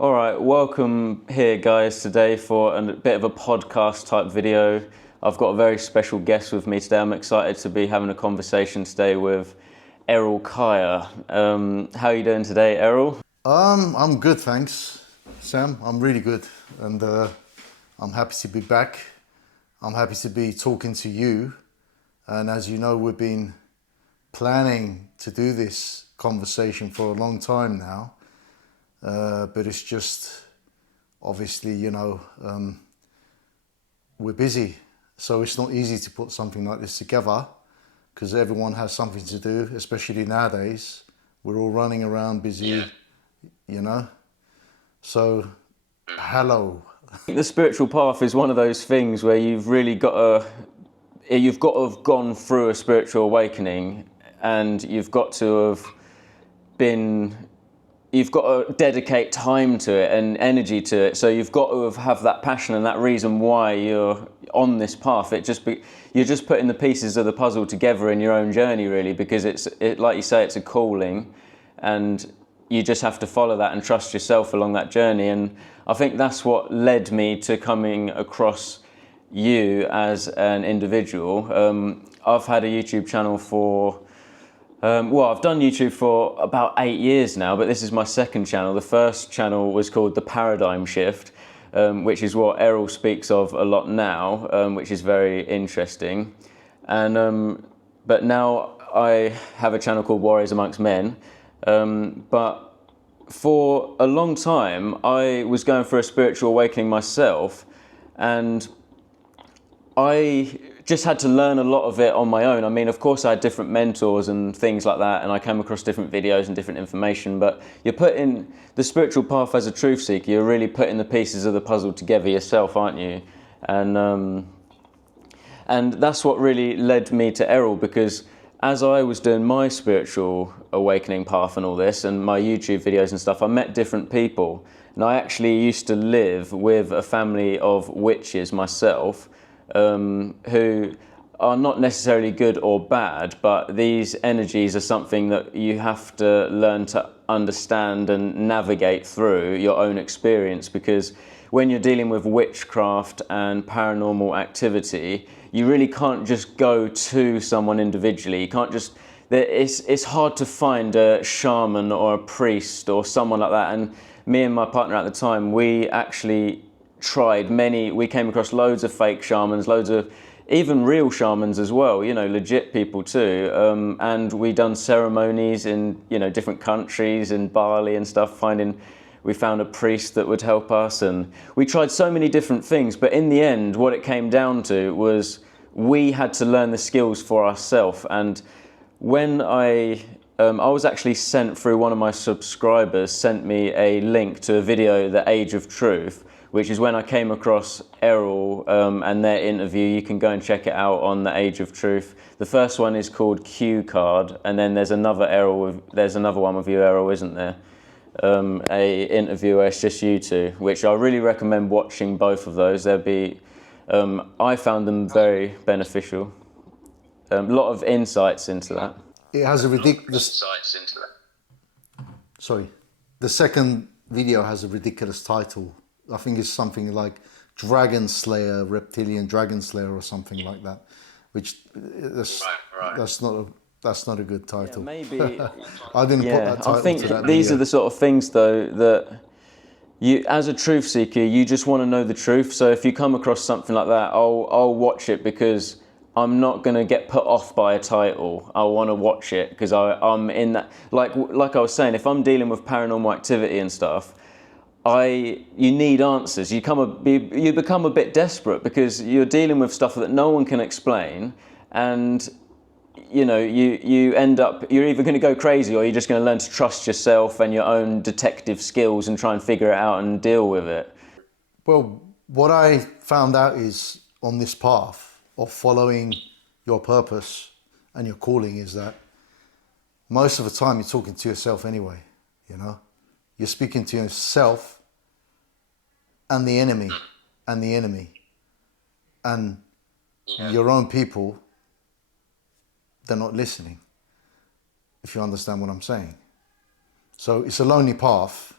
All right, welcome here, guys, today for a bit of a podcast type video. I've got a very special guest with me today. I'm excited to be having a conversation today with Eril Kaya. How are you doing today, Eril? I'm good, thanks, Sam. I'm really good, and I'm happy to be back. I'm happy to be talking to you, and as you know, we've been planning to do this conversation for a long time now, but it's just obviously, we're busy, so it's not easy to put something like this together because everyone has something to do, especially nowadays. We're all running around busy, So, hello. The spiritual path is one of those things where you've really got to have gone through a spiritual awakening, and you've got to dedicate time to it and energy to it. So you've got to have that passion and that reason why you're on this path. You're just putting the pieces of the puzzle together in your own journey, really, because like you say, it's a calling, and you just have to follow that and trust yourself along that journey. And I think that's what led me to coming across you as an individual. I've had a YouTube channel for I've done YouTube for about 8 years now, but this is my second channel. The first channel was called The Paradigm Shift, which is what Eril speaks of a lot now, which is very interesting. But now I have a channel called Warriors Amongst Men. But for a long time, I was going through a spiritual awakening myself, and I just had to learn a lot of it on my own. I mean, of course, I had different mentors and things like that, and I came across different videos and different information, but you're putting the spiritual path as a truth seeker, you're really putting the pieces of the puzzle together yourself, aren't you? And that's what really led me to Eril, because as I was doing my spiritual awakening path and all this, and my YouTube videos and stuff, I met different people. And I actually used to live with a family of witches myself, who are not necessarily good or bad, but these energies are something that you have to learn to understand and navigate through your own experience, because when you're dealing with witchcraft and paranormal activity, you really can't just go to someone individually. You can't just, it's hard to find a shaman or a priest or someone like that. And me and my partner at the time, we actually we came across loads of fake shamans, loads of even real shamans as well, legit people too. And we done ceremonies in, different countries, in Bali and stuff, we found a priest that would help us, and we tried so many different things, but in the end, what it came down to was we had to learn the skills for ourselves. And when I was actually sent through, one of my subscribers sent me a link to a video, The Age of Truth, which is when I came across Eril and their interview. You can go and check it out on The Age of Truth. The first one is called Q Card, and then there's another one with you, Eril, isn't there? A interview where it's just you two, which I really recommend watching both of those. I found them very beneficial. A lot of insights into that. It has a ridiculous. Sorry, the second video has a ridiculous title. I think it's something like Dragon Slayer, Reptilian Dragon Slayer, or something like that. Which that's not a good title. Yeah, maybe. I didn't put that title. I think to that these video. are the sort of things, though, that you, as a truth seeker, you just want to know the truth. So if you come across something like that, I'll watch it, because I'm not going to get put off by a title. I want to watch it because I'm in that. Like I was saying, if I'm dealing with paranormal activity and stuff, you need answers. You become a bit desperate because you're dealing with stuff that no one can explain, and you end up, you're either going to go crazy or you're just going to learn to trust yourself and your own detective skills and try and figure it out and deal with it. Well, what I found out is, on this path of following your purpose and your calling, is that most of the time you're talking to yourself anyway, You're speaking to yourself and the enemy, and your own people. They're not listening, if you understand what I'm saying. So it's a lonely path,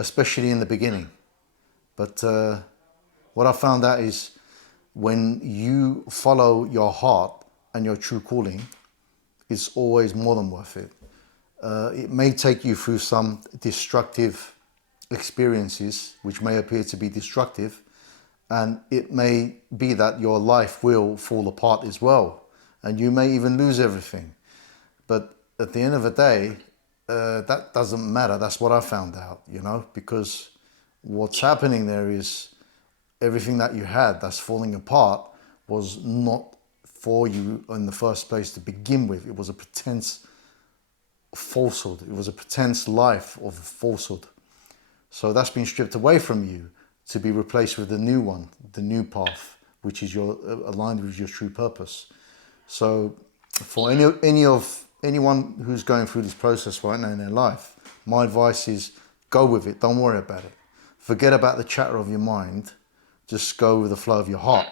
especially in the beginning. But what I found out is when you follow your heart and your true calling, it's always more than worth it. It may take you through some destructive experiences, which may appear to be destructive, and it may be that your life will fall apart as well, and you may even lose everything. But at the end of the day, that doesn't matter. That's what I found out, because what's happening there is everything that you had that's falling apart was not for you in the first place to begin with. It was a pretense falsehood. It was a pretense life of falsehood. So that's been stripped away from you to be replaced with the new one, the new path, which is aligned with your true purpose. So for anyone who's going through this process right now in their life, my advice is go with it. Don't worry about it. Forget about the chatter of your mind. Just go with the flow of your heart,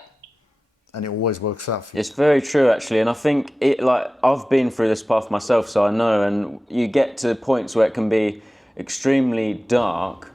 and it always works out for you. It's very true, actually, and I think I've been through this path myself, so I know. And you get to points where it can be extremely dark,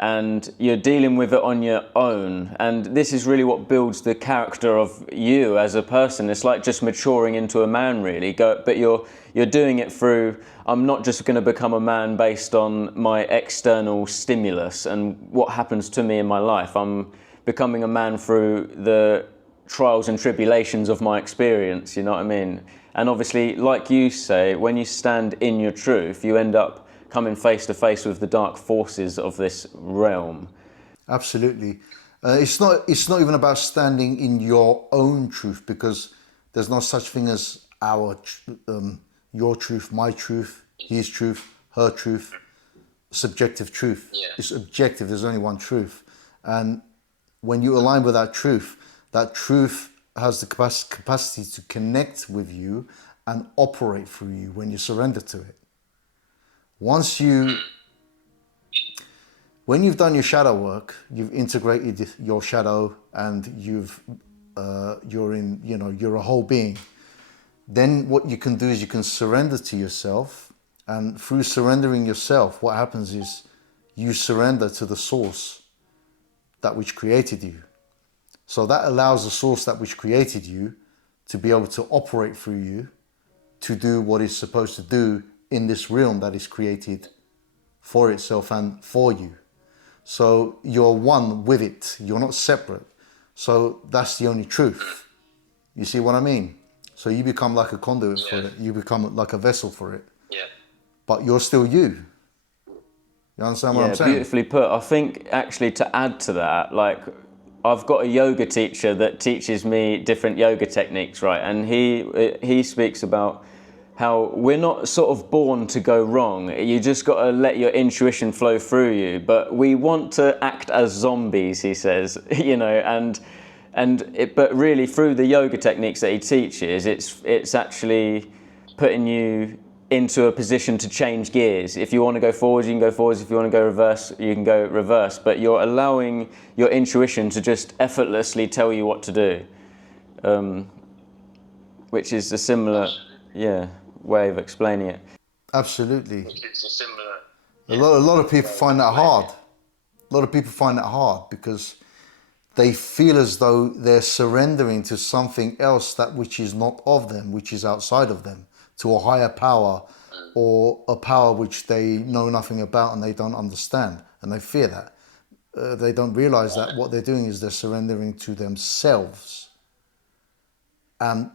and you're dealing with it on your own. And this is really what builds the character of you as a person. It's like just maturing into a man, really. But you're doing it through. I'm not just going to become a man based on my external stimulus and what happens to me in my life. I'm becoming a man through the trials and tribulations of my experience, you know what I mean? And obviously, like you say, when you stand in your truth, you end up coming face to face with the dark forces of this realm. Absolutely. It's not even about standing in your own truth, because there's no such thing as your truth, my truth, his truth, her truth, subjective truth. Yeah. It's objective. There's only one truth. And when you align with that truth has the capacity to connect with you and operate through you when you surrender to it. When you've done your shadow work, you've integrated your shadow, and you're a whole being. Then what you can do is you can surrender to yourself, and through surrendering yourself, what happens is you surrender to the source, that which created you. So that allows the source that which created you to be able to operate through you to do what it's supposed to do in this realm that is created for itself and for you. So you're one with it. You're not separate. So that's the only truth. You see what I mean? So you become like a conduit for it. You become like a vessel for it. Yeah. But you're still you. You understand what I'm saying? Yeah, beautifully put. I think actually to add to that, like I've got a yoga teacher that teaches me different yoga techniques, right? And he speaks about how we're not sort of born to go wrong. You just got to let your intuition flow through you. But we want to act as zombies, he says, but really through the yoga techniques that he teaches, it's actually putting you into a position to change gears. If you want to go forwards, you can go forwards. If you want to go reverse, you can go reverse. But you're allowing your intuition to just effortlessly tell you what to do, which is a similar, way of explaining it. Absolutely. It's a similar. A lot of people find that hard. A lot of people find that hard because they feel as though they're surrendering to something else that which is not of them, which is outside of them, to a higher power or a power which they know nothing about and they don't understand, and they fear that. They don't realize that what they're doing is they're surrendering to themselves. And,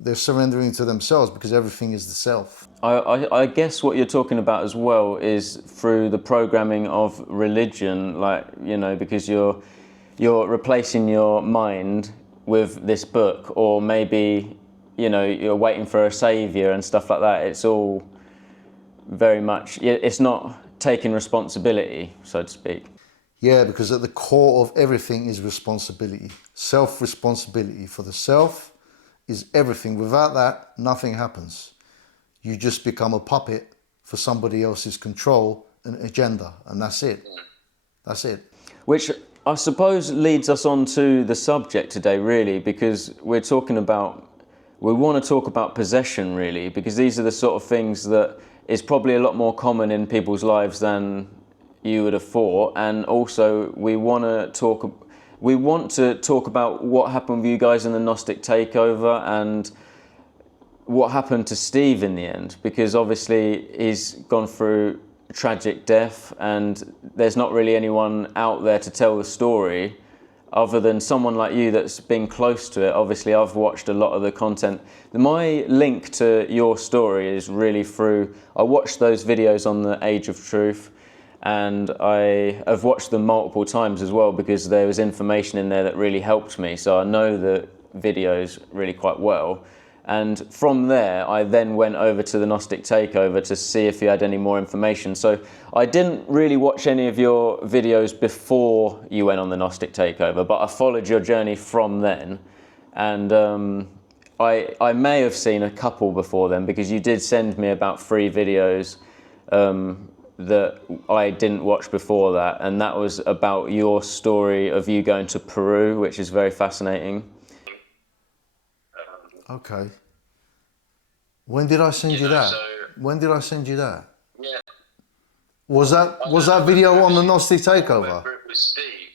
they're surrendering to themselves because everything is the self. I guess what you're talking about as well is through the programming of religion, because you're replacing your mind with this book, or maybe, you're waiting for a savior and stuff like that. It's all very much, it's not taking responsibility, so to speak. Yeah, because at the core of everything is responsibility. Self-responsibility for the self is everything. Without that, nothing happens. You just become a puppet for somebody else's control and agenda, and that's it. That's it. Which I suppose leads us on to the subject today, really, because we want to talk about possession, really, because these are the sort of things that is probably a lot more common in people's lives than you would have thought, and also we want to talk about what happened with you guys in the Gnostic takeover and what happened to Steve in the end, because obviously he's gone through a tragic death and there's not really anyone out there to tell the story other than someone like you that's been close to it. Obviously I've watched a lot of the content. My link to your story is really through, I watched those videos on the Age of Truth, and I have watched them multiple times as well because there was information in there that really helped me, so I know the videos really quite well. And from there, I then went over to the Gnostic Takeover to see if you had any more information. So I didn't really watch any of your videos before you went on the Gnostic Takeover, but I followed your journey from then. And I may have seen a couple before then, because you did send me about 3 videos that I didn't watch before that. And that was about your story of you going to Peru, which is very fascinating. Okay. When did I send you that? When did I send you that? Yeah. Was that video on the Gnostic Takeover? It was Steve.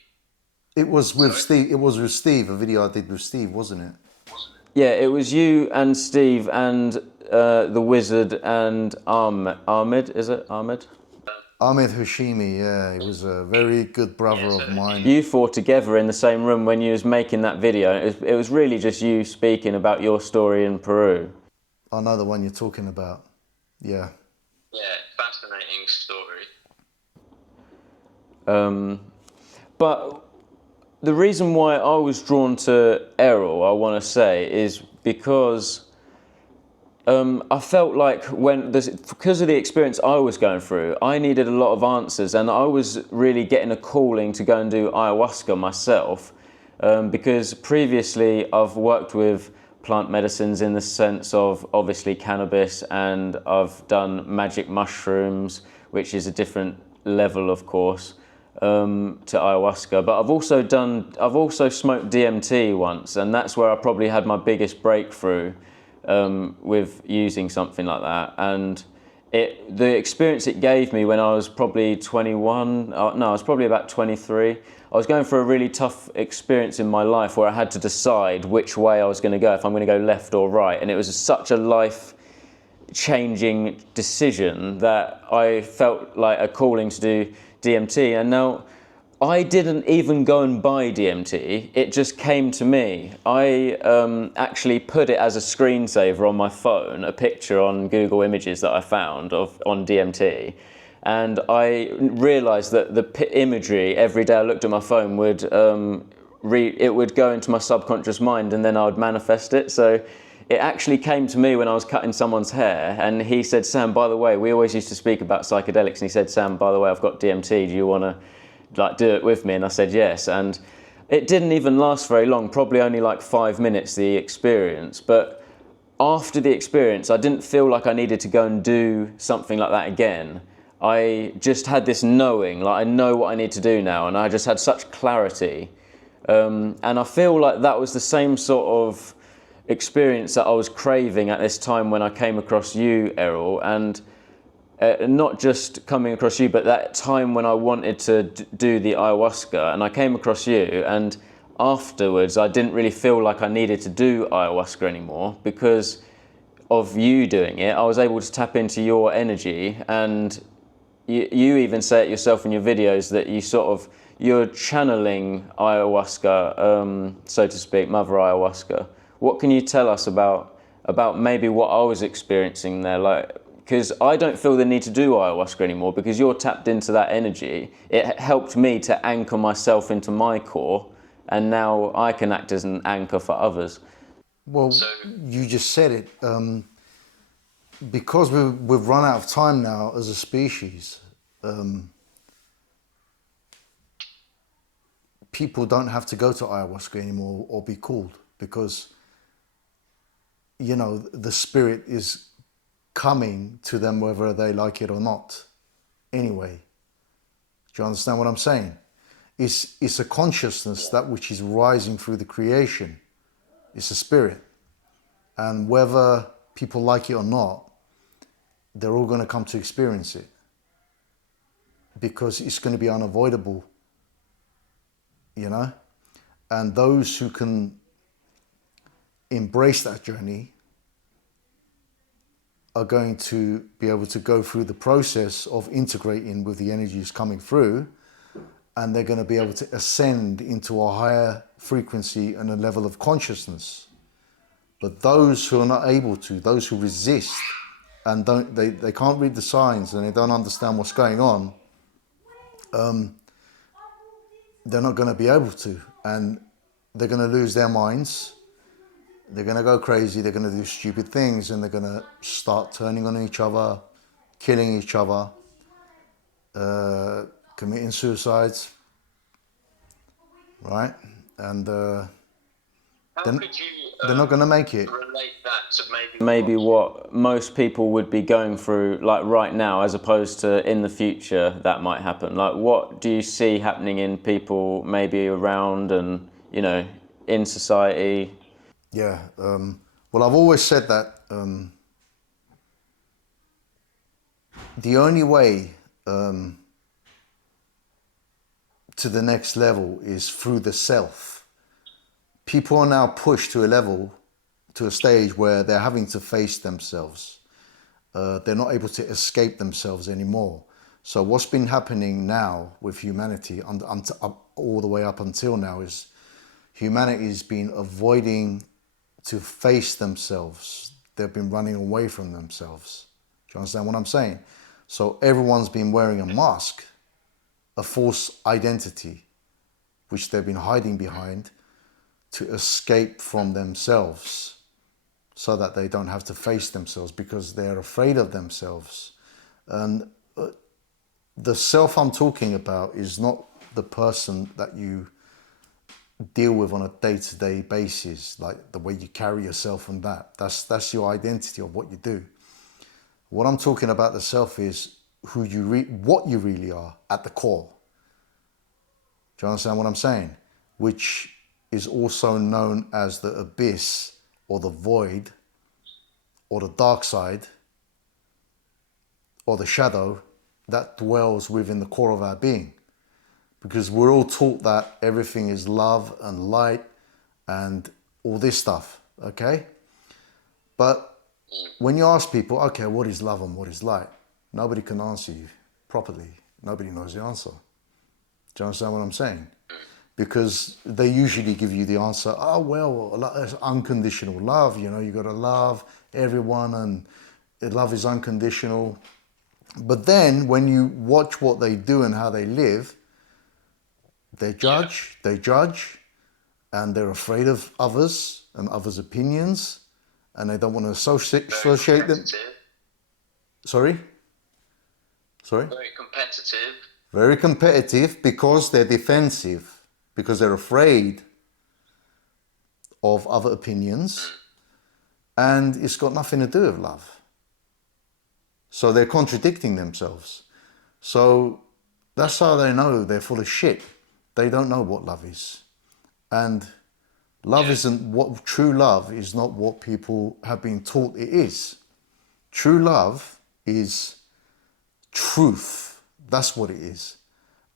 It was with Steve. It was with Steve. A video I did with Steve, wasn't it? Yeah, it was you and Steve and the Wizard and Ahmed. Is it Ahmed? Ahmed Hashimi, yeah, he was a very good brother of mine. You four together in the same room when you was making that video. It was really just you speaking about your story in Peru. I know the one you're talking about. Yeah. Yeah, fascinating story. But the reason why I was drawn to Eril, I want to say, is because I felt like because of the experience I was going through, I needed a lot of answers, and I was really getting a calling to go and do ayahuasca myself, because previously I've worked with plant medicines in the sense of obviously cannabis, and I've done magic mushrooms, which is a different level, of course, to ayahuasca. But I've also smoked DMT once, and that's where I probably had my biggest breakthrough with using something like that. And the experience it gave me when I was probably 21, I was probably about 23. I was going through a really tough experience in my life where I had to decide which way I was going to go, if I'm going to go left or right. And it was such a life-changing decision that I felt like a calling to do DMT. And now, I didn't even go and buy DMT, it just came to me. I actually put it as a screensaver on my phone, a picture on Google Images that I found on DMT. And I realised that the imagery, every day I looked at my phone, would go into my subconscious mind, and then I would manifest it. So it actually came to me when I was cutting someone's hair, and he said, "Sam, by the way, we always used to speak about psychedelics," and he said, "Sam, by the way, I've got DMT, do you want to do it with me?" And I said yes. And it didn't even last very long, probably only like 5 minutes, the experience. But after the experience, I didn't feel like I needed to go and do something like that again. I just had this knowing, like I know what I need to do now, and I just had such clarity. And I feel like that was the same sort of experience that I was craving at this time when I came across you, Eril, and not just coming across you, but that time when I wanted to do the ayahuasca, and I came across you, and afterwards I didn't really feel like I needed to do ayahuasca anymore because of you doing it. I was able to tap into your energy, and you even say it yourself in your videos that you're channeling ayahuasca, so to speak, Mother Ayahuasca. What can you tell us about maybe what I was experiencing there? Because I don't feel the need to do ayahuasca anymore because you're tapped into that energy. It helped me to anchor myself into my core, and now I can act as an anchor for others. Well, you just said it. Because we've run out of time now as a species, people don't have to go to ayahuasca anymore or be called, because, you know, the spirit is coming to them whether they like it or not anyway. Do you understand what I'm saying? It's a consciousness, that which is rising through the creation. It's a spirit, and whether people like it or not, they're all going to come to experience it. because it's going to be unavoidable, And those who can embrace that journey are going to be able to go through the process of integrating with the energies coming through, and they're going to be able to ascend into a higher frequency and a level of consciousness. But those who are not able to, those who resist and they can't read the signs and they don't understand what's going on, they're not going to be able to, and they're going to lose their minds. They're going to go crazy, they're going to do stupid things, and they're going to start turning on each other, killing each other, committing suicides, right? And How could you they're not going to make it. relate that to Maybe what most people would be going through, like right now, as opposed to in the future that might happen? Like, what do you see happening in people maybe around and, in society? Yeah. Well, I've always said that the only way to the next level is through the self. People are now pushed to a stage where they're having to face themselves. They're not able to escape themselves anymore. So what's been happening now with humanity all the way up until now is humanity has been avoiding to face themselves. They've been running away from themselves. Do you understand what I'm saying? So everyone's been wearing a mask, a false identity, which they've been hiding behind to escape from themselves, so that they don't have to face themselves because they're afraid of themselves. And the self I'm talking about is not the person that you deal with on a day-to-day basis, like the way you carry yourself and that. That's your identity of what you do. What I'm talking about the self is what you really are at the core. Do you understand what I'm saying? Which is also known as the abyss or the void or the dark side or the shadow that dwells within the core of our being. Because we're all taught that everything is love and light and all this stuff, okay? But when you ask people, okay, what is love and what is light? Nobody can answer you properly. Nobody knows the answer. Do you understand what I'm saying? Because they usually give you the answer, oh, well, it's unconditional love, you got to love everyone and love is unconditional. But then when you watch what they do and how they live, they judge, and they're afraid of others and others' opinions, and they don't want to associate them. Sorry? Very competitive. Very competitive because they're defensive, because they're afraid of other opinions, and it's got nothing to do with love. So they're contradicting themselves. So that's how they know they're full of shit. They don't know what love is. And love isn't what true love is not what people have been taught it is. True love is truth. That's what it is.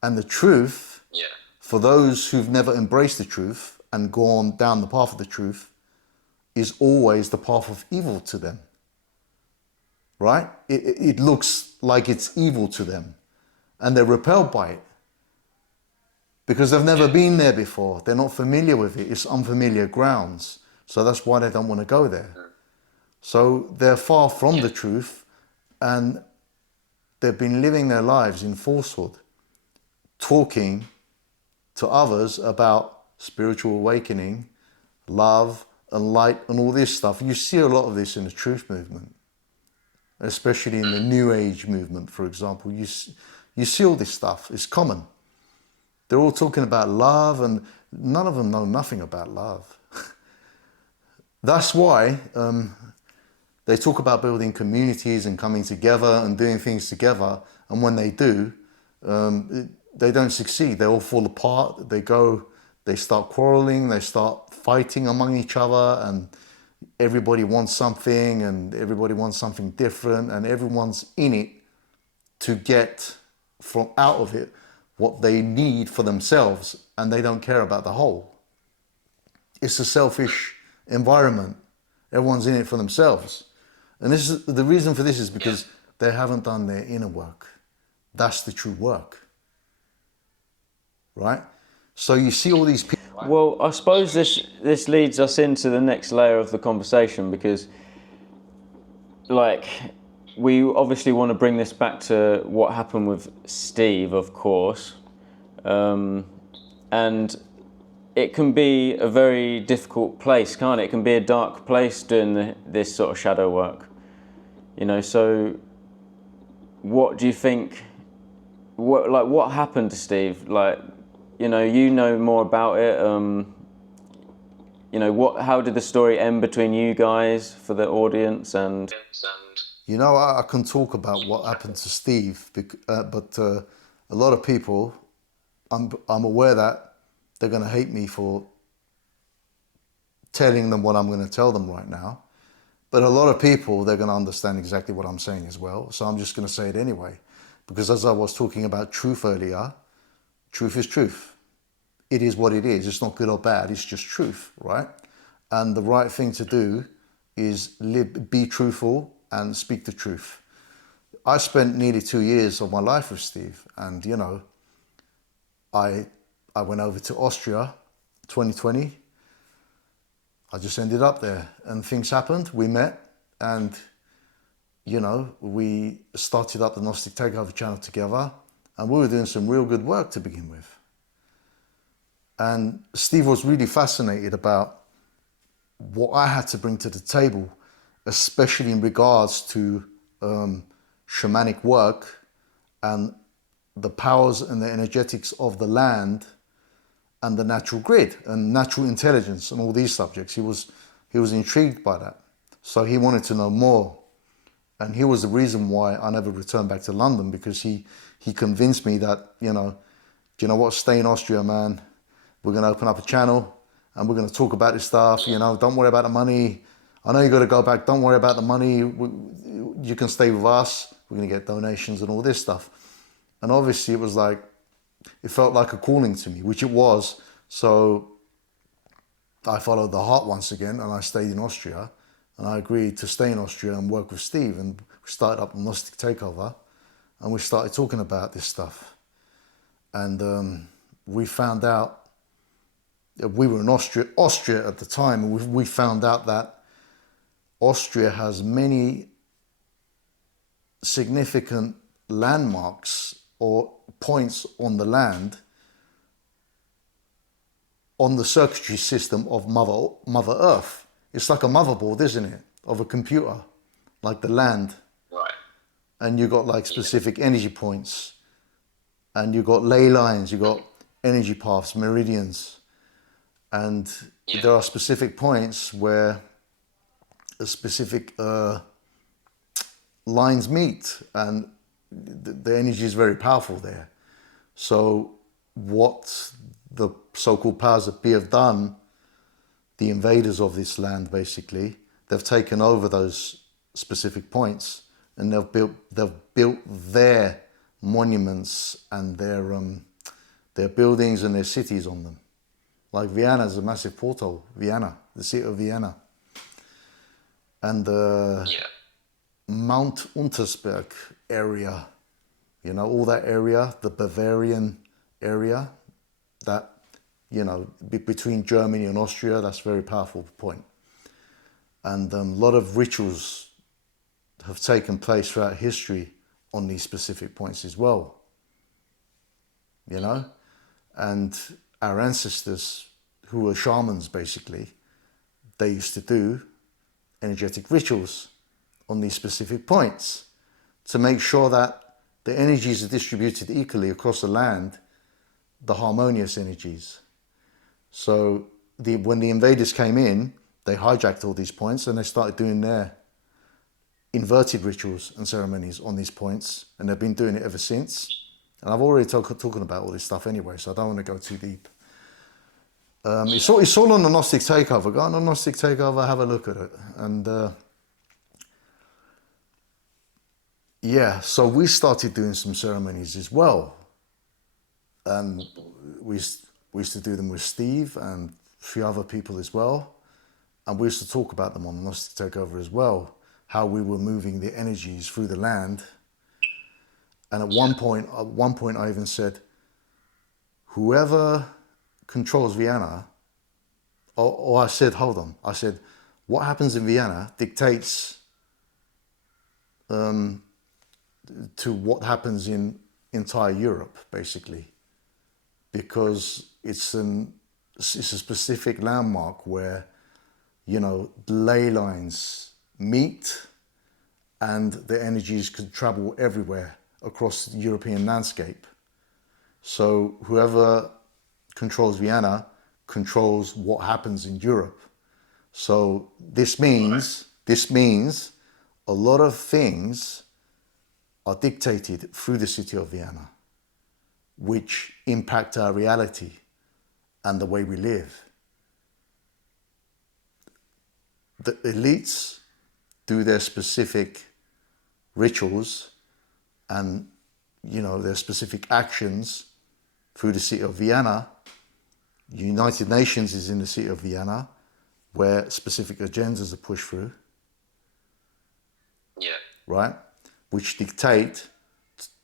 And the truth, for those who've never embraced the truth and gone down the path of the truth, is always the path of evil to them. Right? It looks like it's evil to them. And they're repelled by it. Because they've never been there before. They're not familiar with it. It's unfamiliar grounds. So that's why they don't want to go there. So they're far from the truth, and they've been living their lives in falsehood, talking to others about spiritual awakening, love and light and all this stuff. You see a lot of this in the truth movement, especially in the New Age movement, for example. You see all this stuff. It's common. They're all talking about love, and none of them know nothing about love. That's why they talk about building communities and coming together and doing things together. And when they do, they don't succeed. They all fall apart. They start quarreling. They start fighting among each other, and everybody wants something, and everybody wants something different, and everyone's in it to get from out of it what they need for themselves, and they don't care about the whole. It's a selfish environment. Everyone's in it for themselves. And this is the reason for this is because they haven't done their inner work. That's the true work. Right? So you see all these people. Well, I suppose this leads us into the next layer of the conversation, because like we obviously want to bring this back to what happened with Steve, of course. And it can be a very difficult place, can't it? It can be a dark place doing this sort of shadow work. You know, so what do you think, what happened to Steve? Like, you know more about it. You know, how did the story end between you guys for the audience? And You know, I can talk about what happened to Steve, but a lot of people, I'm aware that they're going to hate me for telling them what I'm going to tell them right now. But a lot of people, they're going to understand exactly what I'm saying as well. So I'm just going to say it anyway. Because as I was talking about truth earlier, truth is truth. It is what it is. It's not good or bad. It's just truth, right? And the right thing to do is be truthful and speak the truth. I spent nearly 2 years of my life with Steve. And, you know, I went over to Austria 2020. I just ended up there and things happened. We met and, you know, we started up the Gnostic Takeover channel together, and we were doing some real good work to begin with. And Steve was really fascinated about what I had to bring to the table, especially in regards to shamanic work and the powers and the energetics of the land and the natural grid and natural intelligence and all these subjects. He was intrigued by that. So he wanted to know more. And he was the reason why I never returned back to London, because he convinced me that, you know what, stay in Austria, man. We're going to open up a channel and we're going to talk about this stuff. You know, don't worry about the money. I know you got to go back. Don't worry about the money. You can stay with us. We're going to get donations and all this stuff. And obviously it was like, it felt like a calling to me, which it was. So I followed the heart once again and I stayed in Austria, and I agreed to stay in Austria and work with Steve, and we started up the Gnostic Takeover and we started talking about this stuff. And we found out, we were in Austria at the time, and we found out that Austria has many significant landmarks or points on the land on the circuitry system of Mother Earth. It's like a motherboard, isn't it, of a computer, like the land. Right. And you got like specific energy points, and you got ley lines, you got energy paths, meridians, and there are specific points where a specific lines meet, and the energy is very powerful there. So what the so-called powers that be have done, the invaders of this land, basically, they've taken over those specific points, and they've built their monuments and their buildings and their cities on them. Like Vienna is a massive portal. Vienna, the city of Vienna, and Mount Untersberg area, you know, all that area, the Bavarian area, that, you know, between Germany and Austria, that's a very powerful point. And a lot of rituals have taken place throughout history on these specific points as well, you know. And our ancestors, who were shamans basically, they used to do energetic rituals on these specific points to make sure that the energies are distributed equally across the land, the harmonious energies. So when the invaders came in, they hijacked all these points and they started doing their inverted rituals and ceremonies on these points, and they've been doing it ever since. And I've already talking about all this stuff anyway, so I don't want to go too deep. It's all on the Gnostic Takeover. Go on the Gnostic Takeover, have a look at it. And yeah, so we started doing some ceremonies as well. And we used to do them with Steve and a few other people as well. And we used to talk about them on Gnostic Takeover as well, how we were moving the energies through the land. And at one point I even said, whoever controls Vienna, or I said, hold on, I said, what happens in Vienna dictates to what happens in entire Europe, basically, because it's a specific landmark where, you know, ley lines meet and the energies could travel everywhere across the European landscape. So whoever controls Vienna controls what happens in Europe. So this means a lot of things are dictated through the city of Vienna, which impact our reality and the way we live. The elites do their specific rituals and, you know, their specific actions through the city of Vienna. United Nations is in the city of Vienna, where specific agendas are pushed through. Yeah. Right? Which dictate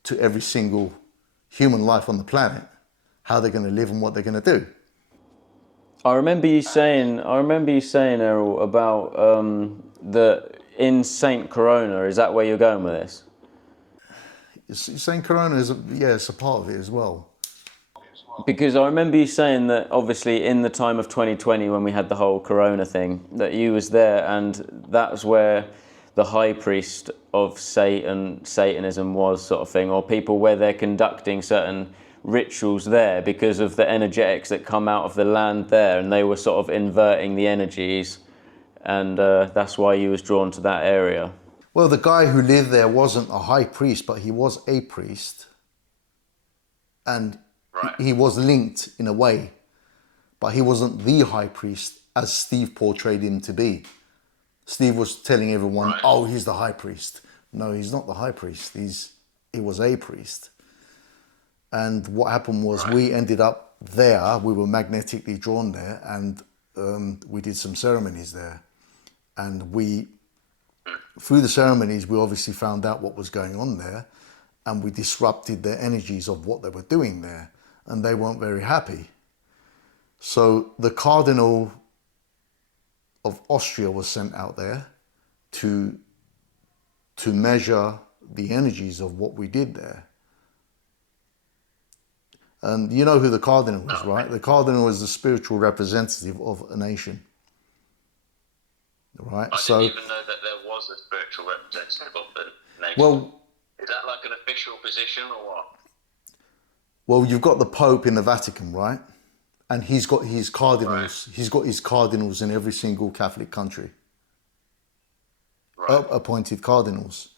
to every single human life on the planet how they're going to live and what they're going to do. I remember you saying, Eril, about the in Saint Corona. Is that where you're going with this? Saint Corona is, it's a part of it as well. Because I remember you saying that obviously in the time of 2020 when we had the whole Corona thing, that you was there, and that's where the high priest of Satanism was, sort of thing, or people where they're conducting certain rituals there because of the energetics that come out of the land there, and they were sort of inverting the energies, and that's why you was drawn to that area. Well, the guy who lived there wasn't a high priest, but he was a priest. And he was linked in a way, but he wasn't the high priest as Steve portrayed him to be. Steve was telling everyone, oh, he's the high priest. No, he's not the high priest. He was a priest. And what happened was we ended up there. We were magnetically drawn there, and we did some ceremonies there. And through the ceremonies, we obviously found out what was going on there, and we disrupted the energies of what they were doing there, and they weren't very happy. So the Cardinal of Austria was sent out there to measure the energies of what we did there. And you know who the Cardinal is, right? The Cardinal is the spiritual representative of a nation. Right? I didn't even know that there was a spiritual representative of the nation. Well, is that like an official position or what? Well, you've got the Pope in the Vatican, right? And he's got his cardinals. He's got his cardinals in every single Catholic country. Appointed cardinals.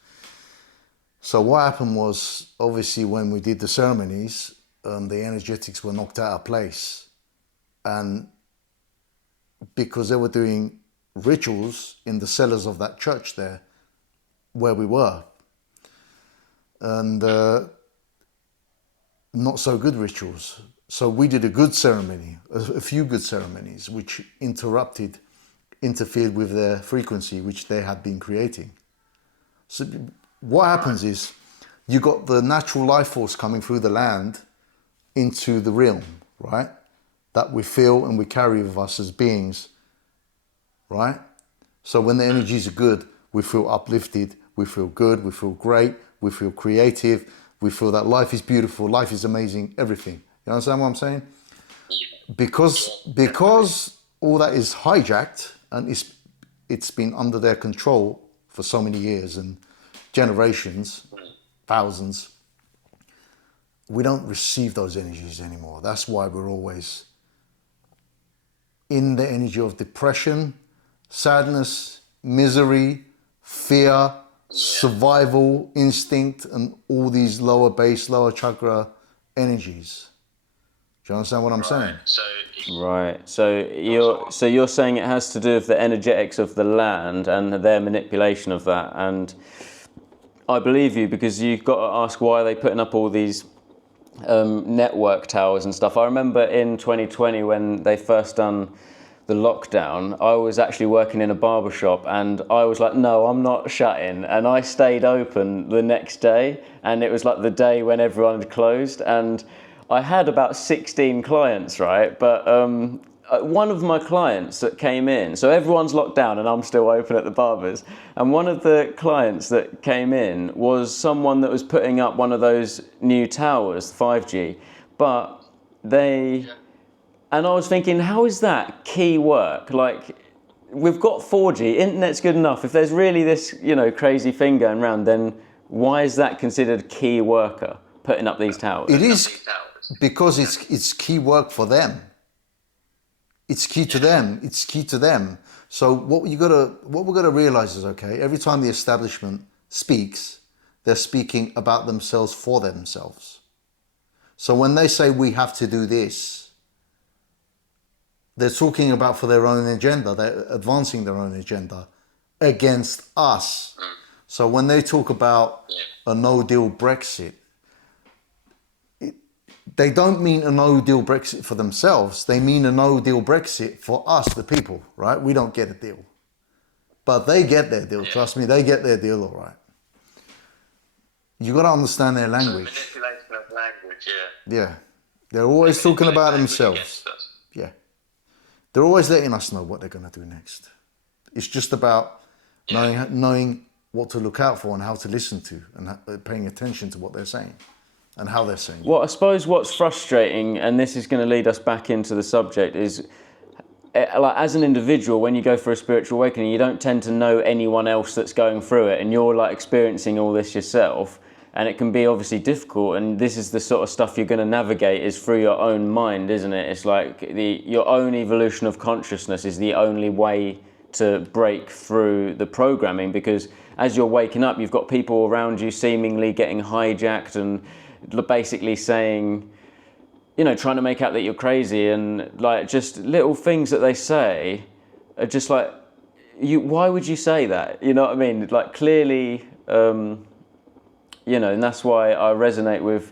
So what happened was, obviously, when we did the ceremonies, the energetics were knocked out of place. And because they were doing rituals in the cellars of that church there, where we were. And not so good rituals. So we did a good ceremony, a few good ceremonies, which interfered with their frequency, which they had been creating. So what happens is, you got the natural life force coming through the land into the realm, right? That we feel and we carry with us as beings, right? So when the energies are good, we feel uplifted, we feel good, we feel great, we feel creative, we feel that life is beautiful, life is amazing, everything. You understand what I'm saying? Because all that is hijacked and it's been under their control for so many years and generations, thousands, we don't receive those energies anymore. That's why we're always in the energy of depression, sadness, misery, fear, survival instinct, and all these lower base, lower chakra energies. Do you understand what I'm saying? Right. So you're saying it has to do with the energetics of the land and their manipulation of that, and I believe you, because you've got to ask why are they putting up all these network towers and stuff. I remember in 2020 when they first done the lockdown, I was actually working in a barber shop and I was like, no, I'm not shutting. And I stayed open the next day, and it was like the day when everyone had closed, and I had about 16 clients, right? But one of my clients that came in, so everyone's locked down and I'm still open at the barbers, and one of the clients that came in was someone that was putting up one of those new towers, 5G, but they... And I was thinking, how is that key work? Like, we've got 4G, internet's good enough. If there's really this, crazy thing going around, then why is that considered key worker, putting up these towers? It is because it's key work for them. It's key to them. It's key to them. So what we're gonna realize is, okay, every time the establishment speaks, they're speaking about themselves for themselves. So when they say we have to do this, they're talking about for their own agenda. They're advancing their own agenda against us. So when they talk about a no-deal Brexit, they don't mean a no-deal Brexit for themselves. They mean a no-deal Brexit for us, the people, right? We don't get a deal. But they get their deal. Trust me, they get their deal all right. You got to understand their language. So manipulation of language, Yeah. They're always talking about themselves. Yeah. They're always letting us know what they're going to do next. It's just about knowing what to look out for and how to listen to, and paying attention to what they're saying and how they're saying it. Well, I suppose what's frustrating, and this is going to lead us back into the subject, is like, as an individual, when you go for a spiritual awakening, you don't tend to know anyone else that's going through it, and you're like experiencing all this yourself. And it can be obviously difficult, and this is the sort of stuff you're going to navigate is through your own mind, isn't it? It's like your own evolution of consciousness is the only way to break through the programming, because as you're waking up, you've got people around you seemingly getting hijacked and basically saying, trying to make out that you're crazy, and like just little things that they say are just like, why would you say that? You know what I mean? Like clearly... and that's why I resonate with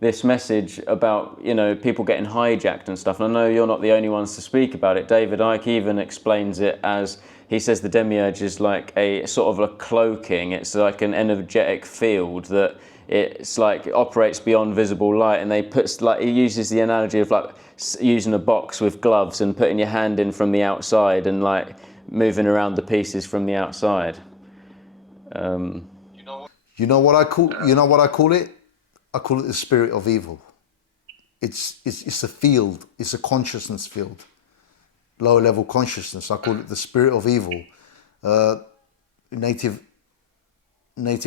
this message about, people getting hijacked and stuff. And I know you're not the only ones to speak about it. David Icke even explains it as, he says the Demiurge is like a sort of a cloaking. It's like an energetic field that it's like operates beyond visible light. And he uses the analogy of like using a box with gloves and putting your hand in from the outside and like moving around the pieces from the outside. You know what I call it? I call it the spirit of evil. It's a field. It's a consciousness field, lower level consciousness. I call it the spirit of evil. Native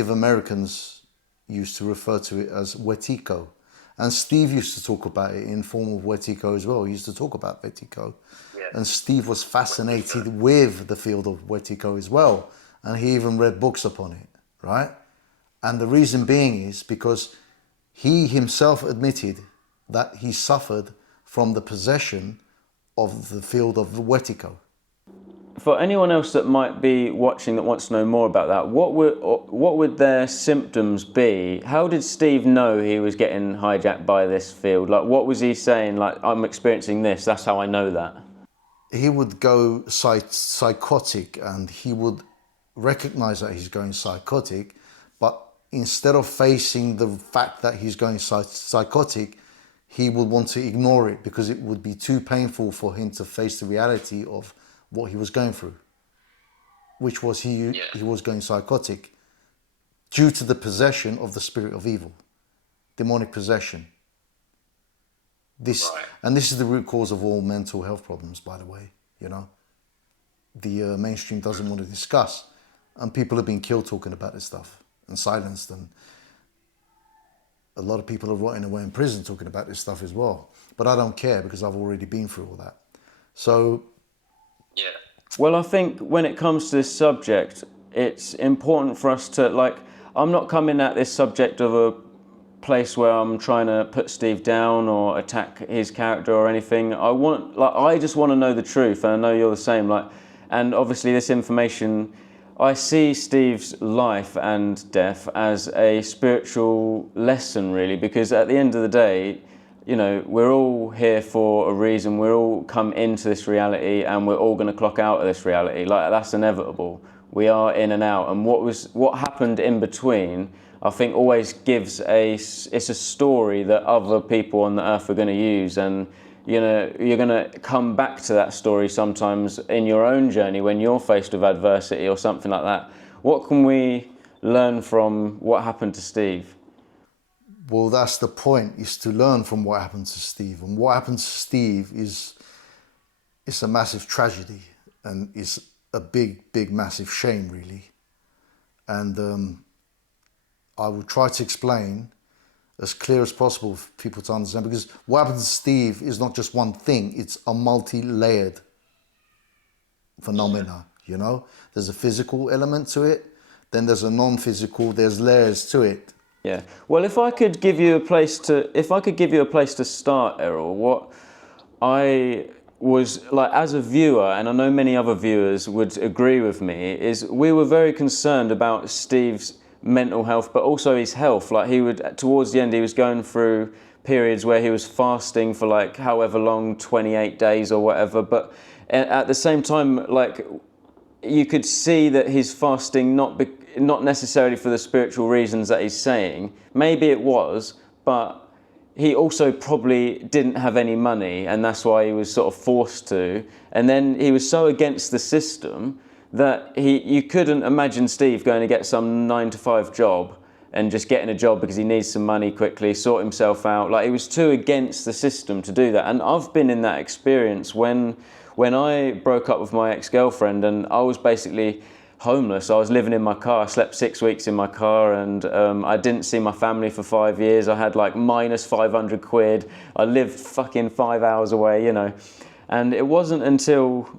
Americans used to refer to it as Wetiko, and Steve used to talk about it in form of Wetiko as well. He used to talk about Wetiko, and Steve was fascinated with the field of Wetiko as well, and he even read books upon it, right? And the reason being is because he himself admitted that he suffered from the possession of the field of Wetiko. For anyone else that might be watching that wants to know more about that, what would their symptoms be? How did Steve know he was getting hijacked by this field? Like, what was he saying? Like, I'm experiencing this, that's how I know that. He would go psychotic, and he would recognize that he's going psychotic, but instead of facing the fact that he's going psychotic, he would want to ignore it because it would be too painful for him to face the reality of what he was going through, which was he was going psychotic due to the possession of the spirit of evil, demonic possession. And this is the root cause of all mental health problems, by the way. The mainstream doesn't want to discuss, and people have been killed talking about this stuff and silenced, and a lot of people are rotting away in prison talking about this stuff as well. But I don't care because I've already been through all that. So well, I think when it comes to this subject, it's important for us to, like, I'm not coming at this subject of a place where I'm trying to put Steve down or attack his character or anything. I just want to know the truth, and I know you're the same. And obviously this information, I see Steve's life and death as a spiritual lesson, really, because at the end of the day, you know, we're all here for a reason. We're all come into this reality, and we're all going to clock out of this reality. Like, that's inevitable. We are in and out, and what happened in between, I think, always gives it's a story that other people on the earth are going to use, and you know, you're going to come back to that story sometimes in your own journey when you're faced with adversity or something like that. What can we learn from what happened to Steve? Well, that's the point, is to learn from what happened to Steve. And what happened to Steve is it's a massive tragedy, and it's a big, massive shame, really. And I will try to explain as clear as possible for people to understand, because what happened to Steve is not just one thing, it's a multi-layered phenomena, you know? There's a physical element to it, then there's a non-physical, there's layers to it. Yeah. Well, if I could give you a place to start, Eril, what I was like as a viewer, and I know many other viewers would agree with me, is we were very concerned about Steve's mental health, but also his health. Like, towards the end, he was going through periods where he was fasting for like however long, 28 days or whatever. But at the same time, like, you could see that his fasting not necessarily for the spiritual reasons that he's saying. Maybe it was, but he also probably didn't have any money, and that's why he was sort of forced to. And then he was so against the system that you couldn't imagine Steve going to get some 9-to-5 job and just getting a job because he needs some money quickly, sort himself out. Like, he was too against the system to do that. And I've been in that experience when I broke up with my ex-girlfriend, and I was basically homeless. I was living in my car. I slept 6 weeks in my car, and I didn't see my family for 5 years. I had like minus 500 quid. I lived fucking 5 hours away, you know. And it wasn't until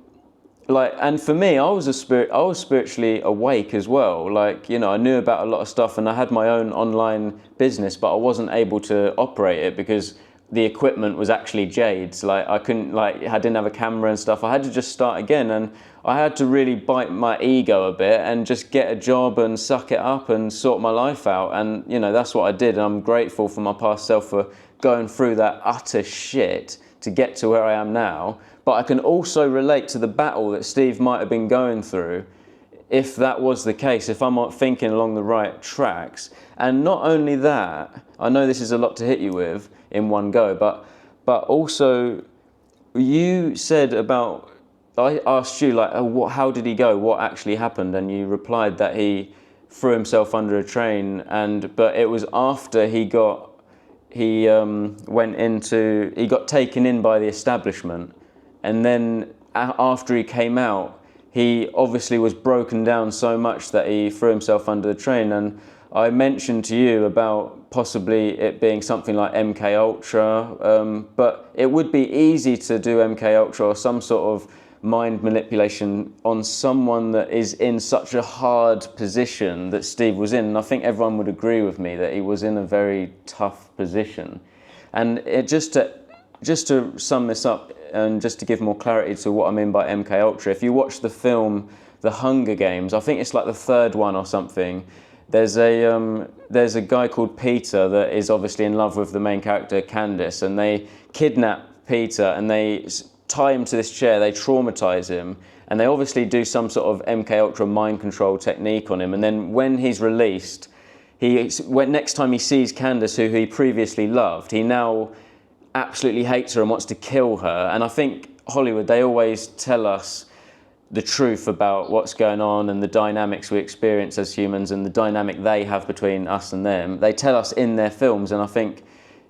and for me, I was spiritually awake as well. Like, you know, I knew about a lot of stuff, and I had my own online business, but I wasn't able to operate it because the equipment was actually Jade's. Like, I didn't have a camera and stuff. I had to just start again, and I had to really bite my ego a bit and just get a job and suck it up and sort my life out. And, you know, that's what I did. And I'm grateful for my past self for going through that utter shit to get to where I am now. But I can also relate to the battle that Steve might have been going through, if that was the case, if I'm not thinking along the right tracks. And not only that, I know this is a lot to hit you with in one go, but also you said about, I asked you, like, how did he go? What actually happened? And you replied that he threw himself under a train, but it was after he got taken in by the establishment. And then after he came out, he obviously was broken down so much that he threw himself under the train. And I mentioned to you about possibly it being something like MK Ultra, but it would be easy to do MK Ultra or some sort of mind manipulation on someone that is in such a hard position that Steve was in. And I think everyone would agree with me that he was in a very tough position. And just to sum this up, and just to give more clarity to what I mean by MK Ultra, if you watch the film The Hunger Games, I think it's like the third one or something, there's a guy called Peter that is obviously in love with the main character Candice, and they kidnap Peter and they tie him to this chair, they traumatize him, and they obviously do some sort of MK Ultra mind control technique on him. And then when he's released, next time he sees Candice, who he previously loved, he now absolutely hates her and wants to kill her. And I think Hollywood, they always tell us the truth about what's going on and the dynamics we experience as humans and the dynamic they have between us and them. They tell us in their films, and I think,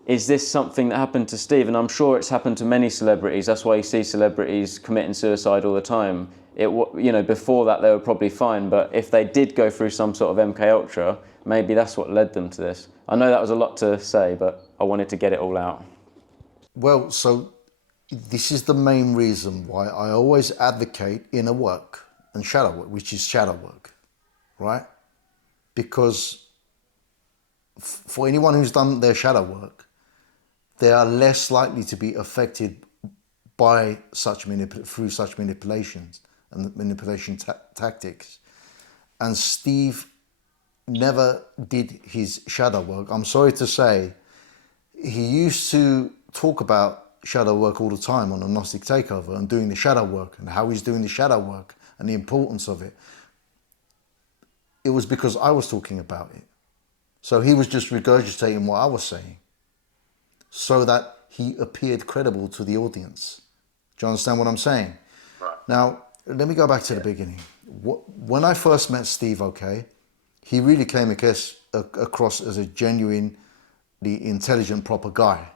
is this something that happened to Steve? And I'm sure it's happened to many celebrities. That's why you see celebrities committing suicide all the time. Before that they were probably fine, but if they did go through some sort of MK Ultra, maybe that's what led them to this. I know that was a lot to say, but I wanted to get it all out. Well, so this is the main reason why I always advocate inner work and shadow work, which is shadow work, right? Because for anyone who's done their shadow work, they are less likely to be affected by through such manipulations and manipulation tactics. and Steve never did his shadow work. I'm sorry to say, he used to talk about shadow work all the time on a Gnostic takeover and doing the shadow work and how he's doing the shadow work and the importance of it. It was because I was talking about it. So he was just regurgitating what I was saying so that he appeared credible to the audience. Do you understand what I'm saying? Right. Now, let me go back to the beginning. When I first met Steve, okay, he really came across as a genuinely intelligent, proper guy,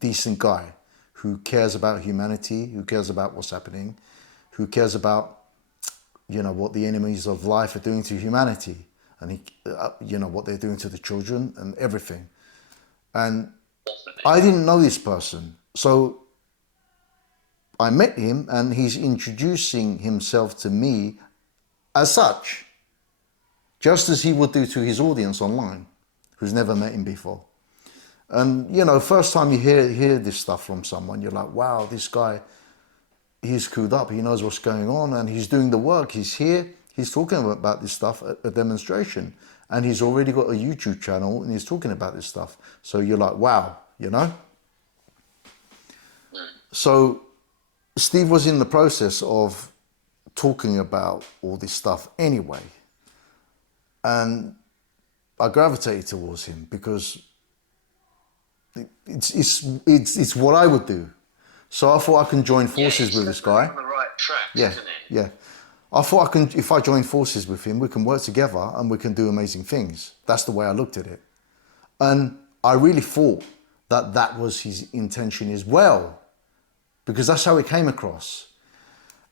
decent guy who cares about humanity, who cares about what's happening, who cares about, you know, what the enemies of life are doing to humanity, and he, you know, what they're doing to the children and everything. And I didn't know this person, so I met him, and he's introducing himself to me as such, just as he would do to his audience online, who's never met him before. And, you know, first time you hear this stuff from someone, you're like, wow, this guy, he's clued up, he knows what's going on, and he's doing the work. He's here, he's talking about this stuff at a demonstration, and he's already got a YouTube channel, and he's talking about this stuff. So you're like, wow, you know? So Steve was in the process of talking about all this stuff anyway. And I gravitated towards him because it's what I would do. So I thought I can join forces with this guy. On the right track, Yeah, isn't he? yeah. I thought if I join forces with him, we can work together and we can do amazing things. That's the way I looked at it. And I really thought that was his intention as well, because that's how it came across.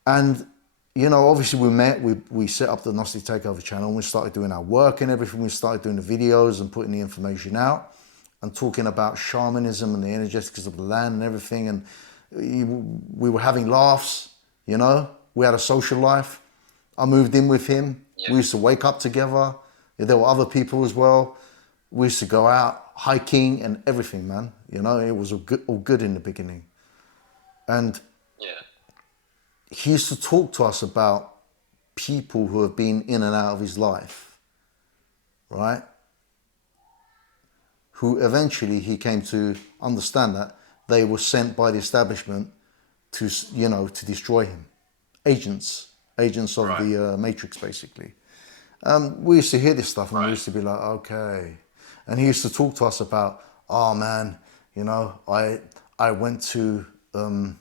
And, you know, obviously we met, we set up the Gnostic Takeover channel, and we started doing our work and everything. We started doing the videos and putting the information out and talking about shamanism and the energetics of the land and everything. And we were having laughs, you know, we had a social life. I moved in with him. Yeah. We used to wake up together. There were other people as well. We used to go out hiking and everything, man. You know, it was all good in the beginning. And yeah, he used to talk to us about people who have been in and out of his life, right? Who eventually he came to understand that they were sent by the establishment to, you know, to destroy him. Agents of right. the Matrix, basically. We used to hear this stuff, and Right. we used to be like, okay. And he used to talk to us about, oh man, you know, I went to the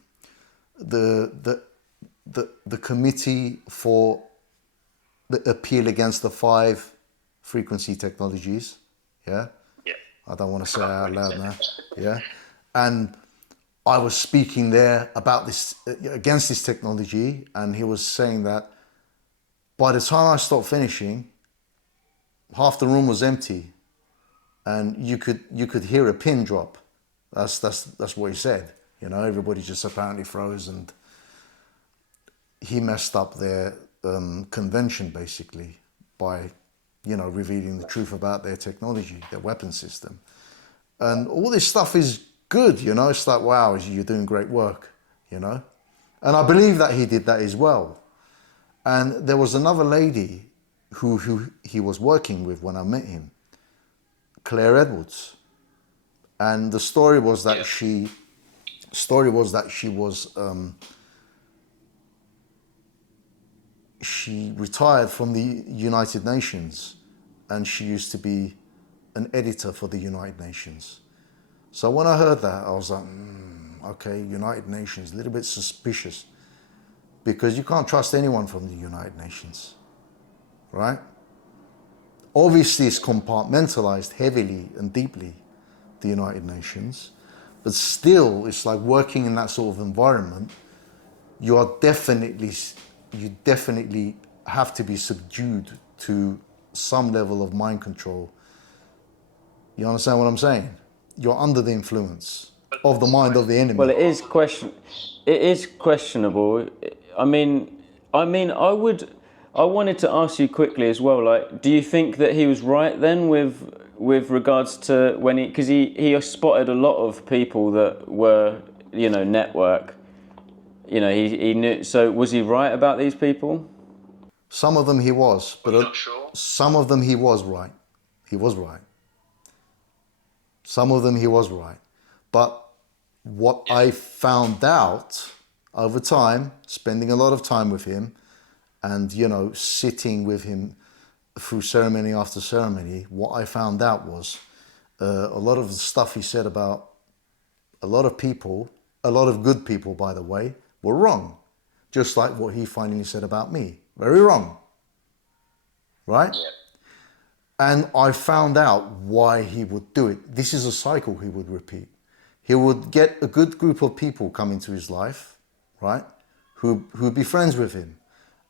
committee for the appeal against the 5 frequency technologies. Yeah. Yeah. I don't want to say it out loud now. Yeah. And I was speaking there about this, against this technology, and he was saying that by the time I stopped finishing, half the room was empty, and you could hear a pin drop. That's what he said. You know, everybody just apparently froze, and he messed up their convention basically by, you know, revealing the truth about their technology, their weapon system. And all this stuff is good, you know. It's like, wow, you're doing great work, you know. And I believe that he did that as well. And there was another lady who he was working with when I met him, Claire Edwards. And the story was that Yeah. she retired from the United Nations, and she used to be an editor for the United Nations. So when I heard that, I was like, okay, United Nations, a little bit suspicious, because you can't trust anyone from the United Nations, right? Obviously, it's compartmentalized heavily and deeply, the United Nations, but still, it's like working in that sort of environment. You definitely have to be subdued to some level of mind control. You understand what I'm saying? You're under the influence of the mind of the enemy. Well, it is questionable. I wanted to ask you quickly as well. Like, do you think that he was right then with regards to when because he spotted a lot of people that were, you know, network. You know, he knew. So was he right about these people? Some of them he was, but You're not sure? some of them he was right. He was right. Some of them he was right. But what I found out over time, spending a lot of time with him and, you know, sitting with him through ceremony after ceremony, what I found out was a lot of the stuff he said about a lot of people, a lot of good people, by the way, were wrong. Just like what he finally said about me. Very wrong. Right? Yeah. And I found out why he would do it. This is a cycle he would repeat. He would get a good group of people come into his life, right? Who'd be friends with him.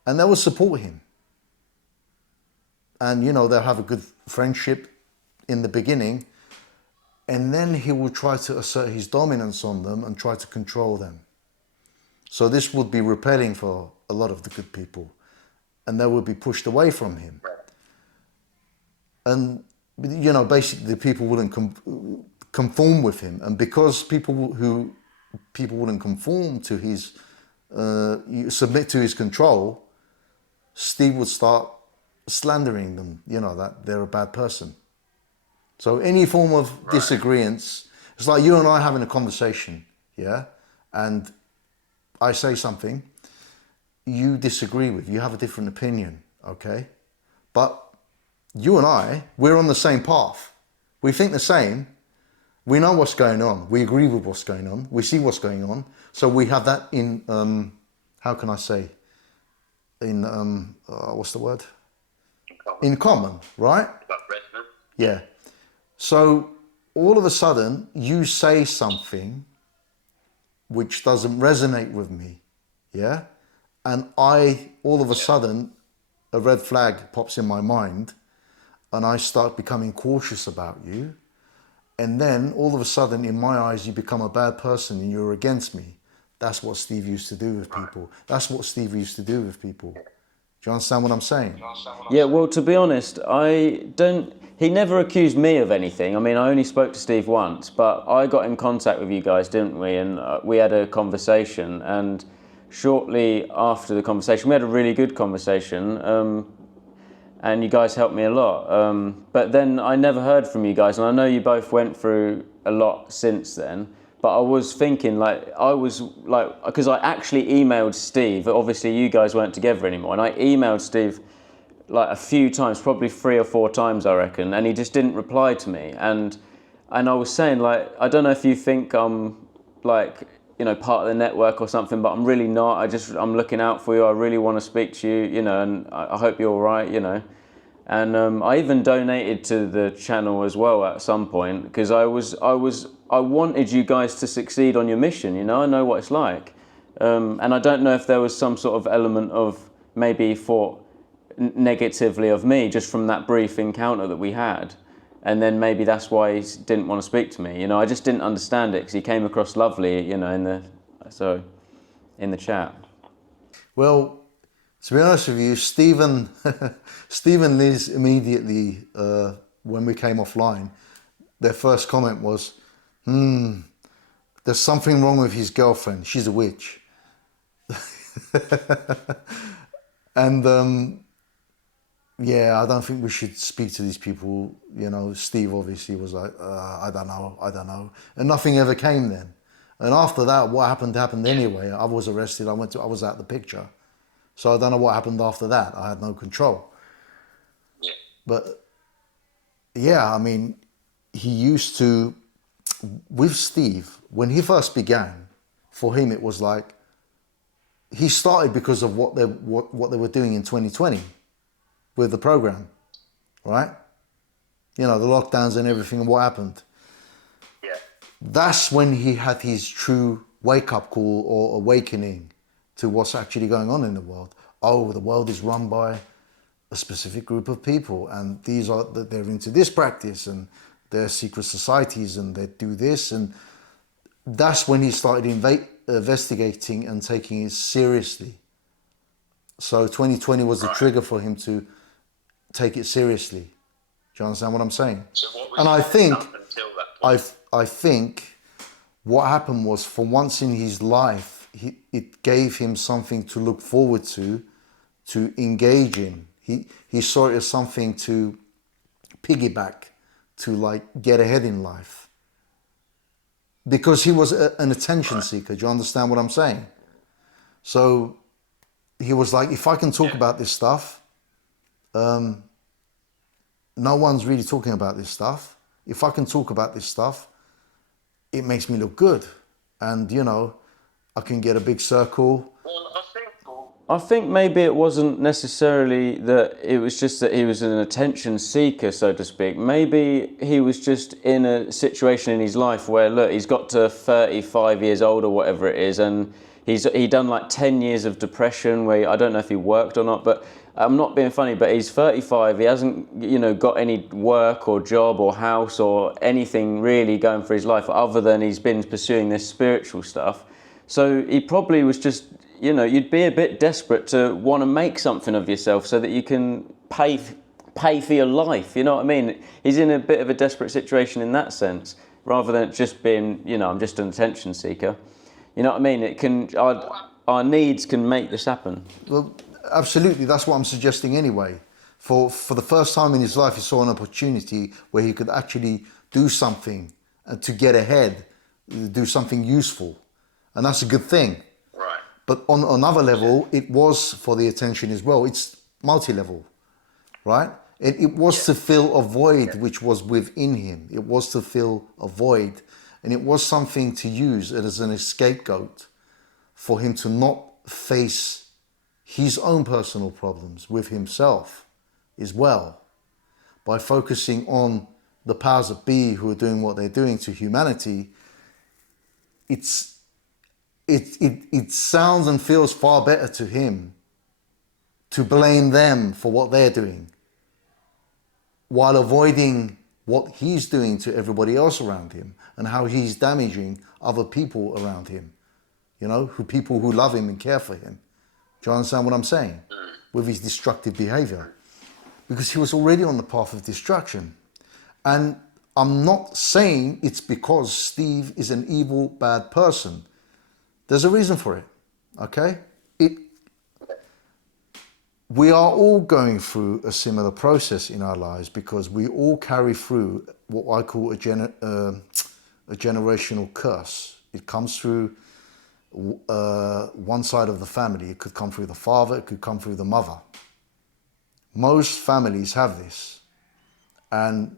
And they would support him. And, you know, they'll have a good friendship in the beginning. And then he will try to assert his dominance on them and try to control them. So this would be repelling for a lot of the good people. And they would be pushed away from him. And, you know, basically the people wouldn't conform with him. And because people wouldn't conform to his, submit to his control, Steve would start slandering them, you know, that they're a bad person. So any form of disagreements, it's like you and I having a conversation, yeah? And I say something, you disagree with, you have a different opinion, okay? But you and I, we're on the same path. We think the same. We know what's going on. We agree with what's going on. We see what's going on. So we have that in, how can I say? In, what's the word? In common, right? Yeah. So all of a sudden, you say something which doesn't resonate with me, yeah? And all of a sudden, a red flag pops in my mind and I start becoming cautious about you. And then all of a sudden, in my eyes, you become a bad person and you're against me. That's what Steve used to do with people. That's what Steve used to do with people. Do you understand what I'm saying? Yeah, well, to be honest, he never accused me of anything. I mean, I only spoke to Steve once, but I got in contact with you guys, didn't we? And we had a conversation, and shortly after the conversation, we had a really good conversation, and you guys helped me a lot. But then I never heard from you guys, and I know you both went through a lot since then. But I was thinking, because I actually emailed Steve. Obviously, you guys weren't together anymore, and I emailed Steve like a few times, probably 3 or 4 times, I reckon, and he just didn't reply to me. And I was saying, like, I don't know if you think I'm like, you know, part of the network or something, but I'm really not. I'm looking out for you. I really want to speak to you, you know, and I hope you're all right, you know. And I even donated to the channel as well at some point, because I wanted you guys to succeed on your mission, you know. I know what it's like. And I don't know if there was some sort of element of maybe thought negatively of me just from that brief encounter that we had, and then maybe that's why he didn't want to speak to me, you know. I just didn't understand it because he came across lovely, you know, in the chat. Well, to be honest with you, Stephen and Liz immediately, when we came offline, their first comment was, there's something wrong with his girlfriend, she's a witch. And yeah, I don't think we should speak to these people. You know, Steve obviously was like, I don't know. And nothing ever came then. And after that, what happened anyway. I was arrested, I was out of the picture. So I don't know what happened after that. I had no control. Yeah. But yeah, I mean, he used to, with Steve, when he first began, for him it was like, he started because of what they were doing in 2020. With the program, right? You know, the lockdowns and everything and what happened. Yeah. That's when he had his true wake-up call or awakening to what's actually going on in the world. Oh, the world is run by a specific group of people, and they're into this practice, and they're secret societies, and they do this, and that's when he started investigating and taking it seriously. So 2020 was the trigger for him to take it seriously. Do you understand what I'm saying? So what was and I think up until that point? I think what happened was, for once in his life, it gave him something to look forward to to engage in. He saw it as something to piggyback, to like get ahead in life. Because he was an attention seeker. Do you understand what I'm saying? So he was like, if I can talk about this stuff, no one's really talking about this stuff. If I can talk about this stuff, it makes me look good. And, you know, I can get a big circle. Well, I think maybe it wasn't necessarily that it was just that he was an attention seeker, so to speak. Maybe he was just in a situation in his life where, look, he's got to 35 years old or whatever it is, and he done like 10 years of depression where I don't know if he worked or not, but I'm not being funny, but he's 35, he hasn't, you know, got any work or job or house or anything really going for his life other than he's been pursuing this spiritual stuff. So he probably was just, you know, you'd be a bit desperate to want to make something of yourself so that you can pay for your life, you know what I mean? He's in a bit of a desperate situation in that sense, rather than just being, you know, I'm just an attention seeker. You know what I mean? It can, our needs can make this happen. Well, absolutely, that's what I'm suggesting anyway. For the first time in his life, he saw an opportunity where he could actually do something to get ahead, do something useful. And that's a good thing. right. But on another level, it was for the attention as well. It's multi-level, right? It was to fill a void which was within him. It was to fill a void. And it was something to use as an scapegoat for him to not face his own personal problems with himself as well. By focusing on the powers that be who are doing what they're doing to humanity, it sounds and feels far better to him to blame them for what they're doing while avoiding what he's doing to everybody else around him and how he's damaging other people around him, you know, people who love him and care for him. Do you understand what I'm saying? With his destructive behavior. Because he was already on the path of destruction. And I'm not saying it's because Steve is an evil, bad person. There's a reason for it, okay? We are all going through a similar process in our lives because we all carry through what I call a generational curse. It comes through one side of the family. It could come through the father, it could come through the mother. Most families have this. And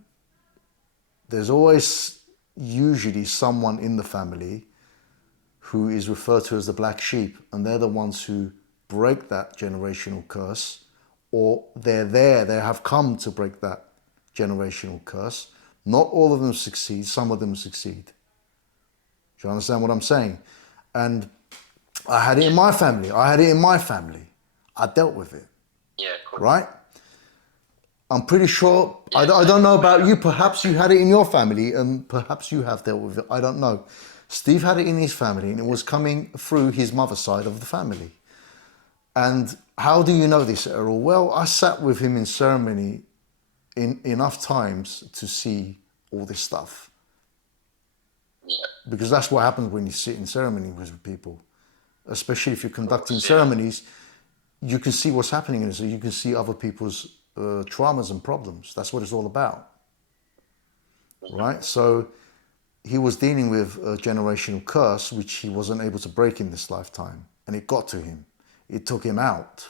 there's always usually someone in the family who is referred to as the black sheep, and they're the ones who break that generational curse, or they have come to break that generational curse. Not all of them succeed, some of them succeed. Do you understand what I'm saying? And I had it in my family. I dealt with it. Yeah, cool. Right? I'm pretty sure, I don't know about you, perhaps you had it in your family and perhaps you have dealt with it, I don't know. Steve had it in his family and it was coming through his mother's side of the family. And how do you know this, Eril? Well, I sat with him in ceremony enough times to see all this stuff. Yeah. Because that's what happens when you sit in ceremony with people. Especially if you're conducting ceremonies, you can see what's happening in it. So you can see other people's traumas and problems. That's what it's all about. Right? So he was dealing with a generational curse, which he wasn't able to break in this lifetime. And it got to him. It took him out.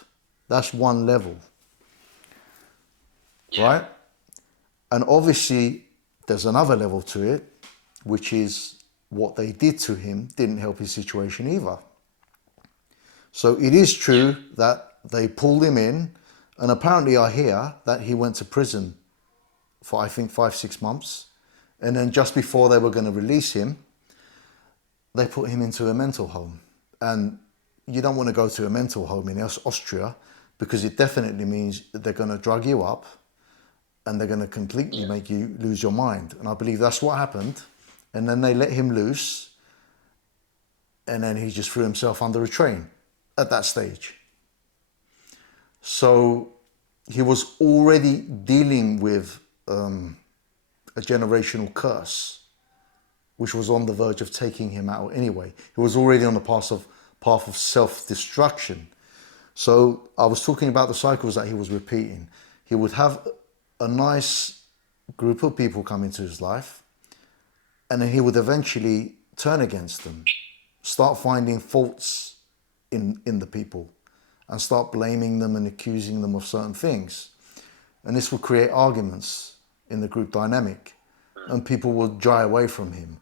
That's one level. Right? And obviously, there's another level to it, which is what they did to him didn't help his situation either. So it is true that they pulled him in, and apparently I hear that he went to prison for, I think, 5-6 months. And then just before they were going to release him, they put him into a mental home. And you don't want to go to a mental home in Austria because it definitely means they're going to drug you up and they're going to completely make you lose your mind. And I believe that's what happened. And then they let him loose and then he just threw himself under a train at that stage. So he was already dealing with a generational curse, which was on the verge of taking him out anyway. He was already on the path of self-destruction. So I was talking about the cycles that he was repeating. He would have a nice group of people come into his life, and then he would eventually turn against them, start finding faults in the people, and start blaming them and accusing them of certain things. And this would create arguments in the group dynamic, and people would dry away from him.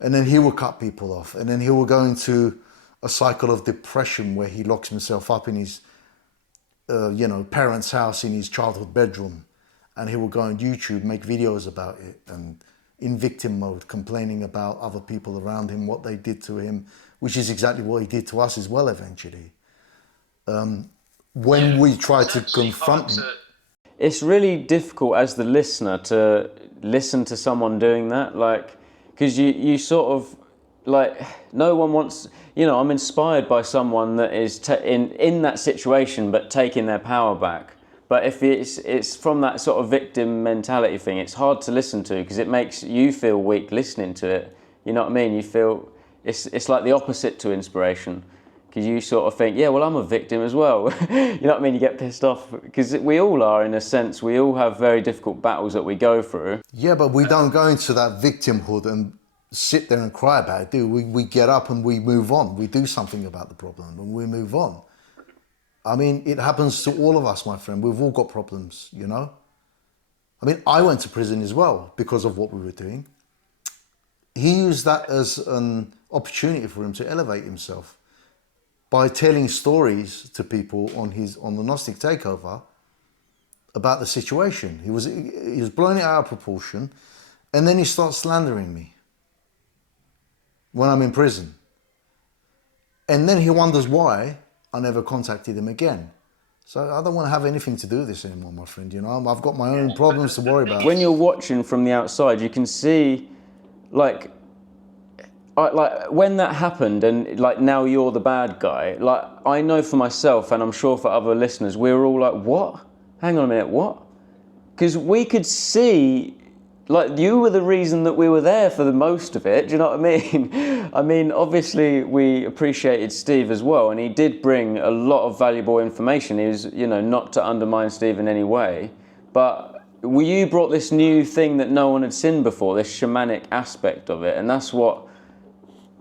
And then he would cut people off, and then he will go into a cycle of depression where he locks himself up in his parents' house, in his childhood bedroom, and he will go on YouTube, make videos about it, and in victim mode, complaining about other people around him, what they did to him, which is exactly what he did to us as well eventually. When we try to confront him. It's really difficult as the listener to listen to someone doing that, like, because you sort of, like, no one wants, I'm inspired by someone that is in that situation but taking their power back. But if it's from that sort of victim mentality thing, it's hard to listen to because it makes you feel weak listening to it. You know what I mean? You feel, it's like the opposite to inspiration. Because you sort of think, yeah, well, I'm a victim as well. You know what I mean? You get pissed off because we all are, in a sense. We all have very difficult battles that we go through. Yeah, but we don't go into that victimhood and sit there and cry about it, do we? We get up and we move on. We do something about the problem and we move on. I mean, it happens to all of us, my friend. We've all got problems, I mean, I went to prison as well because of what we were doing. He used that as an opportunity for him to elevate himself by telling stories to people on the Gnostic takeover about the situation. He was blowing it out of proportion, and then he starts slandering me when I'm in prison. And then he wonders why I never contacted him again. So I don't want to have anything to do with this anymore, my friend. I've got my own problems to worry about. When you're watching from the outside, you can see, like when that happened and like now you're the bad guy, like I know for myself and I'm sure for other listeners, we were all like, what? Hang on a minute, what? Because we could see, like, you were the reason that we were there for the most of it. Do you know what I mean? I mean, obviously we appreciated Steve as well, and he did bring a lot of valuable information. He was, not to undermine Steve in any way, but you brought this new thing that no one had seen before, this shamanic aspect of it, and that's what,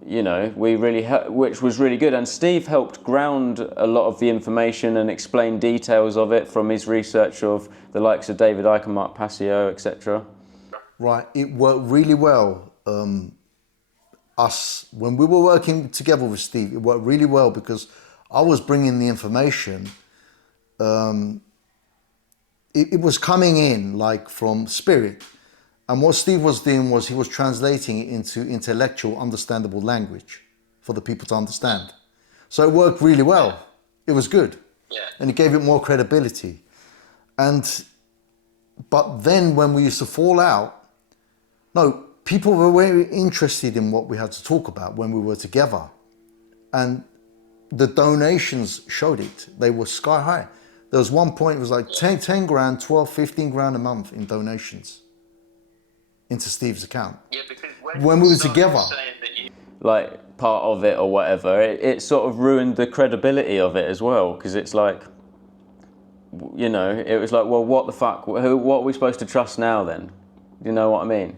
we really, which was really good. And Steve helped ground a lot of the information and explain details of it from his research of the likes of David Icke, Mark Passio, etc. Right, it worked really well. When we were working together with Steve, it worked really well because I was bringing the information. It was coming in like from spirit. And what Steve was doing was he was translating it into intellectual, understandable language for the people to understand. So it worked really well. It was good. Yeah. And it gave it more credibility. But then when we used to fall out, people were very interested in what we had to talk about when we were together. And the donations showed it. They were sky high. There was one point, it was like 10 grand, 12, 15 grand a month in donations into Steve's account. Yeah, because when we were together. Like part of it or whatever, it sort of ruined the credibility of it as well, because it's like, it was like, well, what the fuck? What are we supposed to trust now then? Do you know what I mean?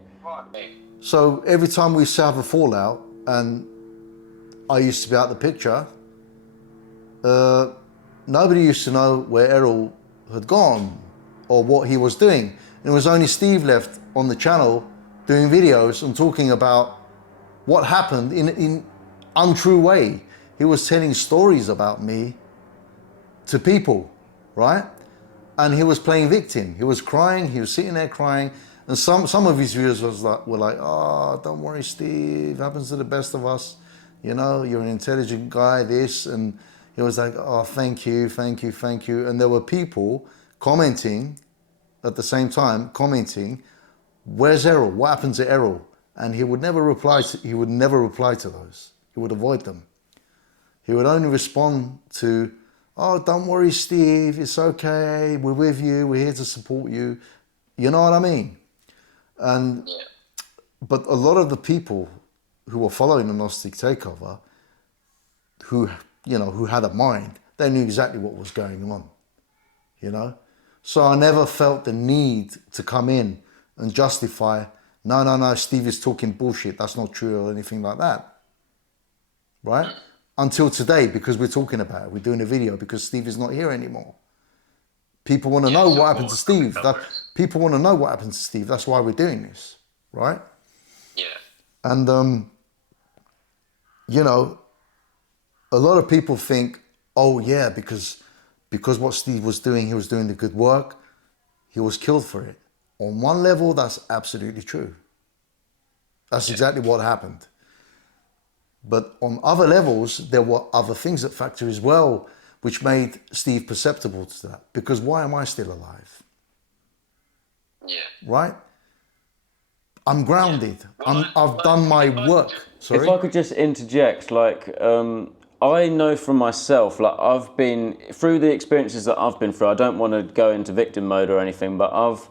So every time we used to have a fallout and I used to be out the picture, nobody used to know where Eril had gone or what he was doing. And it was only Steve left on the channel doing videos and talking about what happened in untrue way. He was telling stories about me to people, right? And he was playing victim. He was crying, he was sitting there crying. And some of his viewers were like, oh, don't worry, Steve, happens to the best of us. You're an intelligent guy, this. And he was like, oh, thank you, thank you, thank you. And there were people commenting at the same time, where's Eril? What happened to Eril? And he would never reply to those. He would avoid them. He would only respond to, oh, don't worry, Steve, it's okay, we're with you, we're here to support you. You know what I mean? But a lot of the people who were following the Gnostic takeover, who had a mind, They knew exactly what was going on, you know? So I never felt the need to come in and justify, no, Steve is talking bullshit. That's not true or anything like that, right? Until today, because we're talking about it. We're doing a video because Steve is not here anymore. People want to know what happened to Steve. People want to know what happened to Steve. That's why we're doing this, right? Yeah. And, you know, a lot of people think, oh yeah, because what Steve was doing, he was doing the good work, he was killed for it. On one level, that's absolutely true. That's exactly what happened. But on other levels, there were other things that factor as well, which made Steve perceptible to that. Because why am I still alive? Yeah. Right? I'm grounded. Well, I've done my work. Sorry? If I could just interject, like, I know from myself, like, I've been through the experiences that I've been through. I don't want to go into victim mode or anything, but I've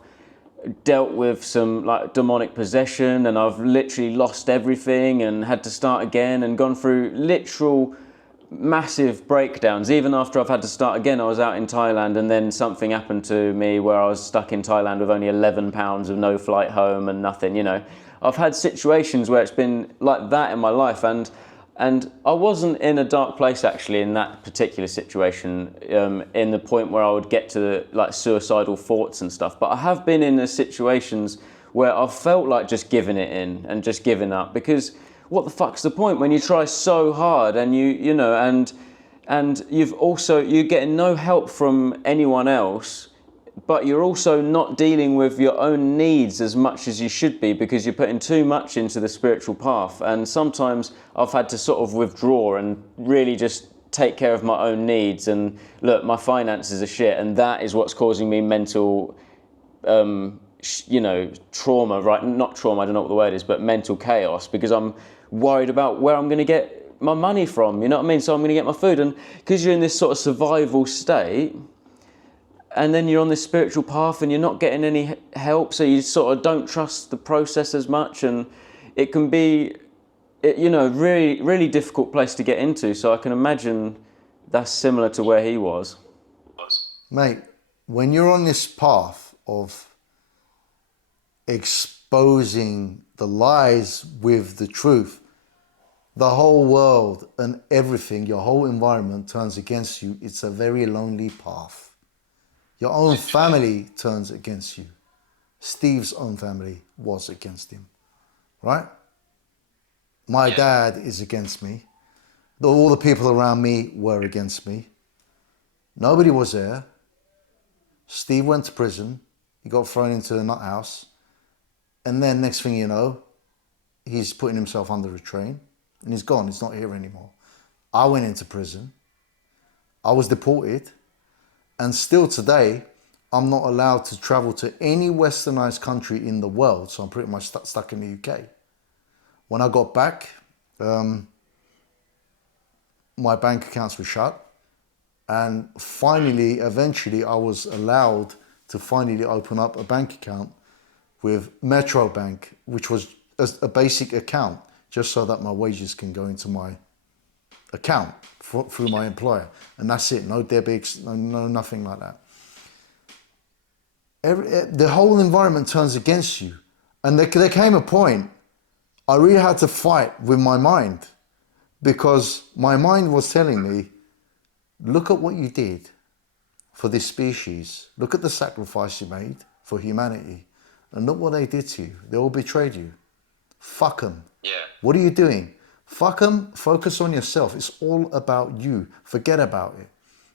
dealt with some like demonic possession, and I've literally lost everything and had to start again and gone through literal massive breakdowns. Even after I've had to start again, I was out in Thailand and then something happened to me where I was stuck in Thailand with only 11 pounds of no flight home and nothing, you know. I've had situations where it's been like that in my life, and I wasn't in a dark place actually in that particular situation, in the point where I would get to like suicidal thoughts and stuff. But I have been in the situations where I've felt like just giving it in and just giving up, because what the fuck's the point when you try so hard and you know, and you're getting no help from anyone else, but you're also not dealing with your own needs as much as you should be, because you're putting too much into the spiritual path. And sometimes I've had to sort of withdraw and really just take care of my own needs. And look, my finances are shit, and that is what's causing me mental, you know, trauma, right? Not trauma, I don't know what the word is, but mental chaos, because I'm worried about where I'm going to get my money from, you know what I mean? So I'm going to get my food. And because you're in this sort of survival state, and then you're on this spiritual path and you're not getting any help, so you sort of don't trust the process as much, and it can be, you know, really, really difficult place to get into. So I can imagine that's similar to where he was. Mate, when you're on this path of exposing the lies with the truth, the whole world and everything, your whole environment turns against you. It's a very lonely path. Your own family turns against you. Steve's own family was against him, right? My dad is against me. All the people around me were against me. Nobody was there. Steve went to prison. He got thrown into a nut house. And then next thing you know, he's putting himself under a train and he's gone. He's not here anymore. I went into prison. I was deported. And still today, I'm not allowed to travel to any westernized country in the world. So I'm pretty much stuck in the UK. When I got back, my bank accounts were shut. And finally, eventually, I was allowed to finally open up a bank account with Metro Bank, which was a basic account, just so that my wages can go into my account through my employer. And that's it. No debits, no nothing like that. The whole environment turns against you. And there came a point I really had to fight with my mind, because my mind was telling me, look at what you did for this species. Look at the sacrifice you made for humanity. And look what they did to you. They all betrayed you. Fuck them. Yeah. What are you doing? Fuck them. Focus on yourself. It's all about you. Forget about it.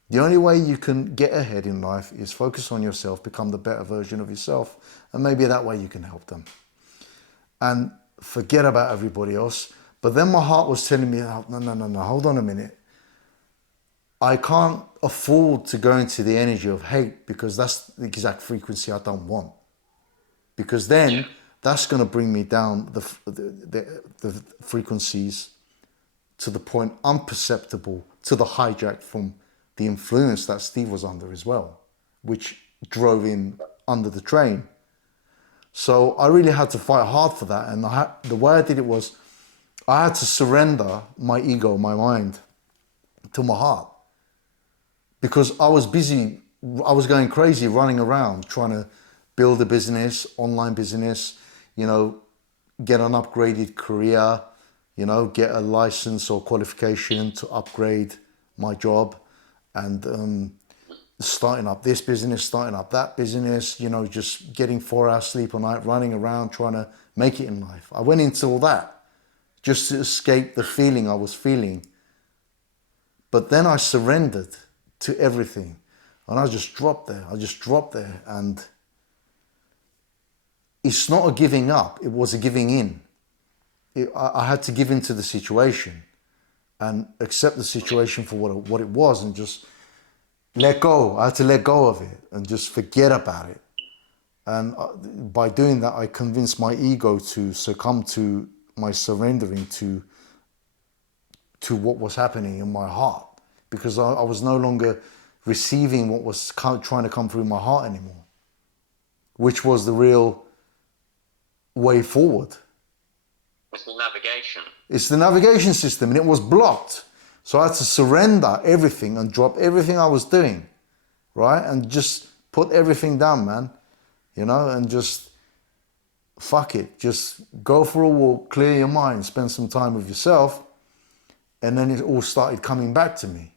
The only way you can get ahead in life is focus on yourself, become the better version of yourself, and maybe that way you can help them. And forget about everybody else. But then my heart was telling me, oh, no, hold on a minute. I can't afford to go into the energy of hate, because that's the exact frequency I don't want. Because then that's going to bring me down the frequencies to the point unperceptible to the hijack from the influence that Steve was under as well, which drove him under the train. So I really had to fight hard for that. And the way I did it was I had to surrender my ego, my mind, to my heart. because I was busy, I was going crazy running around trying to build a business, online business, you know, get an upgraded career, you know, get a license or qualification to upgrade my job, and starting up this business, starting up that business, you know, just getting 4 hours sleep a night, running around trying to make it in life. I went into all that just to escape the feeling I was feeling. But then I surrendered to everything, and I just dropped there. And it's not a giving up, it was a giving in. I had to give in to the situation and accept the situation for what it was, and just let go. I had to let go of it and just forget about it. And by doing that, I convinced my ego to succumb to my surrendering to what was happening in my heart, because I was no longer receiving what was trying to come through my heart anymore, which was the real way forward. It's the navigation. It's the navigation system, and it was blocked. So I had to surrender everything and drop everything I was doing, right? And just put everything down, man, you know, and just fuck it. Just go for a walk, clear your mind, spend some time with yourself. And then it all started coming back to me,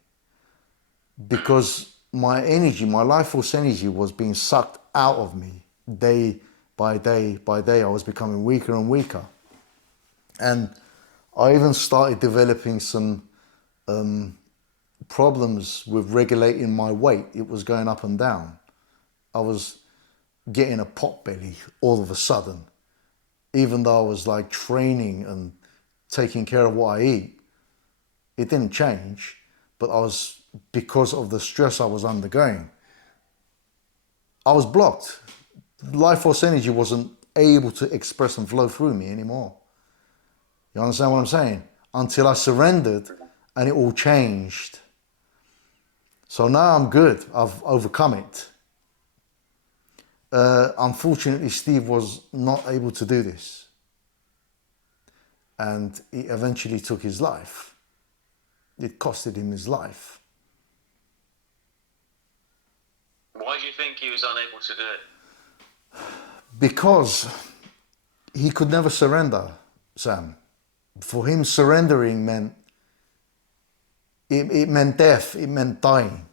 because my energy, my life force energy was being sucked out of me day by day by day. I was becoming weaker and weaker. And I even started developing some problems with regulating my weight. It was going up and down. I was getting a pot belly all of a sudden, even though I was like training and taking care of what I eat. It didn't change, but because of the stress I was undergoing, I was blocked. Life force energy wasn't able to express and flow through me anymore. You understand what I'm saying? Until I surrendered, and it all changed. So now I'm good. I've overcome it. Unfortunately, Steve was not able to do this, and he eventually took his life. It costed him his life. Why do you think he was unable to do it? Because he could never surrender, Sam. For him, surrendering meant it meant death. It meant dying.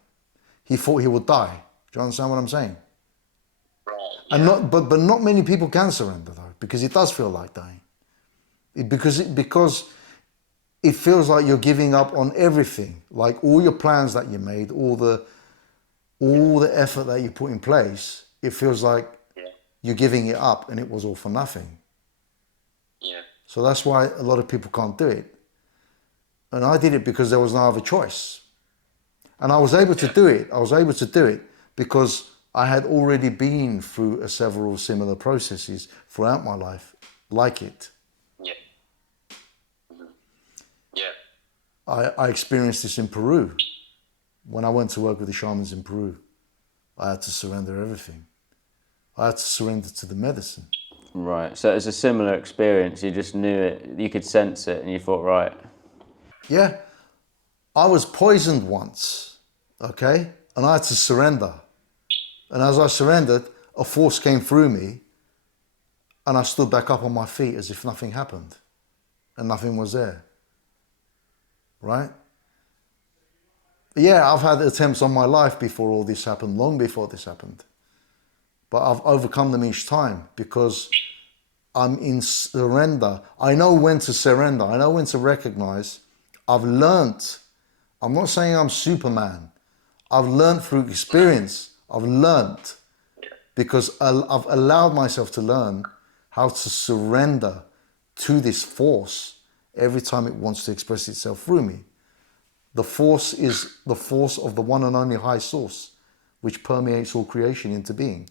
He thought he would die. Do you understand what I'm saying? Right. And but not many people can surrender, though, because it does feel like dying. Because it feels like you're giving up on everything, like all your plans that you made, all the effort that you put in place. It feels like you're giving it up, and it was all for nothing. Yeah. So that's why a lot of people can't do it. And I did it because there was no other choice. And I was able to do it. I was able to do it because I had already been through several similar processes throughout my life, like it. Yeah. Mm-hmm. Yeah. I experienced this in Peru. When I went to work with the shamans in Peru, I had to surrender everything. I had to surrender to the medicine. Right, so it was a similar experience. You just knew it, you could sense it, and you thought, right. Yeah, I was poisoned once, okay? And I had to surrender. And as I surrendered, a force came through me, and I stood back up on my feet as if nothing happened and nothing was there, right? Yeah, I've had attempts on my life before all this happened, long before this happened. But I've overcome them each time because I'm in surrender. I know when to surrender. I know when to recognize. I've learnt. I'm not saying I'm Superman. I've learnt through experience. I've learnt because I've allowed myself to learn how to surrender to this force every time it wants to express itself through me. The force is the force of the one and only high source, which permeates all creation into being.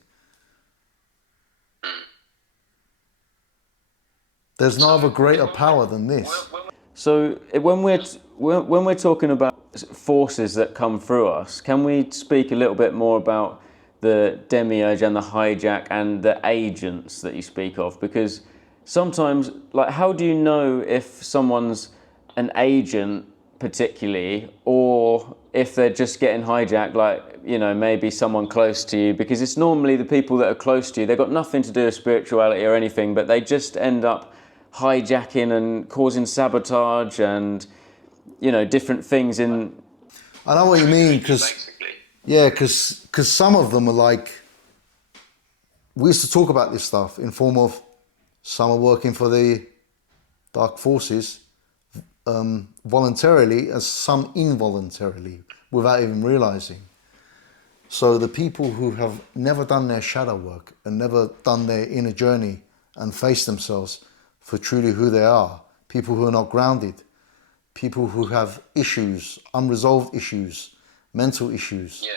There's no other greater power than this. So when we're talking about forces that come through us, can we speak a little bit more about the Demiurge and the hijack and the agents that you speak of? Because sometimes, like, how do you know if someone's an agent particularly, or if they're just getting hijacked, like, you know, maybe someone close to you, because it's normally the people that are close to you, they've got nothing to do with spirituality or anything, but they just end up hijacking and causing sabotage and, you know, different things in... I know what you mean, because basically. yeah, because some of them are like, we used to talk about this stuff in form of some are working for the dark forces voluntarily, and some involuntarily, without even realizing. So the people who have never done their shadow work and never done their inner journey and faced themselves for truly who they are, people who are not grounded, people who have issues, unresolved issues, mental issues,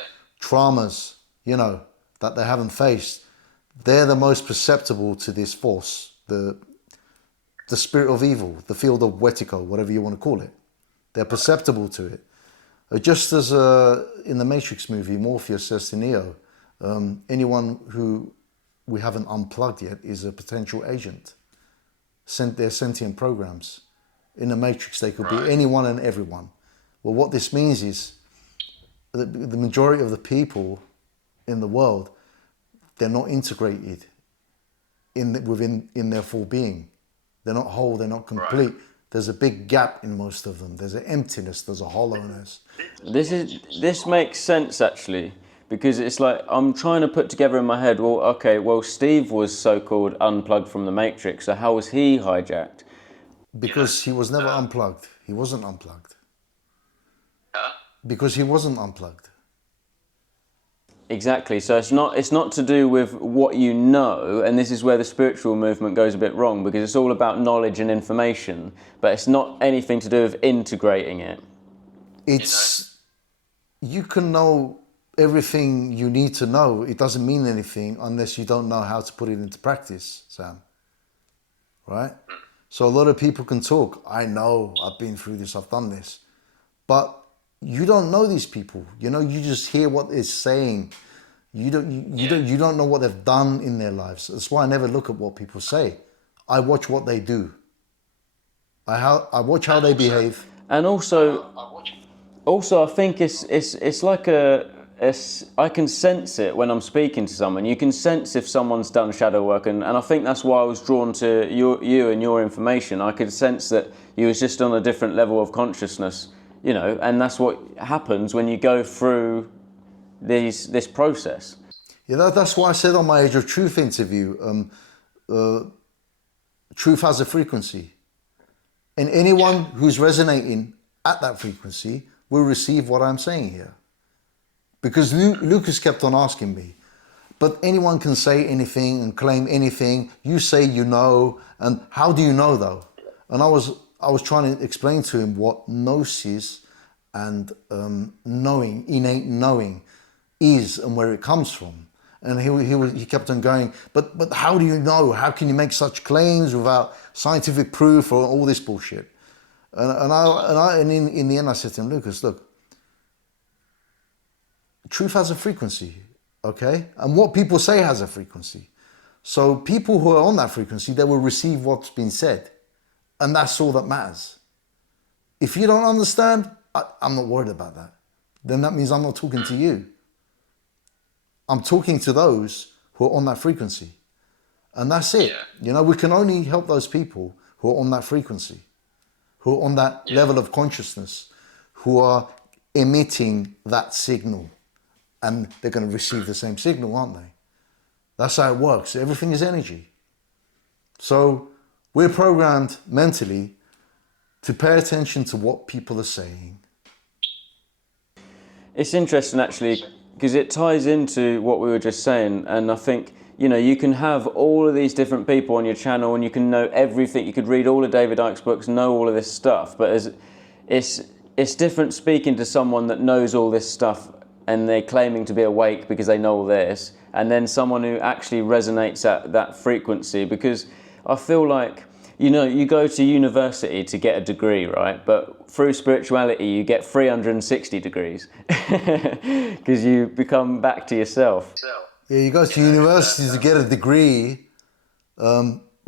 traumas, you know, that they haven't faced, they're the most perceptible to this force, the spirit of evil, the field of Wetico, whatever you want to call it. They're perceptible to it. Just as in the Matrix movie, Morpheus says to Neo, anyone who we haven't unplugged yet is a potential agent. They're sentient programs. In the Matrix, they could be anyone and everyone. Well, what this means is that the majority of the people in the world, they're not integrated in their full being. They're not whole, they're not complete. There's a big gap in most of them. There's an emptiness, there's a hollowness. This makes sense, actually, because it's like I'm trying to put together in my head, well, okay, well, Steve was so-called unplugged from the Matrix, so how was he hijacked? Because he was never unplugged. He wasn't unplugged. Because he wasn't unplugged. Exactly. So it's not to do with what you know, and this is where the spiritual movement goes a bit wrong, because it's all about knowledge and information, but it's not anything to do with integrating it. It's, you can know everything you need to know. It doesn't mean anything unless you don't know how to put it into practice, Sam. Right? So a lot of people can talk. I know, I've been through this, I've done this. But you don't know these people. You know, you just hear what they're saying. You don't know what they've done in their lives. That's why I never look at what people say. I watch what they do. I watch how they behave. And also I think it's like I can sense it when I'm speaking to someone. You can sense if someone's done shadow work, and I think that's why I was drawn to you and your information. I could sense that you was just on a different level of consciousness, you know, and that's what happens when you go through this process. Yeah, that's why I said on my Age of Truth interview, truth has a frequency. And anyone who's resonating at that frequency will receive what I'm saying here. Because Lucas kept on asking me, but anyone can say anything and claim anything. You say you know, and how do you know though? And I was trying to explain to him what gnosis and knowing, innate knowing is and where it comes from. And he kept on going, but how do you know? How can you make such claims without scientific proof or all this bullshit? And in the end I said to him, Lucas, look, truth has a frequency, okay? And what people say has a frequency. So people who are on that frequency, they will receive what's been said. And that's all that matters. If you don't understand, I'm not worried about that. Then that means I'm not talking to you. I'm talking to those who are on that frequency. And that's it. You know, we can only help those people who are on that frequency, who are on that level of consciousness, who are emitting that signal. And they're going to receive the same signal, aren't they? That's how it works. Everything is energy. So we're programmed mentally to pay attention to what people are saying. It's interesting, actually, because it ties into what we were just saying. And I think, you know, you can have all of these different people on your channel and you can know everything. You could read all of David Icke's books, know all of this stuff. But it's different speaking to someone that knows all this stuff and they're claiming to be awake because they know all this, and then someone who actually resonates at that frequency. Because I feel like, you know, you go to university to get a degree, right? But through spirituality, you get 360 degrees because you become back to yourself. Yeah, you go to university to get a degree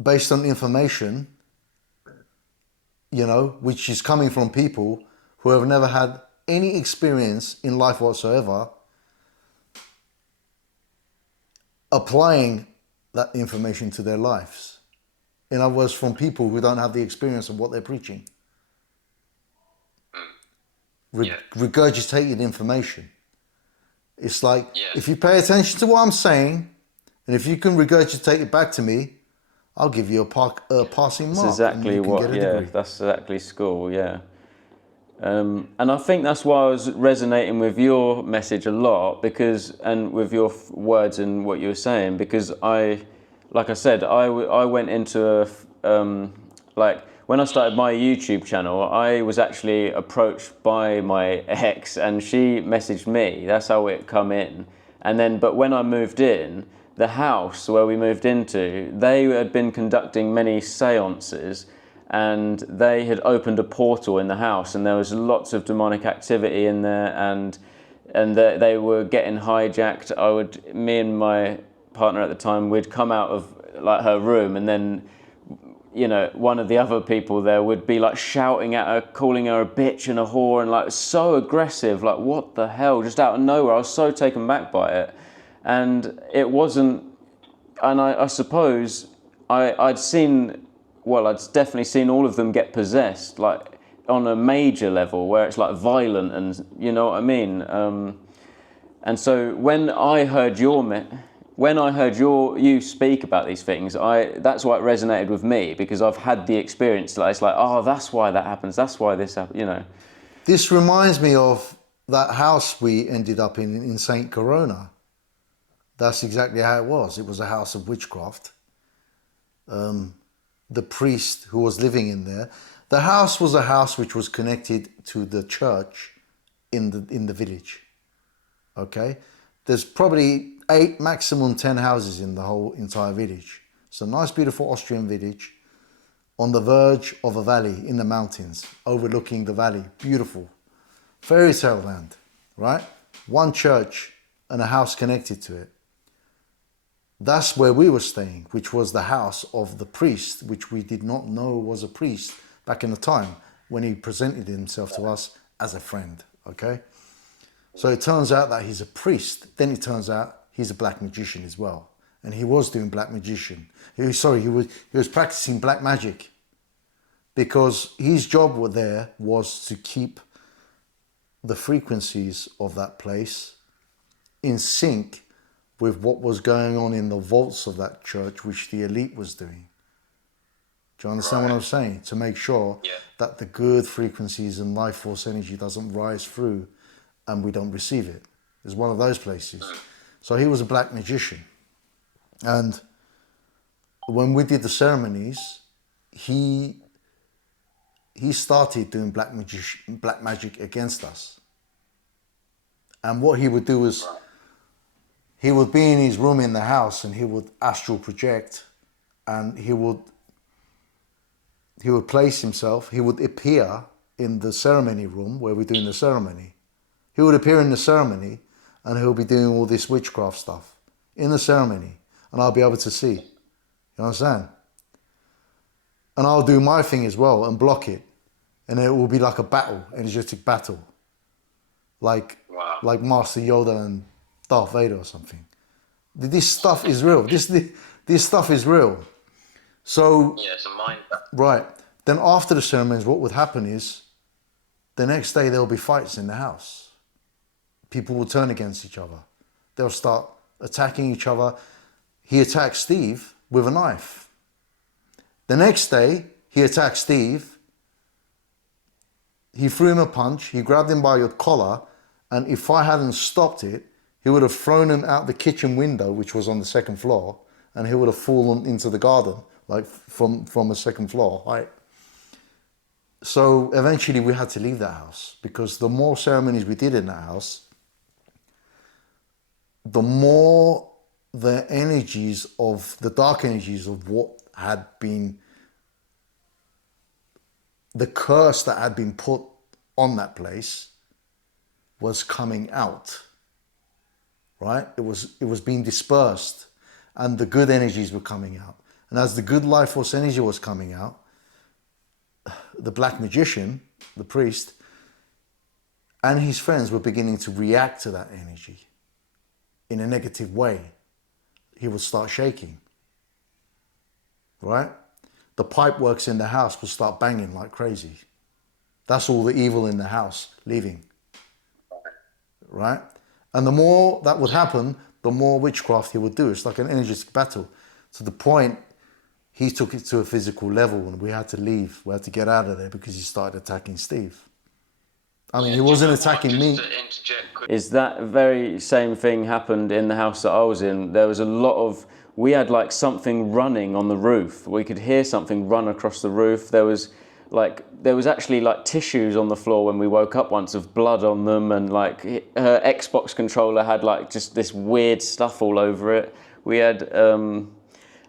based on information, you know, which is coming from people who have never had any experience in life whatsoever applying that information to their lives. In other words, from people who don't have the experience of what they're preaching. Regurgitated information. It's like, if you pay attention to what I'm saying, and if you can regurgitate it back to me, I'll give you a passing mark. That's exactly what, that's exactly school, and I think that's why I was resonating with your message a lot, and with your words and what you were saying, because like I said, I went into when I started my YouTube channel, I was actually approached by my ex, and she messaged me. That's how it come in. And then, but when I moved in, the house where we moved into, they had been conducting many seances, and they had opened a portal in the house, and there was lots of demonic activity in there, and they were getting hijacked. Me and my partner at the time, we'd come out of like her room, and then, you know, one of the other people there would be like shouting at her, calling her a bitch and a whore, and like so aggressive, like what the hell, just out of nowhere. I was so taken back by it. And it wasn't, and I suppose I'd definitely seen all of them get possessed, like on a major level where it's like violent, and you know what I mean? And so when I heard you speak about these things, that's why it resonated with me, because I've had the experience. Like, it's like, oh, that's why that happens. That's why this happens. You know. This reminds me of that house we ended up in St. Corona. That's exactly how it was. It was a house of witchcraft. The priest who was living in there. The house was a house which was connected to the church in the village. Okay, there's probably 8, maximum 10 houses in the whole entire village. It's a nice, beautiful Austrian village on the verge of a valley in the mountains, overlooking the valley. Beautiful. Fairy tale land, right? One church and a house connected to it. That's where we were staying, which was the house of the priest, which we did not know was a priest back in the time when he presented himself to us as a friend, okay? So it turns out that he's a priest. Then it turns out he's a black magician as well. And he was doing black magician. He was practicing black magic, because his job there was to keep the frequencies of that place in sync with what was going on in the vaults of that church, which the elite was doing. Do you understand what I'm saying? To make sure that the good frequencies and life force energy doesn't rise through and we don't receive it. It's one of those places. So he was a black magician. And when we did the ceremonies, he started doing black magic against us. And what he would do was, he would be in his room in the house, and he would astral project, and he would place himself, he would appear in the ceremony room where we're doing the ceremony. He would appear in the ceremony, and he'll be doing all this witchcraft stuff in the ceremony, and I'll be able to see. You understand? And I'll do my thing as well and block it, and it will be like a battle, energetic battle, like Master Yoda and Darth Vader or something. This stuff is real. This stuff is real. So it's a mind. Right. Then after the ceremonies, what would happen is, the next day there'll be fights in the house. People will turn against each other. They'll start attacking each other. He attacked Steve with a knife. The next day, he attacked Steve. He threw him a punch. He grabbed him by your collar. And if I hadn't stopped it, he would have thrown him out the kitchen window, which was on the second floor, and he would have fallen into the garden, like from a second floor height. So eventually we had to leave that house, because the more ceremonies we did in that house, the more the energies of, the dark energies of what had been, the curse that had been put on that place was coming out, right? It was being dispersed, and the good energies were coming out. And as the good life force energy was coming out, the black magician, the priest, and his friends were beginning to react to that energy in a negative way, he would start shaking, right? The pipe works in the house would start banging like crazy. That's all the evil in the house leaving, right? And the more that would happen, the more witchcraft he would do. It's like an energetic battle, to the point he took it to a physical level and we had to leave. We had to get out of there because he started attacking Steve. I mean, he wasn't attacking me. Just to interject quick. Is that very same thing happened in the house that I was in? There was a lot of, we had like something running on the roof. We could hear something run across the roof. There was actually like tissues on the floor when we woke up once, of blood on them, and like her Xbox controller had like just this weird stuff all over it. We had,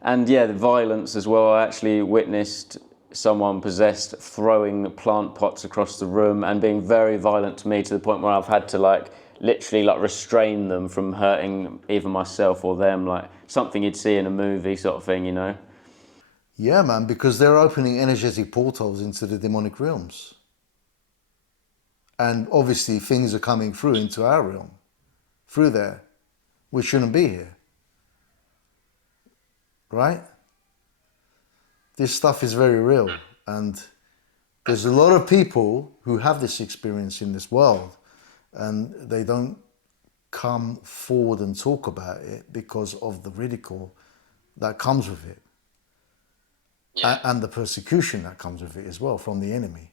and yeah, the violence as well. I actually witnessed someone possessed throwing plant pots across the room and being very violent to me, to the point where I've had to like literally like restrain them from hurting either myself or them, like something you'd see in a movie sort of thing, you know? Yeah, man, because they're opening energetic portals into the demonic realms. And obviously things are coming through into our realm, through there. We shouldn't be here. Right? This stuff is very real. And there's a lot of people who have this experience in this world, and they don't come forward and talk about it because of the ridicule that comes with it. And the persecution that comes with it as well from the enemy.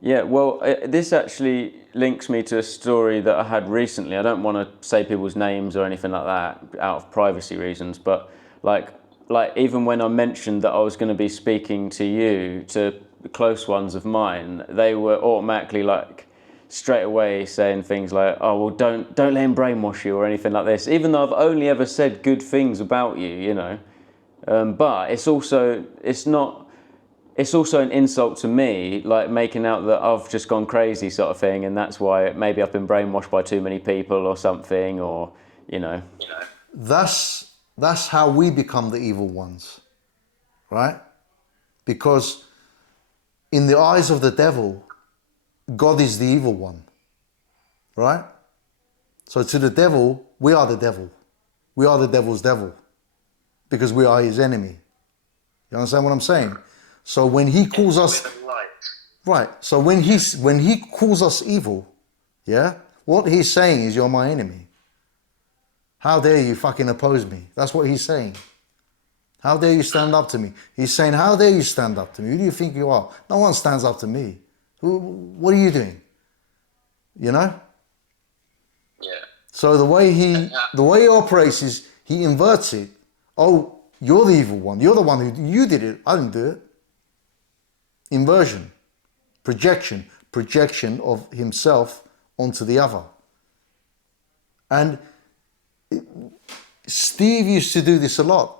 Yeah, well, this actually links me to a story that I had recently. I don't want to say people's names or anything like that out of privacy reasons, but like even when I mentioned that I was going to be speaking to you, to close ones of mine, they were automatically like straight away saying things like, "Oh, well, don't let him brainwash you," or anything like this, even though I've only ever said good things about you, you know. But it's also an insult to me, like making out that I've just gone crazy sort of thing, and that's why maybe I've been brainwashed by too many people or something, or, you know. That's how we become the evil ones, right? Because in the eyes of the devil, God is the evil one, right? So to the devil, we are the devil. We are the devil's devil because we are his enemy. You understand what I'm saying? So when he calls us, right, so when he calls us evil, yeah, what he's saying is, you're my enemy. How dare you fucking oppose me? That's what he's saying. How dare you stand up to me? He's saying, how dare you stand up to me? Who do you think you are? No one stands up to me. What are you doing? You know? Yeah. So the way he operates is he inverts it. Oh, you're the evil one. You're the one you did it. I didn't do it. Inversion, projection of himself onto the other. And Steve used to do this a lot.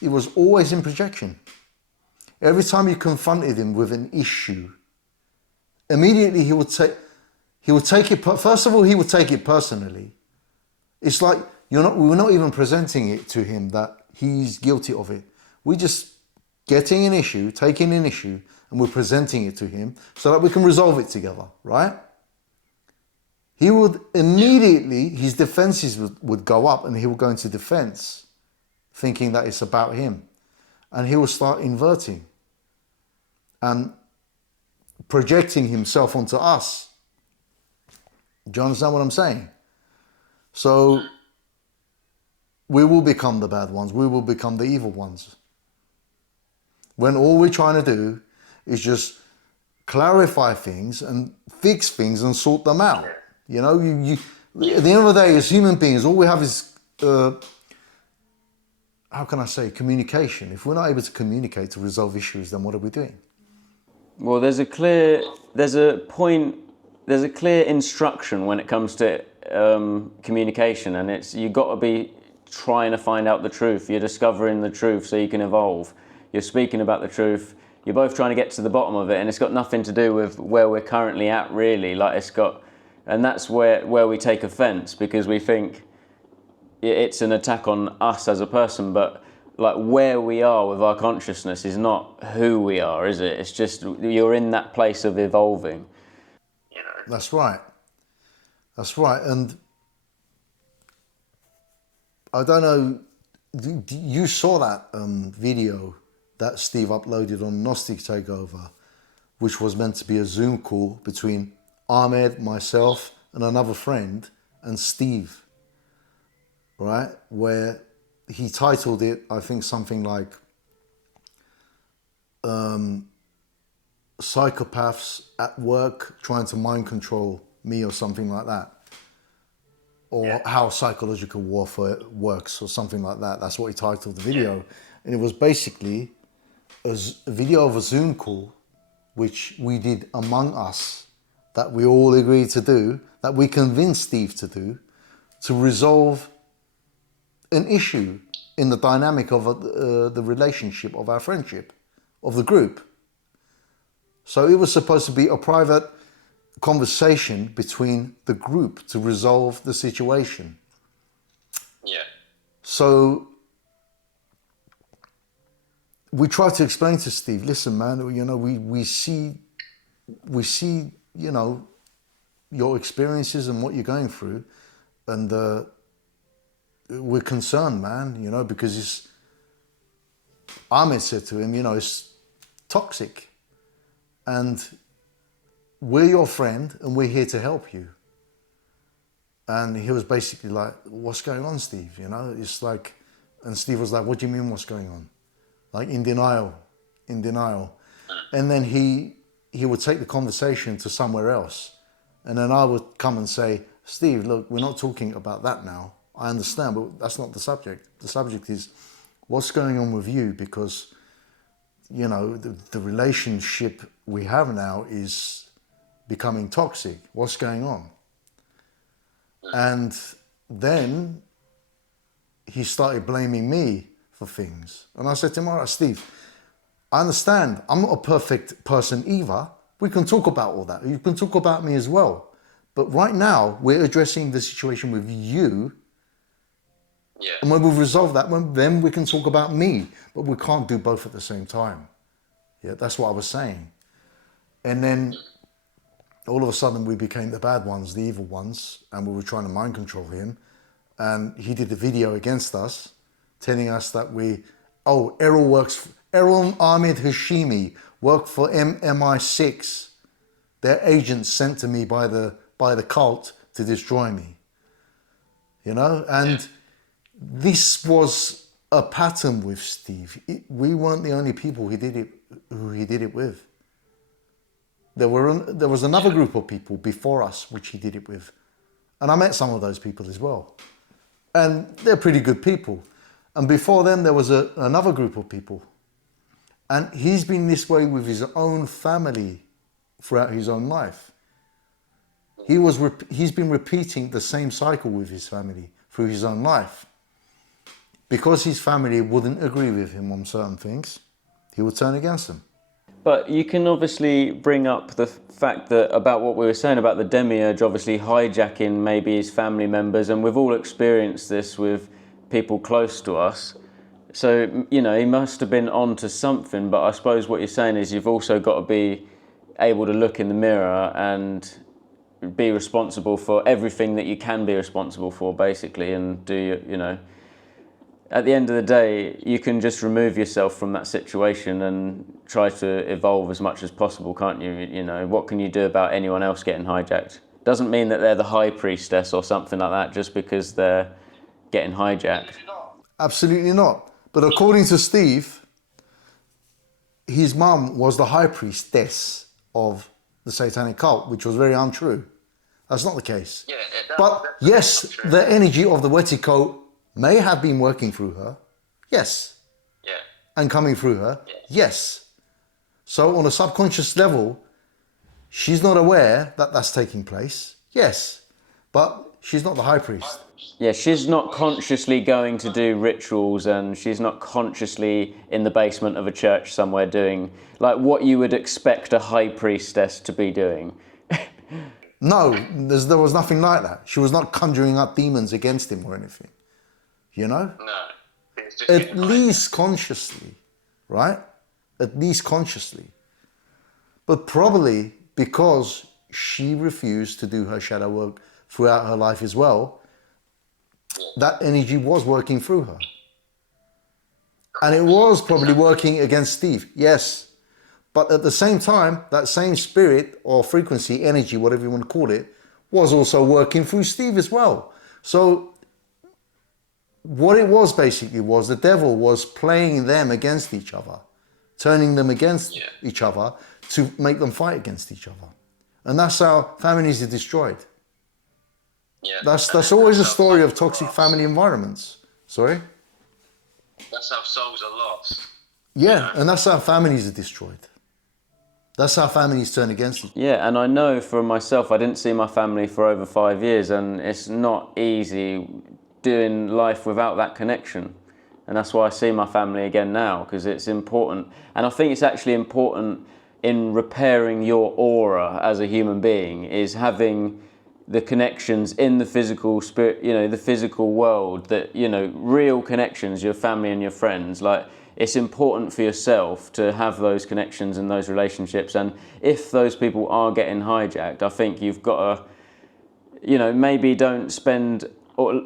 It was always in projection. Every time you confronted him with an issue, immediately he would take it. First of all, he would take it personally. It's like we're not even presenting it to him that he's guilty of it. We're just taking an issue, and we're presenting it to him so that we can resolve it together, right? He would immediately, his defenses would go up, and he would go into defense, thinking that it's about him. And he would start inverting and projecting himself onto us. Do you understand what I'm saying? So we will become the bad ones. We will become the evil ones. When all we're trying to do is just clarify things and fix things and sort them out. You know, at the end of the day, as human beings, all we have is, how can I say, communication. If we're not able to communicate to resolve issues, then what are we doing? Well, there's a clear instruction when it comes to communication, and it's, you got to be trying to find out the truth. You're discovering the truth so you can evolve. You're speaking about the truth. You're both trying to get to the bottom of it, and it's got nothing to do with where we're currently at, really. Like, it's got, and that's where we take offense, because we think it's an attack on us as a person, but like where we are with our consciousness is not who we are, is it? It's just you're in that place of evolving. You know, That's right. That's right. And I don't know, you saw that video that Steve uploaded on Gnostic Takeover, which was meant to be a Zoom call between Ahmed, myself, and another friend, and Steve, right? Where he titled it, I think, something like Psychopaths at Work Trying to Mind Control Me, or something like that. Or How Psychological Warfare Works, or something like that. That's what he titled the video. And it was basically a video of a Zoom call, which we did among us, that we all agreed to do, that we convinced Steve to do, to resolve an issue in the dynamic of the relationship of our friendship, of the group. So it was supposed to be a private conversation between the group to resolve the situation. Yeah. So we tried to explain to Steve, listen, man, you know, we see, you know, your experiences and what you're going through, and we're concerned, man, you know, because Ahmed said to him, you know, it's toxic, and we're your friend and we're here to help you. And he was basically like, what's going on, Steve? You know, it's like, and Steve was like, what do you mean what's going on? Like in denial. And then he would take the conversation to somewhere else. And then I would come and say, Steve, look, we're not talking about that now. I understand, but that's not the subject. The subject is what's going on with you, because, you know, the relationship we have now is becoming toxic. What's going on? And then he started blaming me for things. And I said to him, all right, Steve, I understand. I'm not a perfect person either. We can talk about all that. You can talk about me as well. But right now, we're addressing the situation with you. Yeah. And when we've resolved that, then we can talk about me. But we can't do both at the same time. Yeah, that's what I was saying. And then all of a sudden we became the bad ones, the evil ones, and we were trying to mind control him. And he did the video against us, telling us that Eril and Ahmed Hashimi work for MI6. They're agents sent to me by the cult to destroy me. You know, and this was a pattern with Steve. We weren't the only people who he did it with. There was another group of people before us which he did it with. And I met some of those people as well. And they're pretty good people. And before them, there was another group of people. And he's been this way with his own family throughout his own life. He's been repeating the same cycle with his family through his own life. Because his family wouldn't agree with him on certain things, he would turn against them. But you can obviously bring up the fact that about what we were saying about the Demiurge obviously hijacking maybe his family members, and we've all experienced this with people close to us. So, you know, he must have been onto something, but I suppose what you're saying is you've also got to be able to look in the mirror and be responsible for everything that you can be responsible for, basically, and do, you know, at the end of the day, you can just remove yourself from that situation and try to evolve as much as possible, can't you? You know, what can you do about anyone else getting hijacked? Doesn't mean that they're the high priestess or something like that just because they're getting hijacked. Absolutely not. But according to Steve, his mum was the high priestess of the satanic cult, which was very untrue. That's not the case. Yeah, But yes, the energy of the Wetiko may have been working through her. Yes. Yeah. And coming through her. Yes. So on a subconscious level, she's not aware that that's taking place. Yes. But she's not the high priest. Yeah, she's not consciously going to do rituals, and she's not consciously in the basement of a church somewhere doing like what you would expect a high priestess to be doing. No, there was nothing like that. She was not conjuring up demons against him or anything. You know? No. It's just At least consciously, right? At least consciously. But probably because she refused to do her shadow work throughout her life as well, that energy was working through her. And it was probably working against Steve, yes. But at the same time, that same spirit or frequency, energy, whatever you want to call it, was also working through Steve as well. So what it was basically was the devil was playing them against each other, turning them against each other to make them fight against each other. And that's how families are destroyed. Yeah. That's always a story of toxic family environments. Sorry? That's how souls are lost. Yeah, and that's how families are destroyed. That's how families turn against each other. Yeah, and I know for myself, I didn't see my family for over 5 years, and it's not easy doing life without that connection. And that's why I see my family again now, because it's important. And I think it's actually important in repairing your aura as a human being, is having the connections in the physical spirit, the physical world, that, real connections, your family and your friends. Like, it's important for yourself to have those connections and those relationships. And if those people are getting hijacked, I think you've got to, maybe don't spend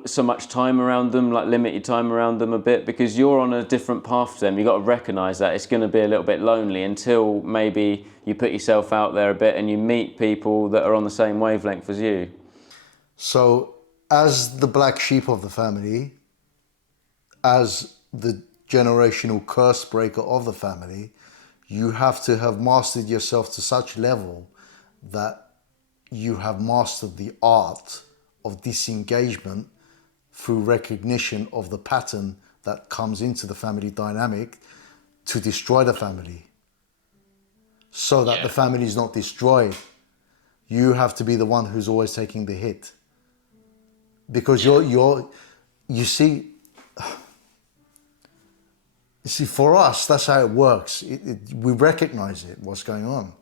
so much time around them, like limit your time around them a bit, because you're on a different path to them. You've got to recognise that it's going to be a little bit lonely until maybe you put yourself out there a bit and you meet people that are on the same wavelength as you. So as the black sheep of the family, as the generational curse breaker of the family, you have to have mastered yourself to such level that you have mastered the art of disengagement through recognition of the pattern that comes into the family dynamic to destroy the family, so that the family is not destroyed. You have to be the one who's always taking the hit, because you see, for us, that's how it works. We recognize it, what's going on.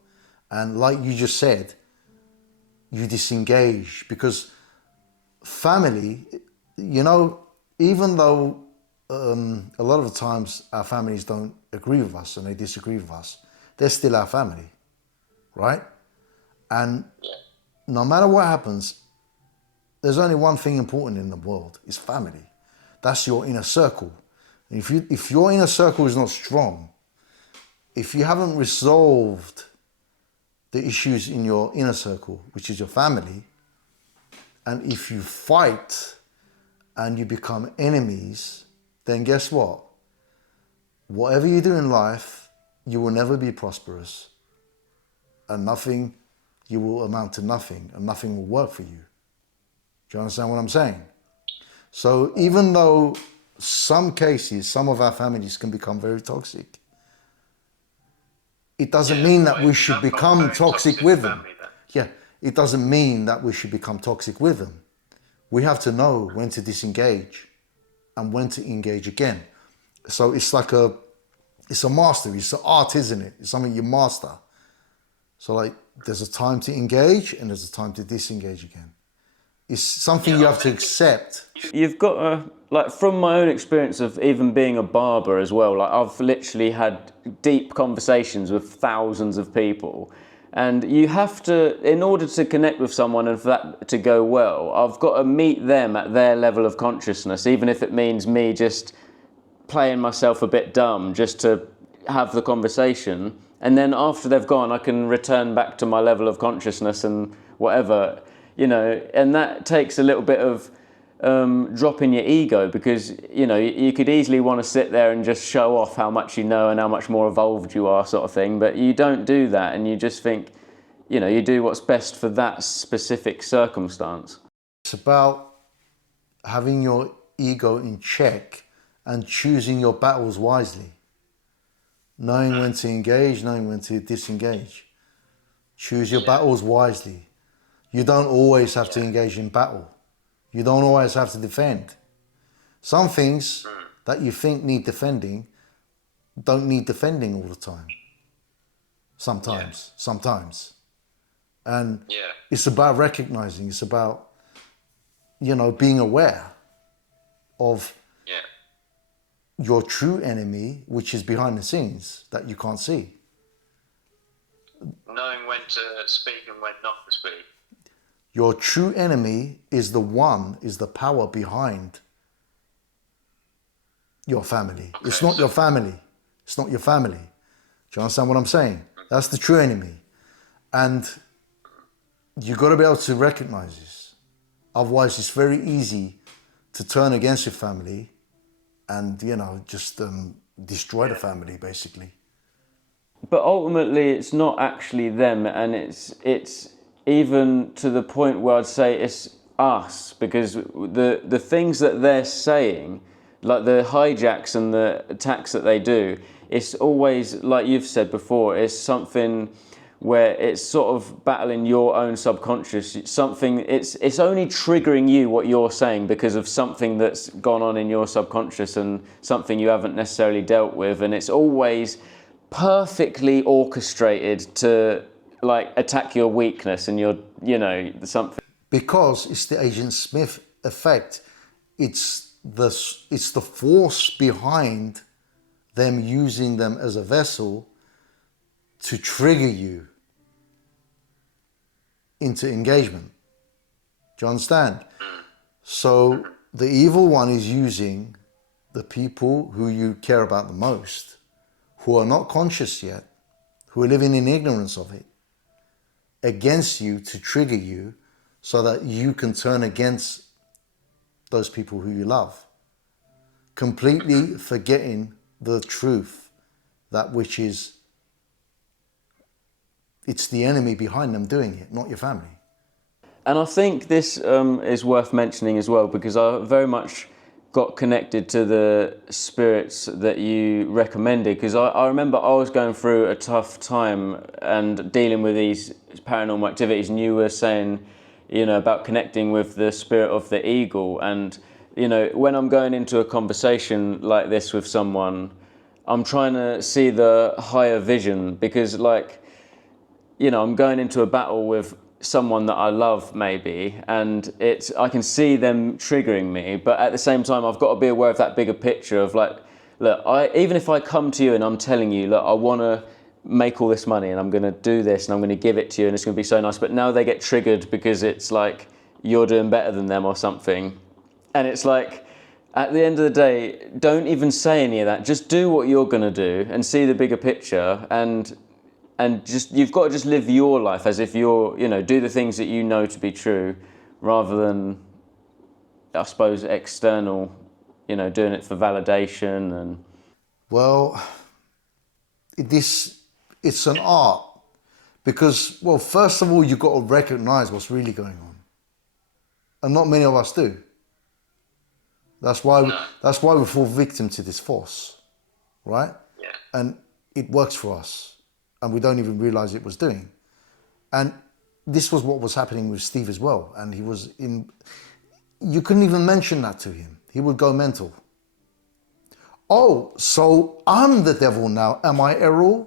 And like you just said, you disengage, because family, even though a lot of the times our families don't agree with us and they disagree with us, they're still our family, right? And no matter what happens, there's only one thing important in the world, is family. That's your inner circle. And if your inner circle is not strong, if you haven't resolved the issues in your inner circle, which is your family, and if you fight and you become enemies, then guess what? Whatever you do in life, you will never be prosperous, and you will amount to nothing, and nothing will work for you. Do you understand what I'm saying? So even though some cases, some of our families can become very toxic, it doesn't mean that we should become toxic with them. Yeah, it doesn't mean that we should become toxic with them. We have to know when to disengage and when to engage again. So it's a mastery, it's an art, isn't it? It's something you master. So like, there's a time to engage and there's a time to disengage again. It's something you have to accept. You've got to, like, from my own experience of even being a barber as well, like, I've literally had deep conversations with thousands of people, and you have to, in order to connect with someone and for that to go well, I've got to meet them at their level of consciousness, even if it means me just playing myself a bit dumb just to have the conversation. And then after they've gone, I can return back to my level of consciousness and whatever, and that takes a little bit of dropping your ego, because you could easily want to sit there and just show off how much you know and how much more evolved you are, sort of thing, but you don't do that, and you just think, you do what's best for that specific circumstance. It's about having your ego in check and choosing your battles wisely, knowing when to engage, knowing when to disengage. Choose your battles wisely. You don't always have to engage in battle. You don't always have to defend. Some things that you think need defending don't need defending all the time. Sometimes. And it's about recognizing, it's about, being aware of your true enemy, which is behind the scenes, that you can't see. Knowing when to speak and when not to speak. Your true enemy is the power behind your family. Okay, It's not your family. It's not your family. Do you understand what I'm saying? That's the true enemy. And you got to be able to recognize this. Otherwise, it's very easy to turn against your family and, just destroy the family, basically. But ultimately, it's not actually them, and it's even to the point where I'd say it's us, because the things that they're saying, like the hijacks and the attacks that they do, it's always, like you've said before, it's something where it's sort of battling your own subconscious. Something, it's only triggering you what you're saying because of something that's gone on in your subconscious and something you haven't necessarily dealt with, and it's always perfectly orchestrated to like attack your weakness and your, something. Because it's the Agent Smith effect. It's the force behind them using them as a vessel to trigger you into engagement. Do you understand? So the evil one is using the people who you care about the most, who are not conscious yet, who are living in ignorance of it, against you to trigger you so that you can turn against those people who you love, completely forgetting the truth, that which is, it's the enemy behind them doing it, not your family. And I think this is worth mentioning as well, because I very much got connected to the spirits that you recommended, because I remember I was going through a tough time and dealing with these paranormal activities, and you were saying, about connecting with the spirit of the eagle. And, when I'm going into a conversation like this with someone, I'm trying to see the higher vision, because I'm going into a battle with someone that I love maybe, and I can see them triggering me, but at the same time I've got to be aware of that bigger picture of like, look, even if I come to you and I'm telling you, look, I want to make all this money and I'm going to do this and I'm going to give it to you and it's going to be so nice, but now they get triggered because it's like you're doing better than them or something. And it's like, at the end of the day, don't even say any of that. Just do what you're going to do and see the bigger picture, and just, you've got to just live your life as if you're, do the things that you know to be true, rather than, I suppose, external, doing it for validation. And Well, it's an art, because, well, first of all, you've got to recognize what's really going on, and not many of us do. That's why we fall victim to this force, right? Yeah. And it works for us, and we don't even realize it was doing. And this was what was happening with Steve as well. And you couldn't even mention that to him. He would go mental. Oh, so I'm the devil now, am I, Eril?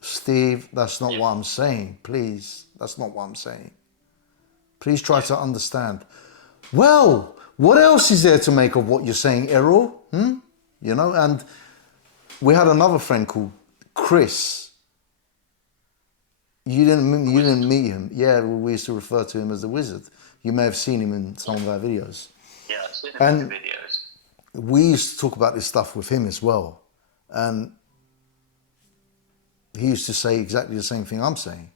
Steve, that's not what I'm saying. Please, that's not what I'm saying. Please try to understand. Well, what else is there to make of what you're saying, Eril? And we had another friend called Chris. You didn't meet him. Yeah, we used to refer to him as the wizard. You may have seen him in some of our videos. Yeah, I've seen him in the videos. We used to talk about this stuff with him as well. And he used to say exactly the same thing I'm saying.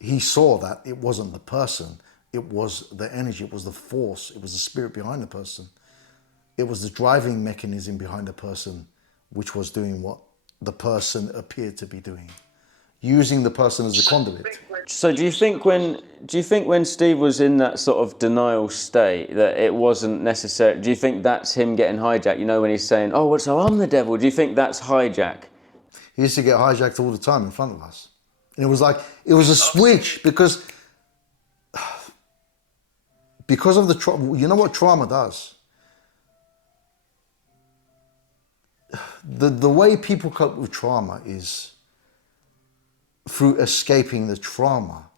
He saw that it wasn't the person, it was the energy, it was the force, it was the spirit behind the person. It was the driving mechanism behind the person, which was doing what the person appeared to be doing, using the person as a conduit. so do you think when Steve was in that sort of denial state that it wasn't necessary? Do you think that's him getting hijacked? When he's saying, oh, well, so I'm the devil. Do you think that's hijack? He used to get hijacked all the time in front of us. And it was like, it was a switch, because of the trauma. You know what trauma does? The way people cope with trauma is through escaping the trauma.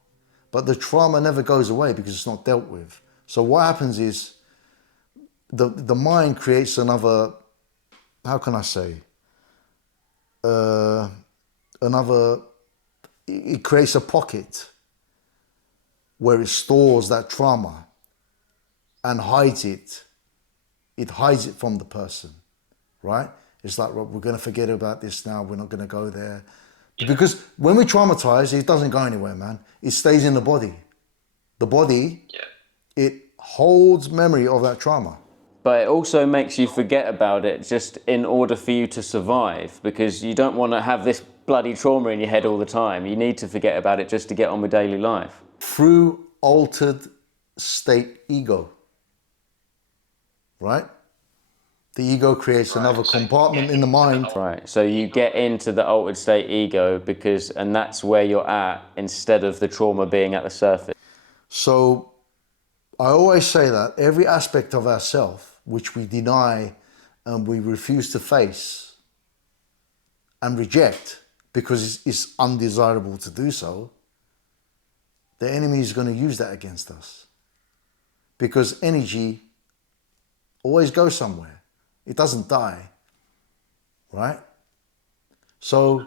But the trauma never goes away because it's not dealt with. So what happens is the mind creates another, how can I say? another, it creates a pocket where it stores that trauma and hides it. It hides it from the person, right? It's like, we're going to forget about this now. We're not going to go there. Because when we traumatize, it doesn't go anywhere, man. It stays in the body. The body, it holds memory of that trauma. But it also makes you forget about it just in order for you to survive, because you don't want to have this bloody trauma in your head all the time. You need to forget about it just to get on with daily life. Through altered state ego, right? The ego creates another compartment in the mind. Right, so you get into the altered state ego and that's where you're at, instead of the trauma being at the surface. So I always say that every aspect of ourself which we deny and we refuse to face and reject because it's undesirable to do so, the enemy is going to use that against us. Because energy always goes somewhere. It doesn't die, right? So,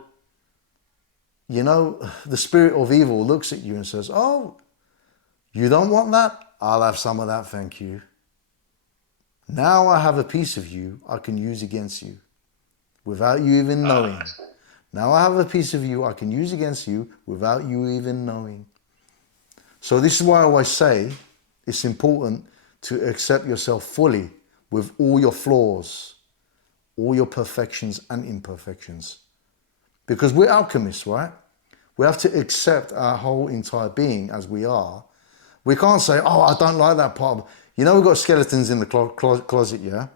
you know, the spirit of evil looks at you and says, oh, you don't want that? I'll have some of that, thank you. Now I have a piece of you I can use against you without you even knowing. Now I have a piece of you I can use against you without you even knowing. So this is why I always say it's important to accept yourself fully with all your flaws, all your perfections and imperfections. Because we're alchemists, right? We have to accept our whole entire being as we are. We can't say, oh, I don't like that part. You know, we've got skeletons in the closet, yeah?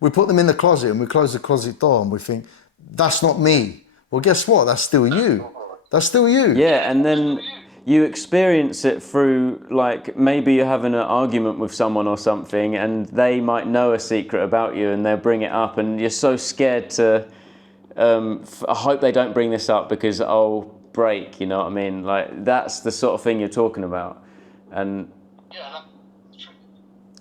We put them in the closet and we close the closet door and we think, that's not me. Well, guess what? That's still you. That's still you. Yeah, and then you experience it through, like, maybe you're having an argument with someone or something and they might know a secret about you and they'll bring it up and you're so scared to, I hope they don't bring this up because I'll break, you know what I mean? Like, that's the sort of thing you're talking about. And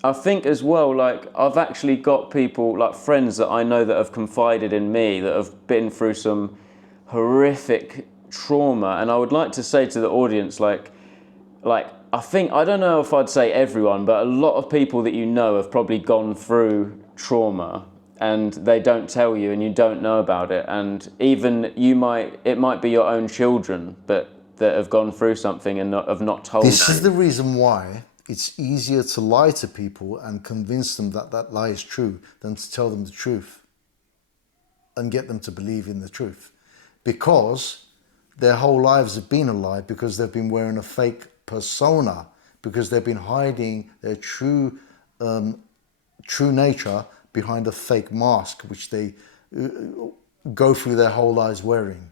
I think as well, like, I've actually got people, like friends that I know that have confided in me, that have been through some horrific trauma. And I would like to say to the audience, like I think, I don't know if I'd say everyone, but a lot of people that you know have probably gone through trauma and they don't tell you and you don't know about it. And even it might be your own children, but that have gone through something and have not told you. This is the reason why it's easier to lie to people and convince them that that lie is true than to tell them the truth and get them to believe in the truth. Because their whole lives have been a lie, because they've been wearing a fake persona, because they've been hiding their true nature behind a fake mask, which they go through their whole lives wearing,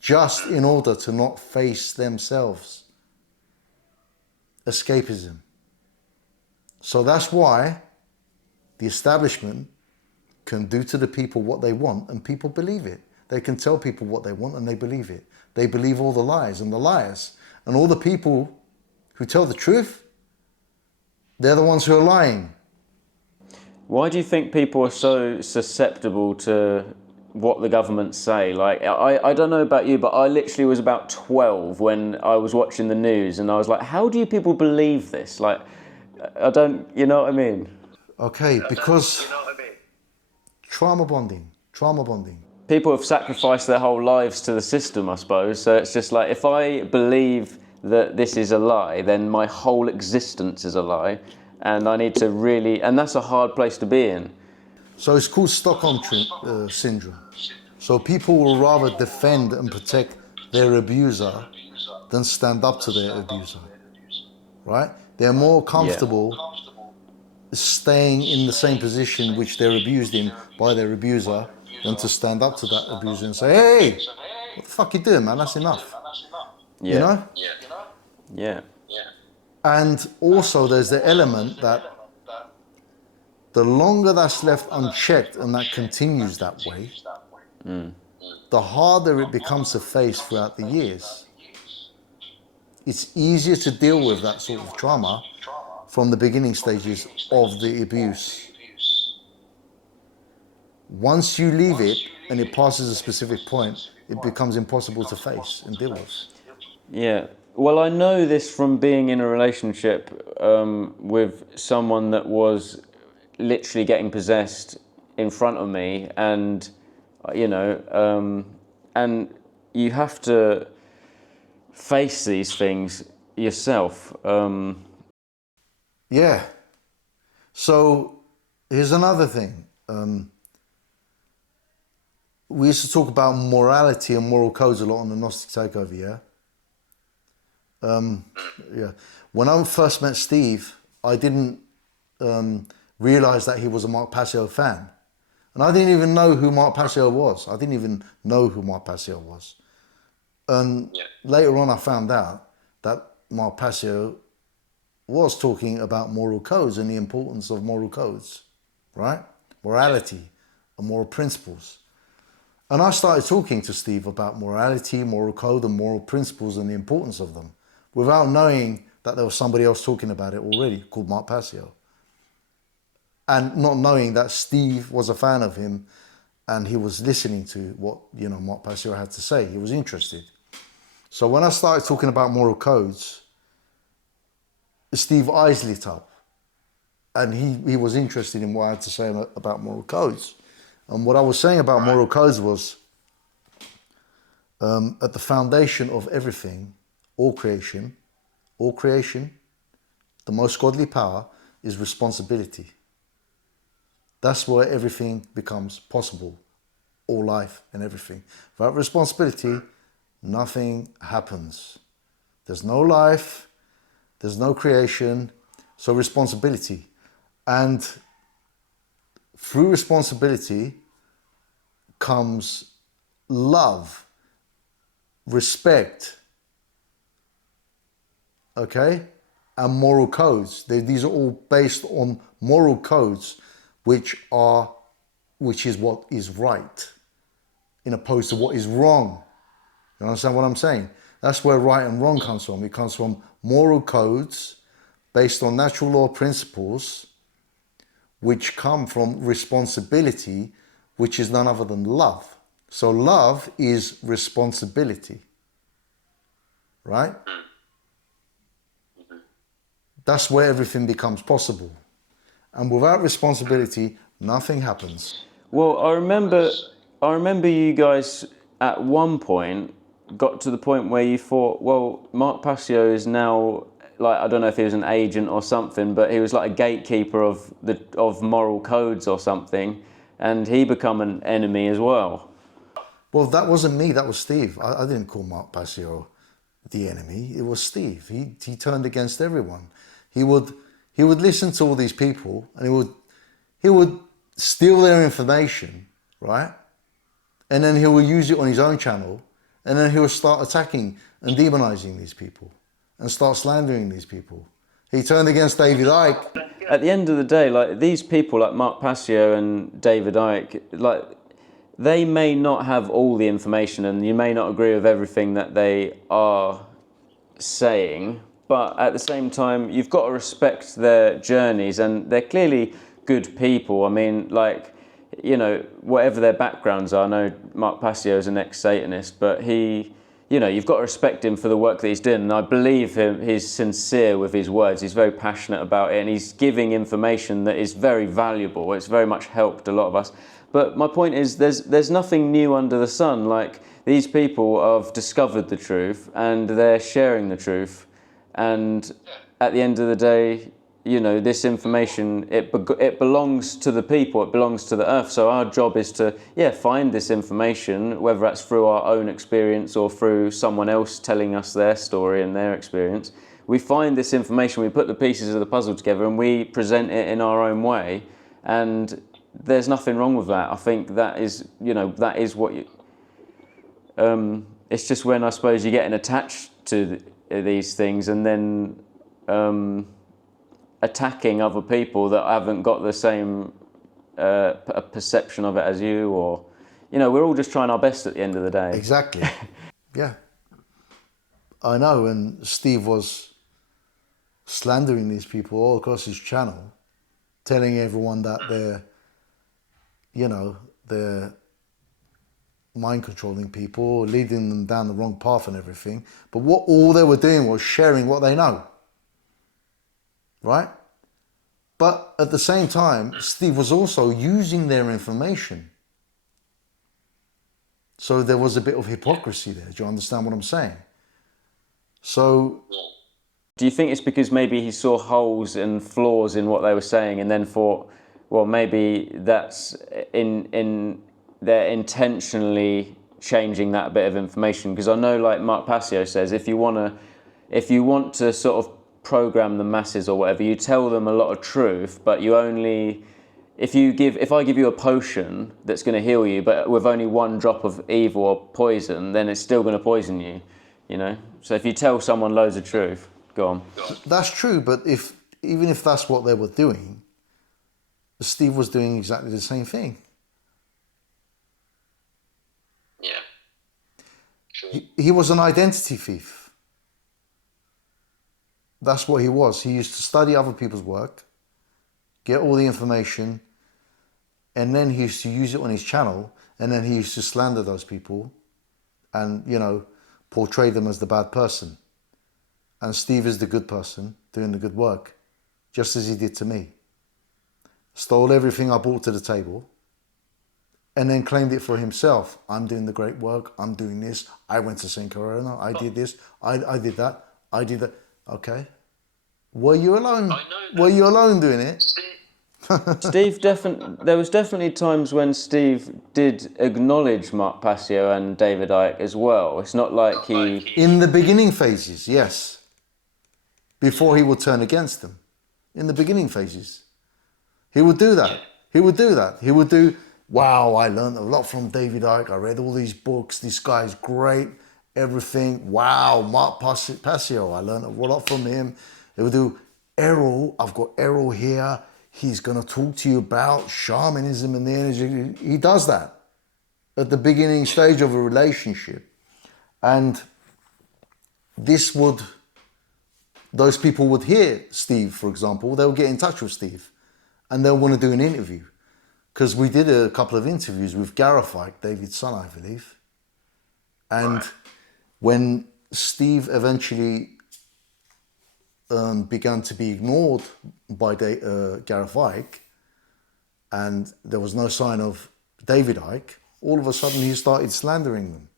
just in order to not face themselves. Escapism. So that's why the establishment can do to the people what they want and people believe it. They can tell people what they want and they believe it. They believe all the lies and the liars. And all the people who tell the truth, they're the ones who are lying. Why do you think people are so susceptible to what the government say? Like, I don't know about you, but I literally was about 12 when I was watching the news and I was like, how do you people believe this? Like, I don't, you know what I mean? Okay, because trauma bonding. People have sacrificed their whole lives to the system, I suppose. So it's just like, if I believe that this is a lie, then my whole existence is a lie. And I need to really, and that's a hard place to be in. So it's called Stockholm syndrome. So people will rather defend and protect their abuser than stand up to their abuser, right? They're more comfortable staying in the same position which they're abused in by their abuser than to stand up to that abuser and say, hey, what the fuck you doing, man? That's enough. Yeah. You know? Yeah. And also there's the element that the longer that's left unchecked and that continues that way, the harder it becomes to face throughout the years. It's easier to deal with that sort of trauma from the beginning stages of the abuse. Once you leave it and it passes a specific point, it becomes impossible to face and deal with. Yeah. Well, I know this from being in a relationship with someone that was literally getting possessed in front of me, and and you have to face these things yourself. Yeah. So here's another thing. We used to talk about morality and moral codes a lot on the Gnostic Takeover, yeah? Yeah. When I first met Steve, I didn't realize that he was a Mark Passio fan. And I didn't even know who Mark Passio was. I didn't even know who Mark Passio was. And later on I found out that Mark Passio was talking about moral codes and the importance of moral codes, right? Morality and moral principles. And I started talking to Steve about morality, moral code and moral principles and the importance of them without knowing that there was somebody else talking about it already called Mark Passio. And not knowing that Steve was a fan of him and he was listening to what, Mark Passio had to say. He was interested. So when I started talking about moral codes, Steve's eyes lit up and he was interested in what I had to say about moral codes. And what I was saying about moral codes was at the foundation of everything, all creation, the most godly power is responsibility. That's where everything becomes possible, all life and everything. Without responsibility, nothing happens. There's no life, there's no creation, so responsibility. And through responsibility comes love, respect, okay? And moral codes. These are all based on moral codes, which is what is right, in opposed to what is wrong. You understand what I'm saying? That's where right and wrong comes from. It comes from moral codes based on natural law principles, which come from responsibility, which is none other than love. So love is responsibility, right? That's where everything becomes possible. And without responsibility, nothing happens. Well, I remember you guys at one point got to the point where you thought, well, Mark Passio is now, like, I don't know if he was an agent or something, but he was like a gatekeeper of moral codes or something, and he become an enemy as well. Well, that wasn't me, that was Steve. I didn't call Mark Passio the enemy. It was Steve. He turned against everyone. He would listen to all these people and he would steal their information, right? And then he will use it on his own channel, and then he will start attacking and demonizing these people and start slandering these people. He turned against David Icke. At the end of the day, like, these people like Mark Passio and David Icke, like, they may not have all the information and you may not agree with everything that they are saying, but at the same time, you've got to respect their journeys, and they're clearly good people. I mean, like, whatever their backgrounds are, I know Mark Passio is an ex-Satanist, but you've got to respect him for the work that he's doing, and I believe he's sincere with his words. He's very passionate about it, and he's giving information that is very valuable. It's very much helped a lot of us. But my point is, there's nothing new under the sun. Like, these people have discovered the truth, and they're sharing the truth, and at the end of the day, this information, it belongs to the people, it belongs to the earth. So our job is to, find this information, whether that's through our own experience or through someone else telling us their story and their experience. We find this information, we put the pieces of the puzzle together, and we present it in our own way. And there's nothing wrong with that. I think that is what you... it's just when, I suppose, you're getting attached to these things and then attacking other people that haven't got the same perception of it as you, or we're all just trying our best at the end of the day. Exactly. Yeah, I know. And Steve was slandering these people all across his channel, telling everyone that they're mind controlling people, leading them down the wrong path and everything. But what all they were doing was sharing what they know. Right? But at the same time, Steve was also using their information. So there was a bit of hypocrisy there. Do you understand what I'm saying? So... Do you think it's because maybe he saw holes and flaws in what they were saying and then thought, well, maybe that's they're intentionally changing that bit of information? Because I know, like Mark Passio says, if you want to sort of program the masses or whatever, you tell them a lot of truth, but you only... If I give you a potion that's going to heal you, but with only one drop of evil or poison, then it's still going to poison you, you know? So if you tell someone loads of truth... Go on. That's true, but even if that's what they were doing, Steve was doing exactly the same thing. Yeah. Sure. He was an identity thief. That's what he was. He used to study other people's work, get all the information, and then he used to use it on his channel, and then he used to slander those people and, you know, portray them as the bad person. And Steve is the good person doing the good work, just as he did to me. Stole everything I brought to the table and then claimed it for himself. I'm doing the great work. I'm doing this. I went to St. Corona. I did this. I did that. I did that. Okay. Were you alone? Were you alone doing it? There was definitely times when Steve did acknowledge Mark Passio and David Icke as well. It's not like he... In the beginning phases, yes. Before he would turn against them. In the beginning phases. He would do that. He would do that. He would do, wow, I learned a lot from David Icke. I read all these books. This guy's great. Everything. Wow, Mark Passio. I learned a lot from him. He would do, Eril, I've got Eril here. He's going to talk to you about shamanism and the energy. He does that at the beginning stage of a relationship. And those people would hear Steve, for example. They'll get in touch with Steve and they'll want to do an interview. Because we did a couple of interviews with Gareth Icke, David's son, I believe. And when Steve eventually began to be ignored by Gareth Icke, and there was no sign of David Icke, all of a sudden he started slandering them.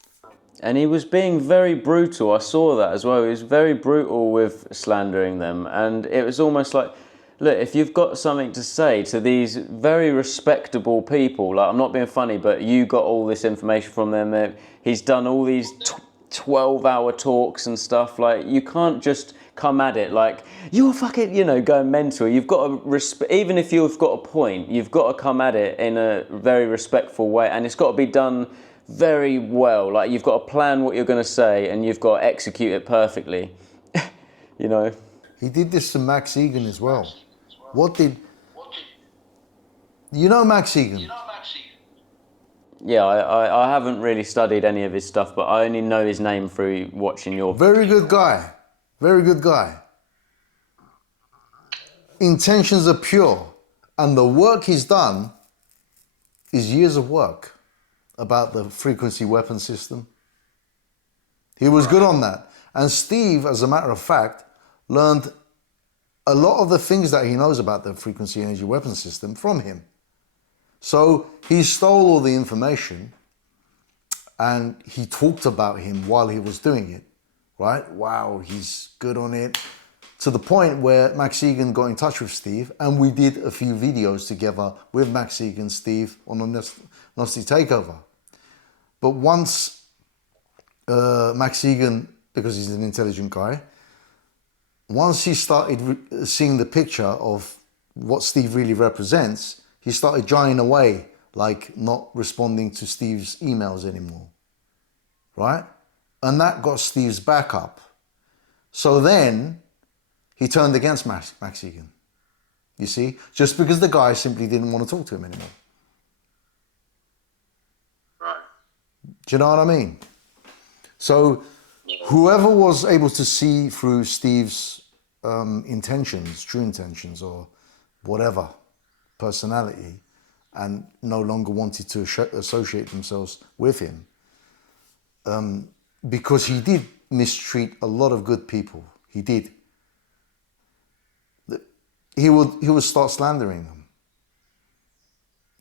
And he was being very brutal. I saw that as well. He was very brutal with slandering them. And it was almost like, look, if you've got something to say to these very respectable people, like, I'm not being funny, but you got all this information from them. He's done all these 12-hour talks and stuff. Like, you can't just come at it like, you're fucking, you know, going mental. You've got to, even if you've got a point, you've got to come at it in a very respectful way. And it's got to be done very well. Like, you've got to plan what you're going to say and you've got to execute it perfectly. You know? He did this to Max Egan as well. You know Max Egan? Yeah, I haven't really studied any of his stuff, but I only know his name through watching your... Very good guy. Very good guy. Intentions are pure. And the work he's done is years of work about the frequency weapon system. He was good on that. And Steve, as a matter of fact, learned a lot of the things that he knows about the frequency energy weapon system from him. So he stole all the information and he talked about him while he was doing it, right? Wow, he's good on it. To the point where Max Egan got in touch with Steve and we did a few videos together with Max Egan, Steve, on the Gnostic takeover. But once Max Egan, because he's an intelligent guy, once he started seeing the picture of what Steve really represents, he started shying away, like not responding to Steve's emails anymore, right? And that got Steve's back up. So then he turned against Max Egan, you see? Just because the guy simply didn't want to talk to him anymore. Right. Do you know what I mean? So whoever was able to see through Steve's intentions, true intentions or whatever, personality, and no longer wanted to associate themselves with him. Because he did mistreat a lot of good people. He did. He would start slandering them.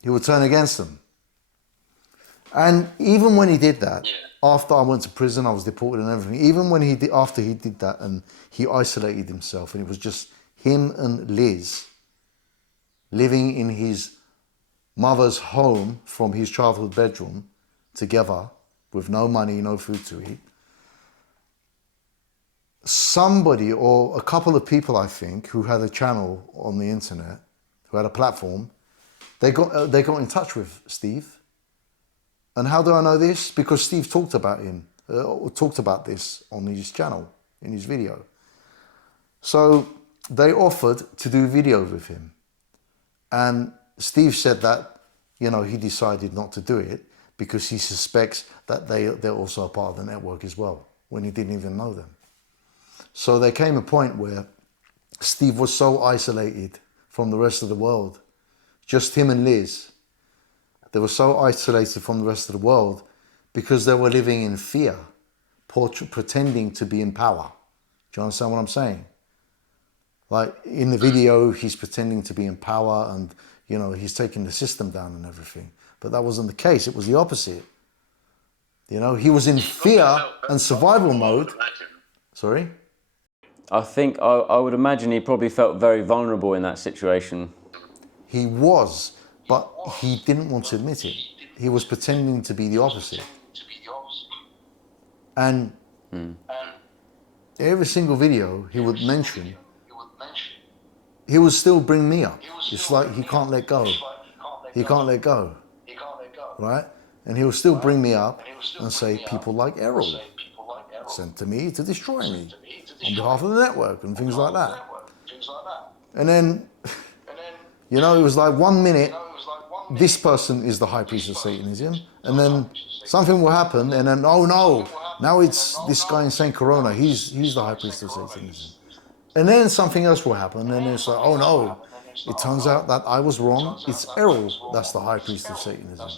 He would turn against them. And even when he did that, after I went to prison, I was deported and everything, even when after he did that and he isolated himself and it was just him and Liz living in his mother's home from his childhood bedroom together with no money, no food to eat, somebody or a couple of people, I think, who had a channel on the internet, who had a platform, they got in touch with Steve. And how do I know this? Because Steve talked about this on his channel, in his video. So they offered to do videos with him. And Steve said that, you know, he decided not to do it because he suspects that they're also a part of the network as well, when he didn't even know them. So there came a point where Steve was so isolated from the rest of the world, just him and Liz. They were so isolated from the rest of the world because they were living in fear, pretending to be in power. Do you understand what I'm saying? Like in the video, he's pretending to be in power and, you know, he's taking the system down and everything. But that wasn't the case. It was the opposite. You know, he was in fear and survival mode. Sorry? I think I would imagine he probably felt very vulnerable in that situation. He was, but he didn't want to admit it. He was pretending to be the opposite. And every single video he would mention, he would still bring me up. It's like he can't let go. He can't let go. Right? And he will still bring me up and say, people like Eril sent to me to destroy me on behalf of the network and things like that. And then, you know, it was like 1 minute, this person is the high priest of Satanism, and then something will happen, and then, oh no, now it's this guy in Saint Corona, he's the high priest of Satanism. And then something else will happen, and it's like, oh no, it turns out that I was wrong, it's Eril that's the high priest of Satanism.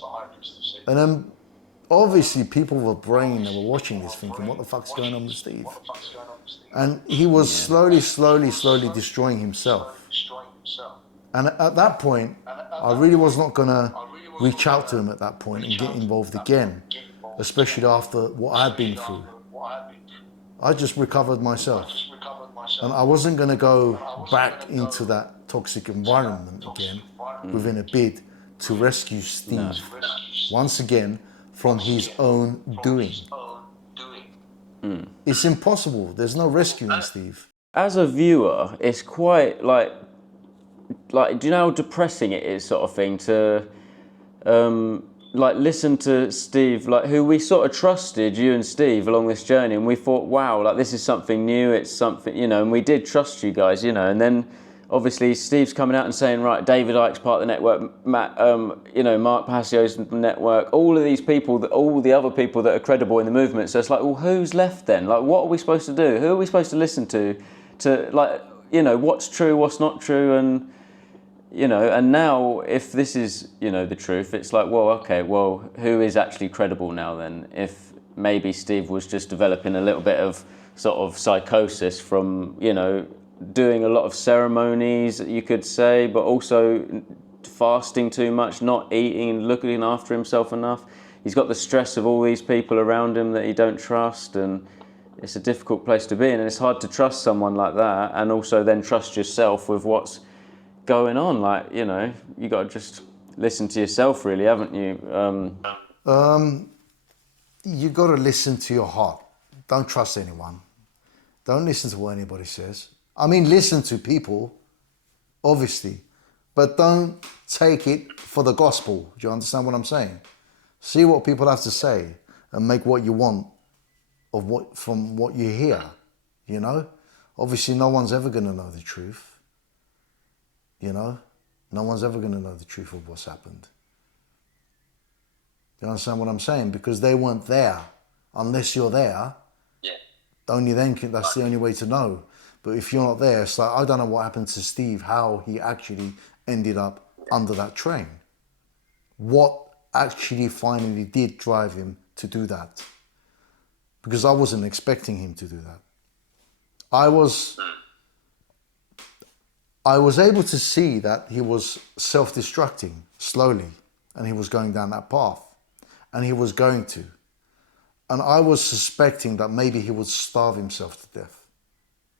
And then obviously people with a brain that were watching this thinking, what the fuck's going on with Steve? And he was slowly destroying himself. And at that point, I really was not going to reach out to him at that point and get involved again, especially after what I had been through. I just recovered myself. And I wasn't going to go back into that toxic environment again within a bid to rescue Steve once again from his own doing. It's impossible. There's no rescuing Steve. As a viewer, it's quite like do you know how depressing it is, sort of thing, to like listen to Steve, like who we sort of trusted, you and Steve, along this journey, and we thought, wow, like this is something new, it's something, you know, and we did trust you guys, you know, and then obviously Steve's coming out and saying, right, David Icke's part of the network, Matt, you know, Mark Passio's network, all of these people, all the other people that are credible in the movement. So it's like, well, who's left then? Like, what are we supposed to do? Who are we supposed to listen to like, you know, what's true, what's not true, and you know, and now if this is, you know, the truth, it's like, well, okay, well, who is actually credible now then? If maybe Steve was just developing a little bit of sort of psychosis from, you know, doing a lot of ceremonies, you could say, but also fasting too much, not eating, looking after himself enough. He's got the stress of all these people around him that he don't trust, and it's a difficult place to be in, and it's hard to trust someone like that and also then trust yourself with what's going on. Like, you know, you got to just listen to yourself, really, haven't you? You got to listen to your heart. Don't trust anyone. Don't listen to what anybody says. I mean, listen to people, obviously, but don't take it for the gospel. Do you understand what I'm saying? See what people have to say and make what you want from what you hear, you know? Obviously, no one's ever going to know the truth. You know, no one's ever going to know the truth of what's happened. You understand what I'm saying? Because they weren't there. Unless you're there, only then that's the only way to know. But if you're not there, it's like, I don't know what happened to Steve, how he actually ended up under that train. what actually finally did drive him to do that. Because I wasn't expecting him to do that. I was able to see that he was self-destructing slowly, and he was going down that path, and he was going to. And I was suspecting that maybe he would starve himself to death,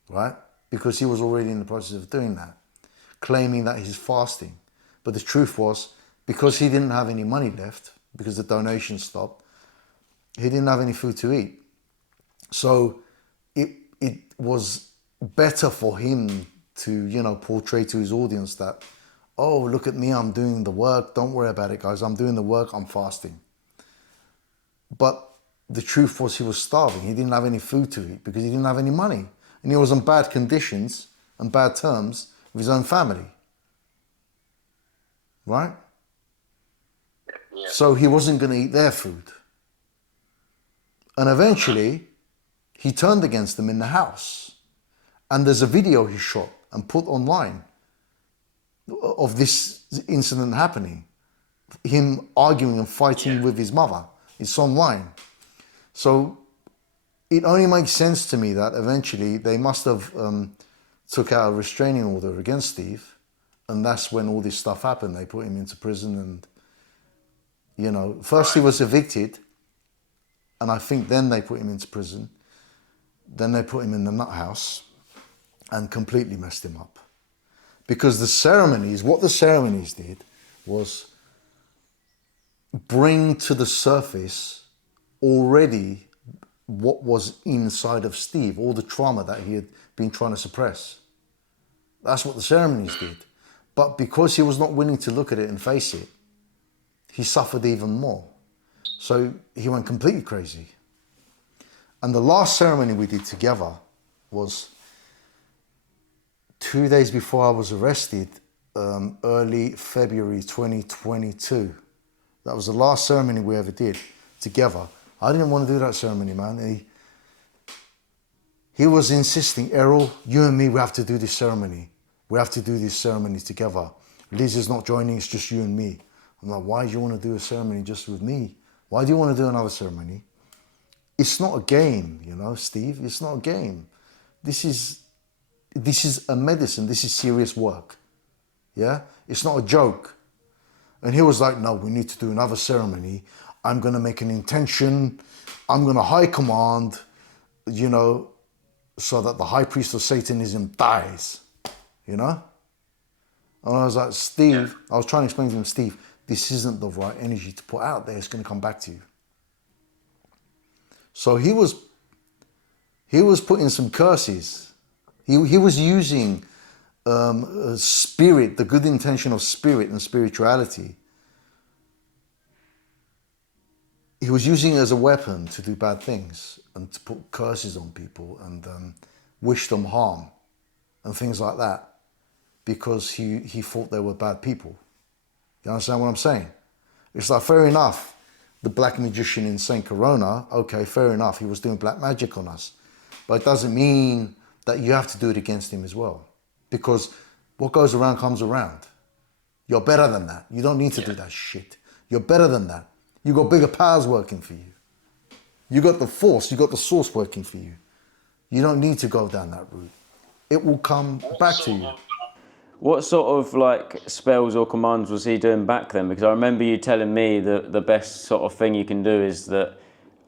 right? Because he was already in the process of doing that, claiming that he's fasting. But the truth was, because he didn't have any money left, because the donation stopped, he didn't have any food to eat. So it was better for him to, you know, portray to his audience that, oh, look at me, I'm doing the work. Don't worry about it, guys. I'm doing the work. I'm fasting. But the truth was he was starving. He didn't have any food to eat because he didn't have any money. And he was in bad conditions and bad terms with his own family. Right? Yeah. So he wasn't going to eat their food. And eventually, he turned against them in the house. And there's a video he shot and put online of this incident happening. Him arguing and fighting with his mother. It's online. So it only makes sense to me that eventually they must have took out a restraining order against Steve. And that's when all this stuff happened. They put him into prison and, you know, first he was evicted. And I think then they put him into prison. Then they put him in the nut house and completely messed him up. Because the ceremonies, what the ceremonies did was bring to the surface already what was inside of Steve, all the trauma that he had been trying to suppress. That's what the ceremonies did. But because he was not willing to look at it and face it, he suffered even more. So he went completely crazy. And the last ceremony we did together was 2 days before I was arrested, early February 2022. That was the last ceremony we ever did together. I didn't want to do that ceremony, man. He was insisting, Eril, you and me, we have to do this ceremony. We have to do this ceremony together. Liz is not joining, it's just you and me. I'm like, why do you want to do a ceremony just with me? Why do you want to do another ceremony? It's not a game, you know, Steve. It's not a game. This is a medicine. This is serious work. Yeah? It's not a joke. And he was like, no, we need to do another ceremony. I'm going to make an intention. I'm going to high command, you know, so that the high priest of Satanism dies, you know? And I was like, Steve, I was trying to explain to him, Steve, this isn't the right energy to put out there. It's going to come back to you. So he was putting some curses. He was using spirit, the good intention of spirit and spirituality. He was using it as a weapon to do bad things and to put curses on people and wish them harm and things like that because he thought they were bad people. You understand what I'm saying? It's like, fair enough, the black magician in St. Corona, okay, fair enough, he was doing black magic on us. But it doesn't mean that you have to do it against him as well. Because what goes around comes around. You're better than that. You don't need to do that shit. You're better than that. You got bigger powers working for you. You got the force, you got the source working for you. You don't need to go down that route. It will come back to you. What sort of like spells or commands was he doing back then? Because I remember you telling me that the best sort of thing you can do is that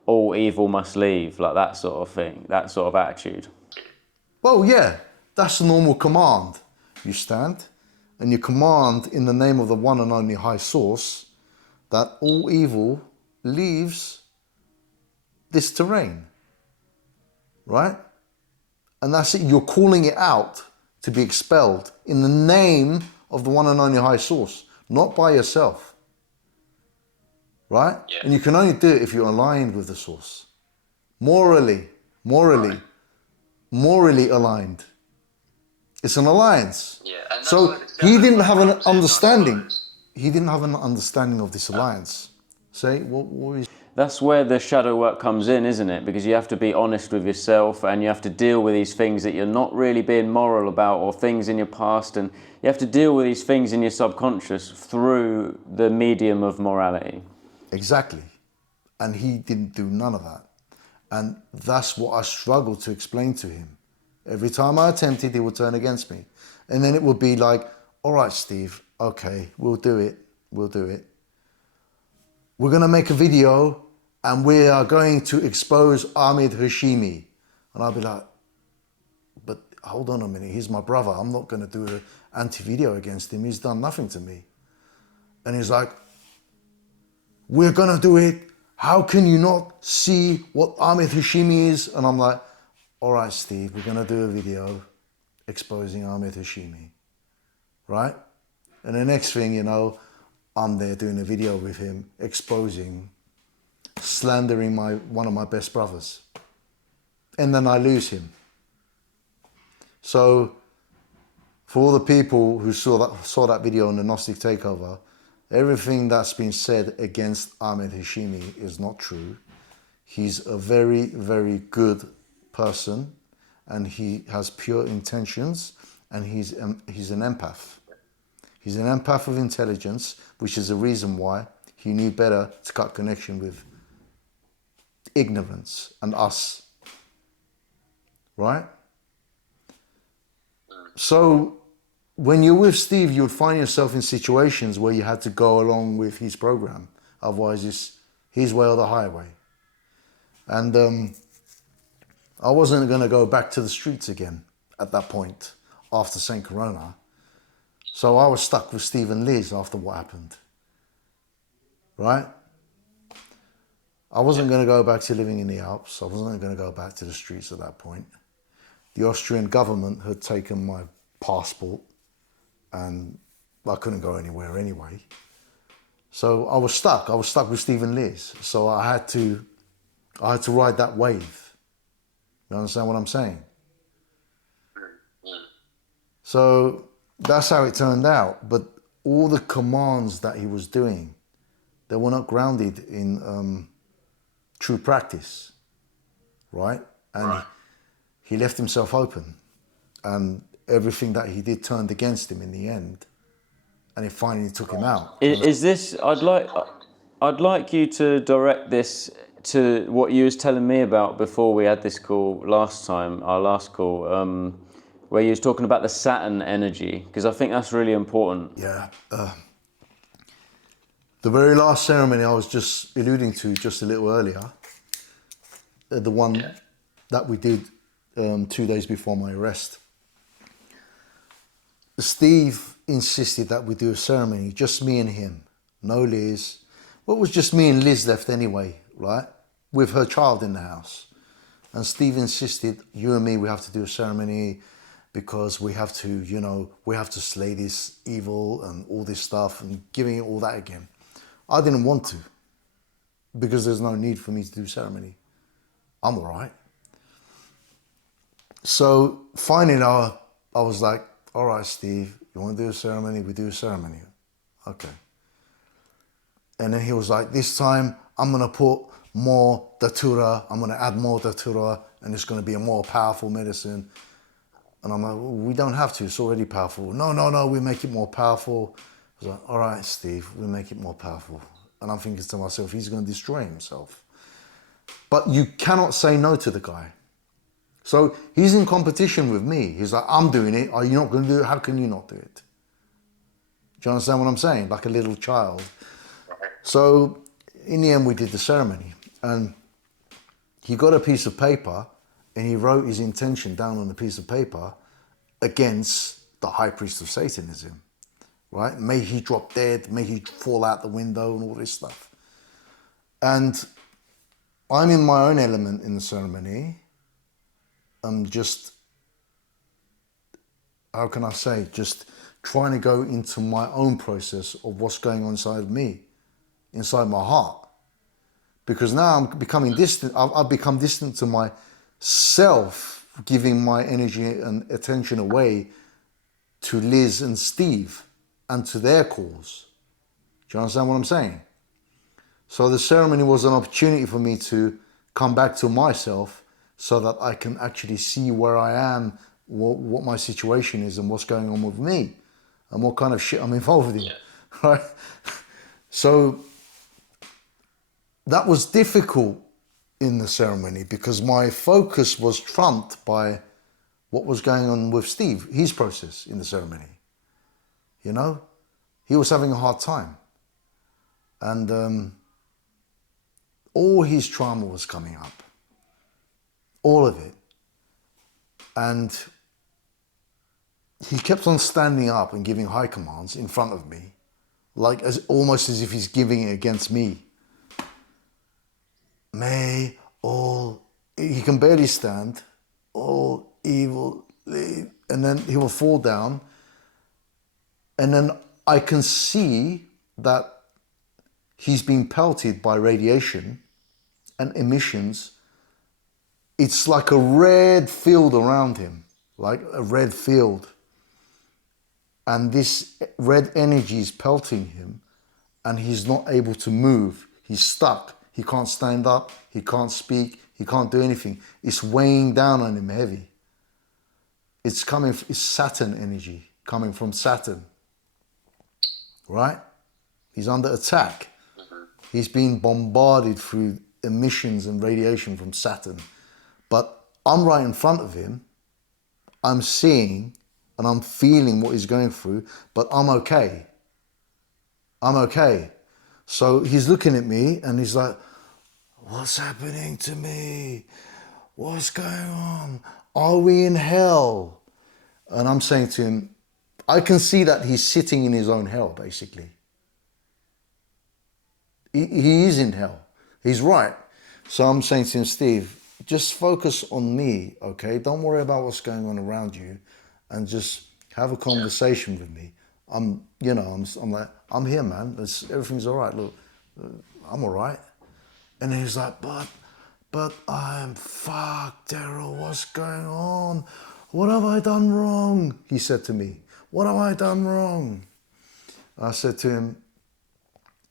all evil must leave, like that sort of thing, that sort of attitude. Well, yeah, that's a normal command. You stand and you command in the name of the one and only high source that all evil leaves this terrain, right? And that's it. You're calling it out to be expelled in the name of the one and only high source, not by yourself, right? Yeah. And you can only do it if you're aligned with the source, morally aligned. It's an alliance. Yeah. And that's So why this he guy- didn't have an I'm saying, understanding. He didn't have an understanding of this alliance. Say, what is... That's where the shadow work comes in, isn't it? Because you have to be honest with yourself, and you have to deal with these things that you're not really being moral about, or things in your past, and you have to deal with these things in your subconscious through the medium of morality. Exactly. And he didn't do none of that. And that's what I struggled to explain to him. Every time I attempted, he would turn against me. And then it would be like, all right, Steve, okay, we'll do it. We'll do it. We're going to make a video and we are going to expose Ahmed Hashimi. And I'll be like, but hold on a minute, he's my brother. I'm not going to do an anti-video against him. He's done nothing to me. And he's like, we're going to do it. How can you not see what Ahmed Hashimi is? And I'm like, all right, Steve, we're going to do a video exposing Ahmed Hashimi, right? And the next thing you know, I'm there doing a video with him exposing, slandering one of my best brothers. And then I lose him. So for all the people who saw that video on the Gnostic takeover, everything that's been said against Ahmed Hashimi is not true. He's a very, very good person, and he has pure intentions, and he's an empath. He's an empath of intelligence, which is the reason why he knew better to cut connection with ignorance and us. Right? So when you're with Steve, you would find yourself in situations where you had to go along with his program. Otherwise, it's his way or the highway. And I wasn't going to go back to the streets again at that point after St. Corona. So I was stuck with Steve and Liz after what happened. Right? I wasn't going to go back to living in the Alps. I wasn't going to go back to the streets at that point. The Austrian government had taken my passport and I couldn't go anywhere anyway. So I was stuck. I was stuck with Steve and Liz. So I had to ride that wave. You understand what I'm saying? So that's how it turned out. But all the commands that he was doing, they were not grounded in true practice, right? And he left himself open, and everything that he did turned against him in the end, and it finally took him out. Is this? I'd like you to direct this to what you was telling me about before we had this call last time, our last call, where you was talking about the Saturn energy, because I think that's really important. Yeah. The very last ceremony I was just alluding to just a little earlier, the one that we did 2 days before my arrest, Steve insisted that we do a ceremony, just me and him, no Liz. Well, it was just me and Liz left anyway, right? With her child in the house. And Steve insisted, you and me, we have to do a ceremony because we have to, you know, we have to slay this evil and all this stuff, and giving it all that again. I didn't want to, because there's no need for me to do ceremony. I'm all right. So finally, I was like, all right, Steve, you want to do a ceremony? We do a ceremony. Okay. And then he was like, this time I'm going to put more datura. I'm going to add more datura, and it's going to be a more powerful medicine. And I'm like, well, we don't have to. It's already powerful. No, we make it more powerful. I was like, all right, Steve, we make it more powerful. And I'm thinking to myself, he's going to destroy himself. But you cannot say no to the guy. So he's in competition with me. He's like, I'm doing it. Are you not going to do it? How can you not do it? Do you understand what I'm saying? Like a little child. So in the end, we did the ceremony. And he got a piece of paper and he wrote his intention down on a piece of paper against the high priest of Satanism. Right? May he drop dead. May he fall out the window and all this stuff. And I'm in my own element in the ceremony. I'm just, how can I say, just trying to go into my own process of what's going on inside of me, inside my heart. Because now I'm becoming distant. I've become distant to myself, giving my energy and attention away to Liz and Steve and to their cause. Do you understand what I'm saying? So the ceremony was an opportunity for me to come back to myself so that I can actually see where I am, what my situation is and what's going on with me and what kind of shit I'm involved in, right? So that was difficult in the ceremony because my focus was trumped by what was going on with Steve, his process in the ceremony. You know, he was having a hard time. And all his trauma was coming up. All of it. And he kept on standing up and giving high commands in front of me, like almost as if he's giving it against me. May all, he can barely stand, all evil leave, and then he will fall down. And then I can see that he's being pelted by radiation and emissions. It's like a red field around him, like a red field. And this red energy is pelting him and he's not able to move. He's stuck. He can't stand up. He can't speak. He can't do anything. It's weighing down on him heavy. It's Saturn energy coming from Saturn, right? He's under attack. He's being bombarded through emissions and radiation from Saturn. But I'm right in front of him. I'm seeing and I'm feeling what he's going through, but I'm okay. I'm okay. So he's looking at me and he's like, what's happening to me? What's going on? Are we in hell? And I'm saying to him, I can see that he's sitting in his own hell, basically. He is in hell. He's right. So I'm saying to him, Steve, just focus on me, okay? Don't worry about what's going on around you and just have a conversation with me. I'm like, I'm here, man. Everything's all right. Look, I'm all right. And he's like, but I'm fucked, Eril. What's going on? What have I done wrong? He said to me, what have I done wrong? I said to him,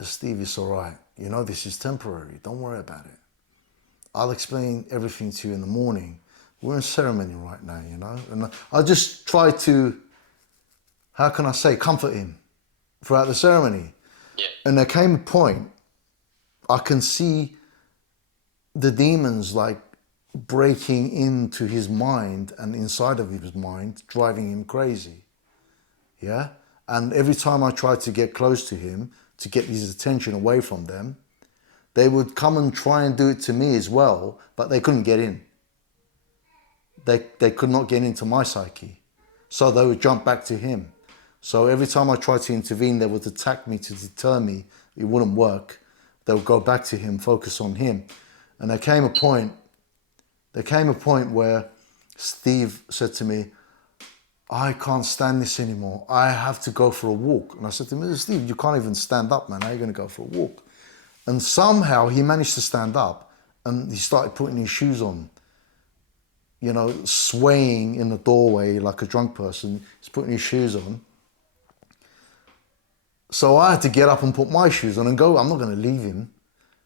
Steve, it's all right. You know, this is temporary. Don't worry about it. I'll explain everything to you in the morning. We're in ceremony right now, you know? And I just try to, how can I say, comfort him throughout the ceremony. Yeah. And there came a point, I can see the demons like breaking into his mind and inside of his mind, driving him crazy. Yeah? And every time I tried to get close to him, to get his attention away from them, they would come and try and do it to me as well, but they couldn't get in. They could not get into my psyche. So they would jump back to him. So every time I tried to intervene, they would attack me to deter me. It wouldn't work. They would go back to him, focus on him. And there came a point where Steve said to me, I can't stand this anymore. I have to go for a walk. And I said to him, Steve, you can't even stand up, man. How are you going to go for a walk? And somehow he managed to stand up and he started putting his shoes on, you know, swaying in the doorway like a drunk person. He's putting his shoes on. So I had to get up and put my shoes on and go. I'm not going to leave him.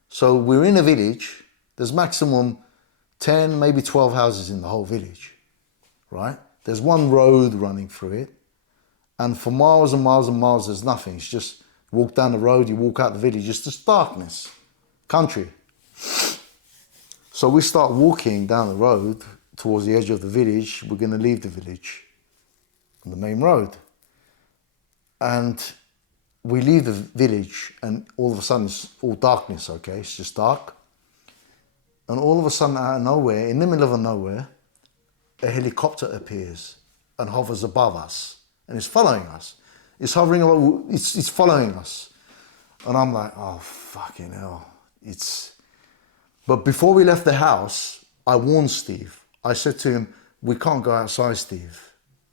So we're in a village. There's maximum 10, maybe 12 houses in the whole village, right? There's one road running through it. And for miles and miles and miles, there's nothing. It's just walk down the road, you walk out the village, it's just darkness, country. So we start walking down the road towards the edge of the village. We're going to leave the village on the main road. And we leave the village and all of a sudden it's all darkness, okay? It's just dark. And all of a sudden out of nowhere, in the middle of nowhere, a helicopter appears and hovers above us and it's following us. It's hovering, it's following us. And I'm like, oh, fucking hell. But before we left the house, I warned Steve. I said to him, we can't go outside, Steve.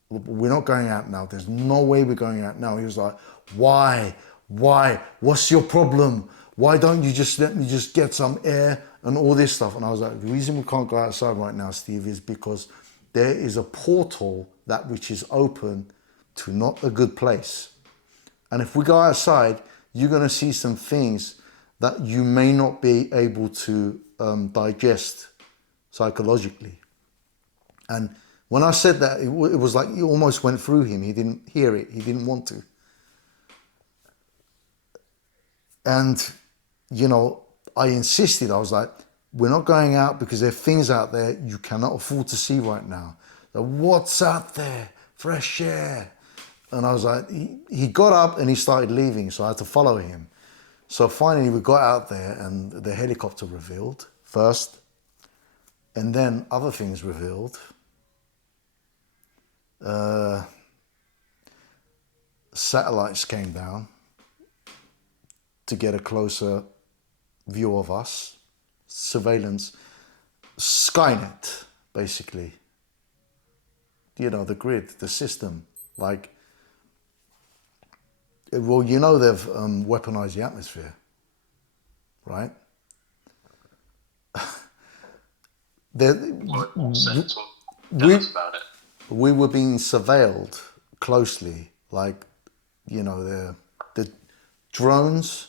We're not going out now. There's no way we're going out now. He was like, why? What's your problem? Why don't you just let me just get some air and all this stuff? And I was like, the reason we can't go outside right now, Steve, is because there is a portal that which is open to not a good place. And if we go outside, you're going to see some things that you may not be able to digest psychologically. And when I said that, it was like it almost went through him. He didn't hear it. He didn't want to. And, you know, I insisted. I was like, we're not going out because there are things out there you cannot afford to see right now. So what's out there? Fresh air. And I was like, he got up and he started leaving, so I had to follow him. So finally we got out there and the helicopter revealed first, and then other things revealed. Satellites came down to get a closer view of us. Surveillance, Skynet, basically. You know, the grid, the system. Like, well, you know they've weaponized the atmosphere, right? What sense? Tell us about it. We were being surveilled closely, like, you know, the drones,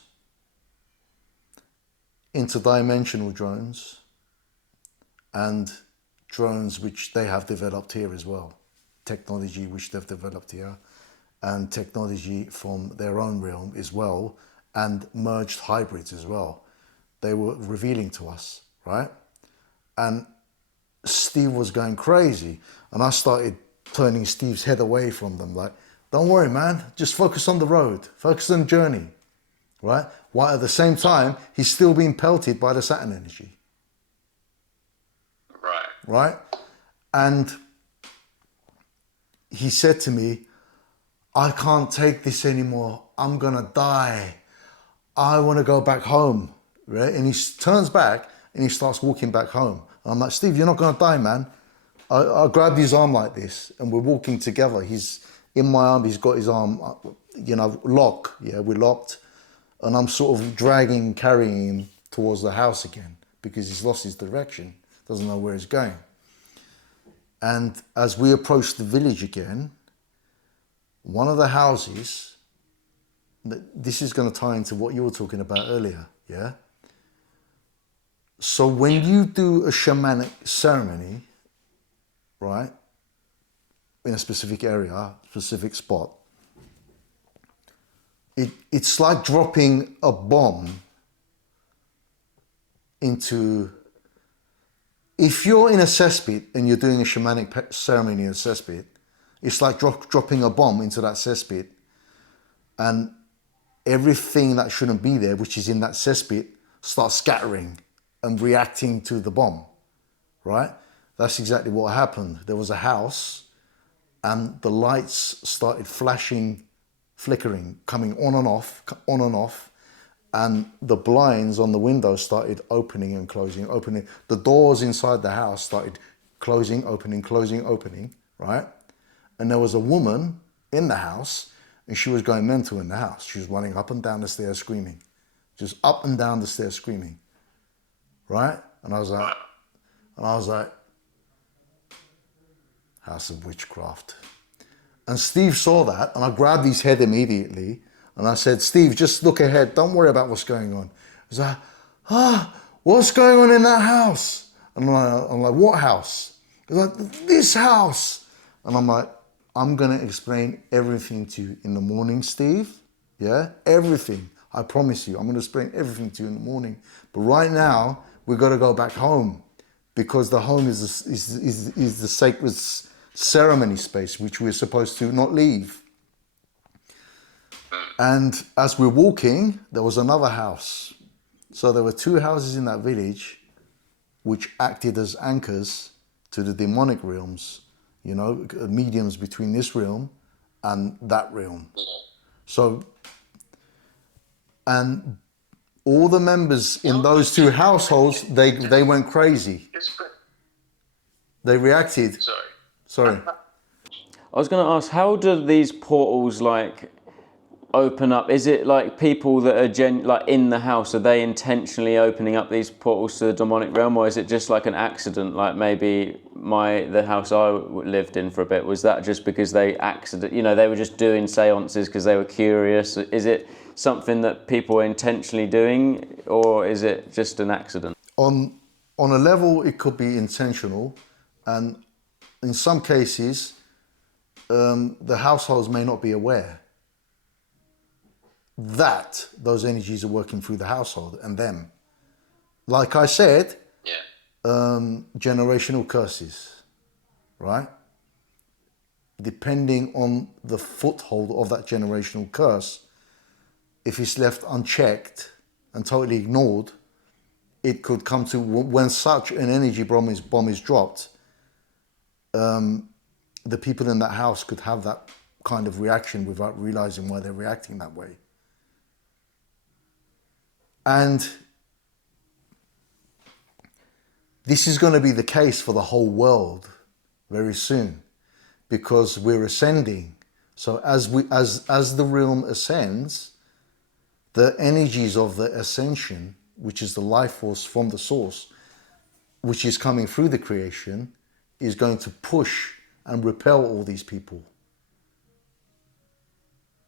interdimensional drones, and drones which they have developed here as well, technology which they've developed here, and technology from their own realm as well, and merged hybrids as well. They were revealing to us, right? And Steve was going crazy, and I started turning Steve's head away from them, like, don't worry, man, just focus on the road, focus on the journey, right? While at the same time, he's still being pelted by the Saturn energy. Right? And he said to me, I can't take this anymore. I'm gonna die. I wanna go back home, right? And he turns back and he starts walking back home. And I'm like, Steve, you're not gonna die, man. I grabbed his arm like this and we're walking together. He's in my arm, he's got his arm, you know, lock. Yeah, we're locked. And I'm sort of dragging, carrying him towards the house again because he's lost his direction, doesn't know where he's going. And as we approach the village again, one of the houses, this is going to tie into what you were talking about earlier, yeah? So when you do a shamanic ceremony, right, in a specific area, specific spot, it's like dropping a bomb into, if you're in a cesspit and you're doing a shamanic ceremony in a cesspit, it's like dropping a bomb into that cesspit, and everything that shouldn't be there, which is in that cesspit, starts scattering and reacting to the bomb, right? That's exactly what happened. There was a house and the lights started flashing, flickering, coming on and off, and the blinds on the windows started opening and closing, opening. The doors inside the house started closing, opening, right? And there was a woman in the house and she was going mental in the house. She was running up and down the stairs screaming, just up and down the stairs screaming, right? And I was like, house of witchcraft. And Steve saw that and I grabbed his head immediately and I said, Steve, just look ahead. Don't worry about what's going on. He was like, what's going on in that house? And I'm like, what house? He's like, this house. And I'm like, I'm going to explain everything to you in the morning, Steve. Yeah, everything. I promise you, I'm going to explain everything to you in the morning. But right now, we've got to go back home because the home is the sacred ceremony space, which we're supposed to not leave. And as we're walking, there was another house. So there were two houses in that village which acted as anchors to the demonic realms, you know, mediums between this realm and that realm. So, and all the members in those two households, they went crazy. They reacted. Sorry. I was going to ask, how do these portals, like, open up? Is it like people that are like in the house? Are they intentionally opening up these portals to the demonic realm, or is it just like an accident? Like maybe the house I lived in for a bit, was that just because they they were just doing seances because they were curious? Is it something that people are intentionally doing, or is it just an accident? On a level, it could be intentional, and in some cases, the households may not be aware that those energies are working through the household and them. Like I said, generational curses, right? Depending on the foothold of that generational curse, if it's left unchecked and totally ignored, it could come to, when such an energy bomb is dropped, the people in that house could have that kind of reaction without realizing why they're reacting that way. And this is going to be the case for the whole world very soon, because we're ascending. So as the realm ascends, the energies of the ascension, which is the life force from the source, which is coming through the creation, is going to push and repel all these people.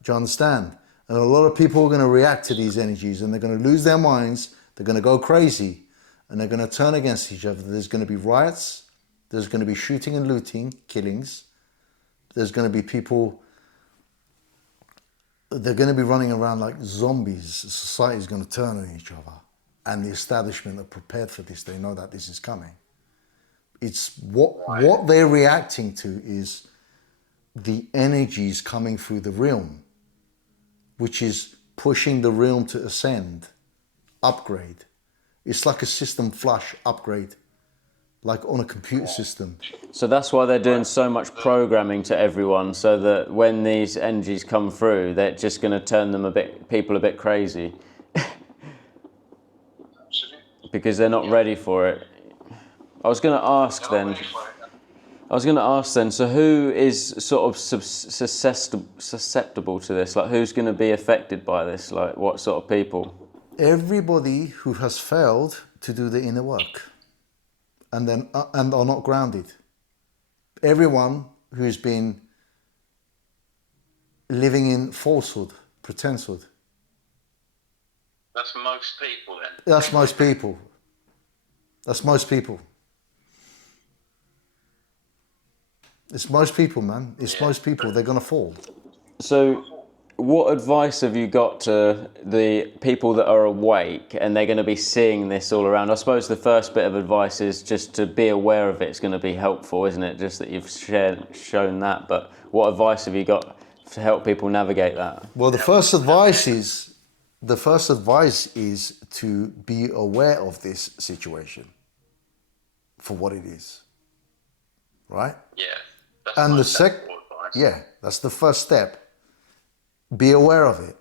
Do you understand? And a lot of people are going to react to these energies, and they're going to lose their minds, they're going to go crazy, and they're going to turn against each other. There's going to be riots, there's going to be shooting and looting, killings, there's going to be people, they're going to be running around like zombies. Society's going to turn on each other. And the establishment are prepared for this. They know that this is coming. It's what they're reacting to is the energies coming through the realm, which is pushing the realm to ascend, upgrade. It's like a system flush upgrade, like on a computer system. So that's why they're doing so much programming to everyone, so that when these energies come through, they're just going to turn people a bit crazy. Because they're not ready for it. I was going to ask then, so who is sort of susceptible to this? Like, who's going to be affected by this? Like, what sort of people? Everybody who has failed to do the inner work and are not grounded. Everyone who's been living in falsehood, pretensehood. That's most people then? That's most people. That's most people. It's most people, man. It's most people. They're going to fall. So what advice have you got to the people that are awake and they're going to be seeing this all around? I suppose the first bit of advice is just to be aware of it. It's going to be helpful, isn't it? Just that you've shown that. But what advice have you got to help people navigate that? Well, the first advice is to be aware of this situation for what it is, right? Yeah. And that's the first step. Be aware of it.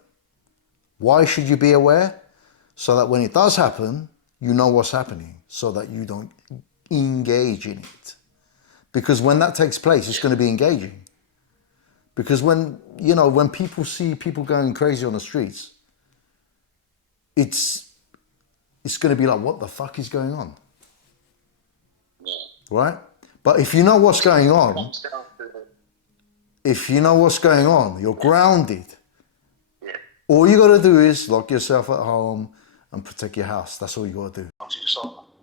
Why should you be aware? So that when it does happen, you know what's happening, so that you don't engage in it. Because when that takes place, it's going to be engaging. Because when people see people going crazy on the streets, it's going to be like, what the fuck is going on? Right? But if you know what's going on, you're grounded. Yeah. All you got to do is lock yourself at home and protect your house. That's all you got to do.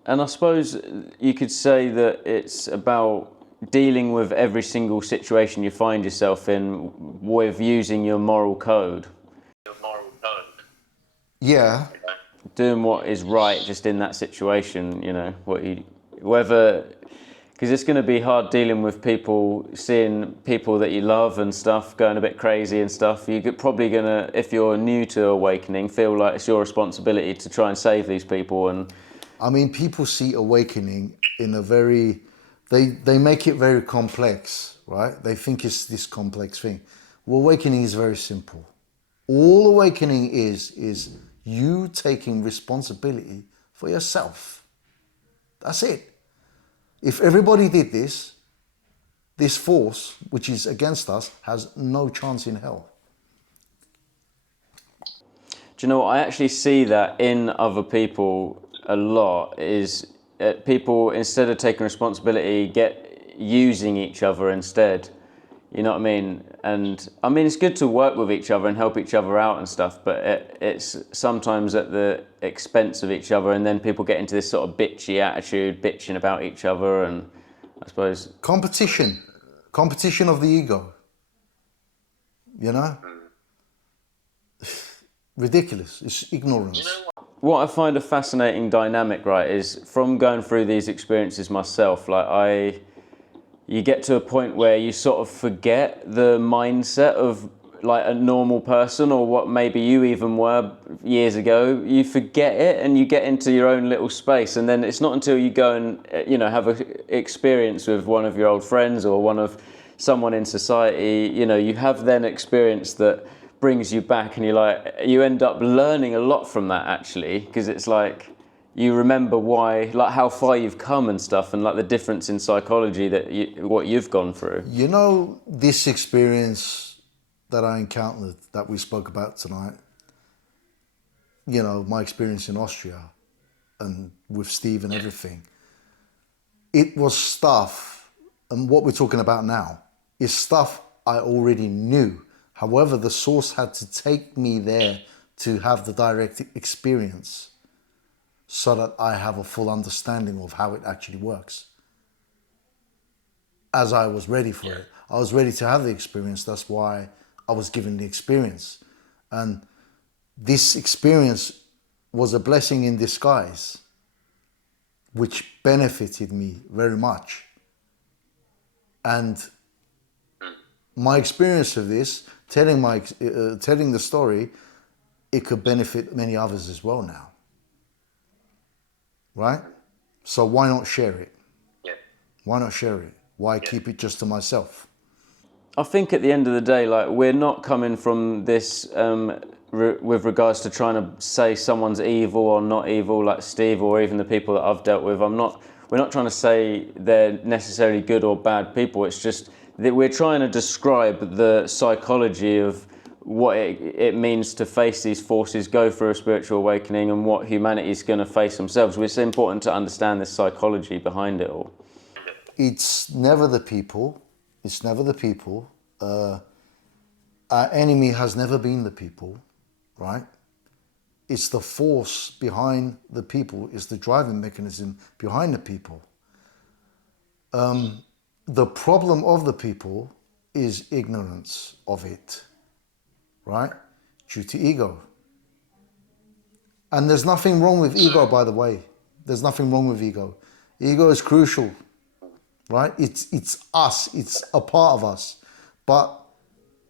And I suppose you could say that it's about dealing with every single situation you find yourself in with using your moral code. Your moral code. Yeah. Doing what is right just in that situation, because it's going to be hard dealing with people, seeing people that you love and stuff going a bit crazy and stuff. You're probably going to, if you're new to awakening, feel like it's your responsibility to try and save these people. And I mean, people see awakening in a very, they make it very complex, right? They think it's this complex thing. Well, awakening is very simple. All awakening is you taking responsibility for yourself. That's it. If everybody did this, this force, which is against us, has no chance in hell. Do you know what? I actually see that in other people a lot. Is people, instead of taking responsibility, get using each other instead. You know what I mean? And I mean, it's good to work with each other and help each other out and stuff, but it's sometimes at the expense of each other, and then people get into this sort of bitchy attitude, bitching about each other, and I suppose... Competition of the ego. You know? Ridiculous. It's ignorance. You know What I find a fascinating dynamic, right, is from going through these experiences myself, like you get to a point where you sort of forget the mindset of like a normal person, or what maybe you even were years ago. You forget it and you get into your own little space, and then it's not until you go and have an experience with one of your old friends or someone in society, you have then experience that brings you back, and you end up learning a lot from that, actually, because it's like you remember why, like how far you've come and stuff, and like the difference in psychology what you've gone through. This experience that I encountered that we spoke about tonight, my experience in Austria and with Steve and everything, it was stuff, and what we're talking about now is stuff I already knew. However, the source had to take me there to have the direct experience, so that I have a full understanding of how it actually works. As I was ready for it. I was ready to have the experience. That's why I was given the experience. And this experience was a blessing in disguise, which benefited me very much. And my experience of this, telling the story, it could benefit many others as well now. Right? So why not share it? Yeah. Why not share it? Why keep it just to myself? I think at the end of the day, like, we're not coming from this with regards to trying to say someone's evil or not evil, like Steve or even the people that I've dealt with. We're not trying to say they're necessarily good or bad people. It's just that we're trying to describe the psychology of what it means to face these forces, go through a spiritual awakening, and what humanity is going to face themselves. It's important to understand the psychology behind it all. It's never the people. It's never the people. Our enemy has never been the people, right? It's the force behind the people. It's the driving mechanism behind the people. The problem of the people is ignorance of it. Right? Due to ego. And there's nothing wrong with ego, by the way. There's nothing wrong with ego. Ego is crucial, right? It's us. It's a part of us. But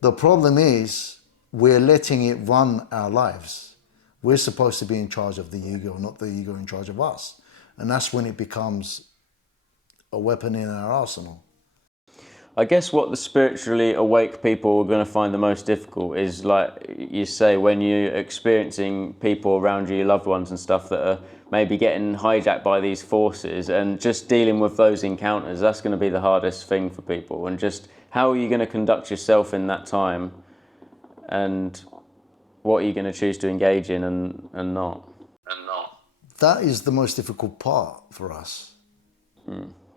the problem is we're letting it run our lives. We're supposed to be in charge of the ego, not the ego in charge of us. And that's when it becomes a weapon in our arsenal. I guess what the spiritually awake people are going to find the most difficult is, like you say, when you're experiencing people around you, your loved ones and stuff, that are maybe getting hijacked by these forces, and just dealing with those encounters. That's going to be the hardest thing for people. And just how are you going to conduct yourself in that time, and what are you going to choose to engage in and not? And not. That is the most difficult part for us.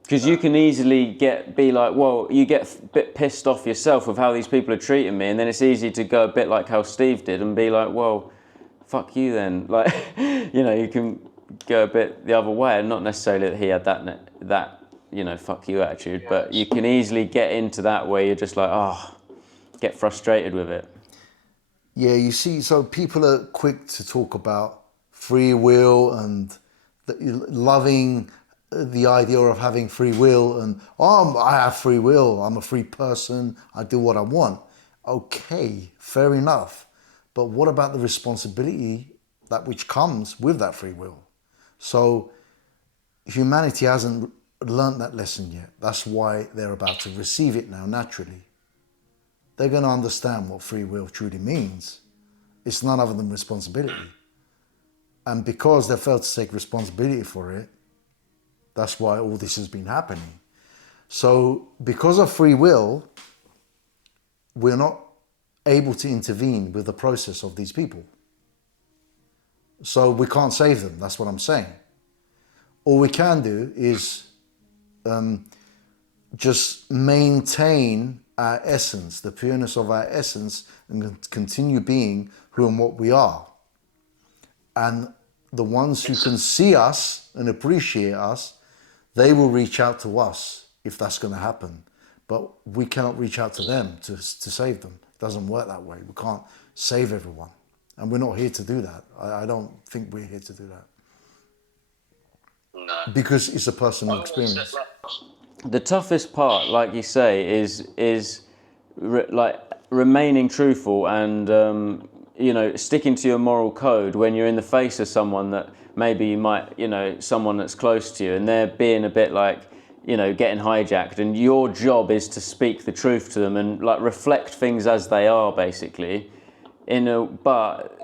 Because you can easily be like, well, you get a bit pissed off yourself with how these people are treating me, and then it's easy to go a bit like how Steve did and be like, well, fuck you then. Like, you can go a bit the other way, and not necessarily that he had that fuck you attitude, but you can easily get into that where you're just like, get frustrated with it. Yeah, you see, so people are quick to talk about free will and loving the idea of having free will, and I have free will, I'm a free person, I do what I want. Okay, fair enough. But what about the responsibility that which comes with that free will? So humanity hasn't learned that lesson yet. That's why they're about to receive it now, naturally. They're going to understand what free will truly means. It's none other than responsibility. And because they failed to take responsibility for it, that's why all this has been happening. So because of free will, we're not able to intervene with the process of these people. So we can't save them. That's what I'm saying. All we can do is just maintain our essence, the pureness of our essence, and continue being who and what we are. And the ones who can see us and appreciate us, they will reach out to us if that's going to happen. But we cannot reach out to them to save them. It doesn't work that way. We can't save everyone. And we're not here to do that. I don't think we're here to do that. No. Because it's a personal experience. The toughest part, like you say, is remaining truthful and sticking to your moral code when you're in the face of someone that maybe you might, someone that's close to you, and they're being a bit like, getting hijacked, and your job is to speak the truth to them and like reflect things as they are, basically. But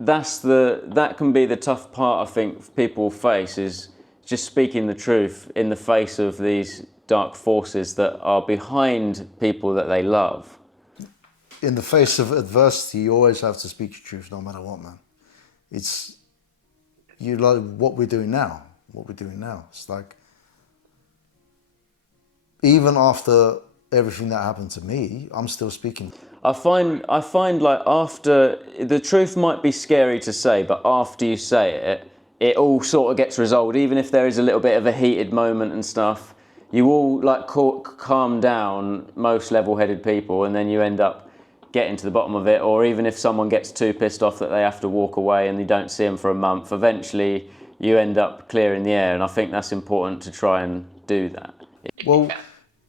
that can be the tough part I think people face, is just speaking the truth in the face of these dark forces that are behind people that they love. In the face of adversity, you always have to speak your truth, no matter what, man. It's like what we're doing now. It's like, even after everything that happened to me, I'm still speaking. I find like after, the truth might be scary to say, but after you say it, it all sort of gets resolved. Even if there is a little bit of a heated moment and stuff, you all like calm down, most level-headed people, and then you end up getting to the bottom of it. Or even if someone gets too pissed off that they have to walk away and you don't see them for a month, eventually you end up clearing the air. And I think that's important to try and do that. Well,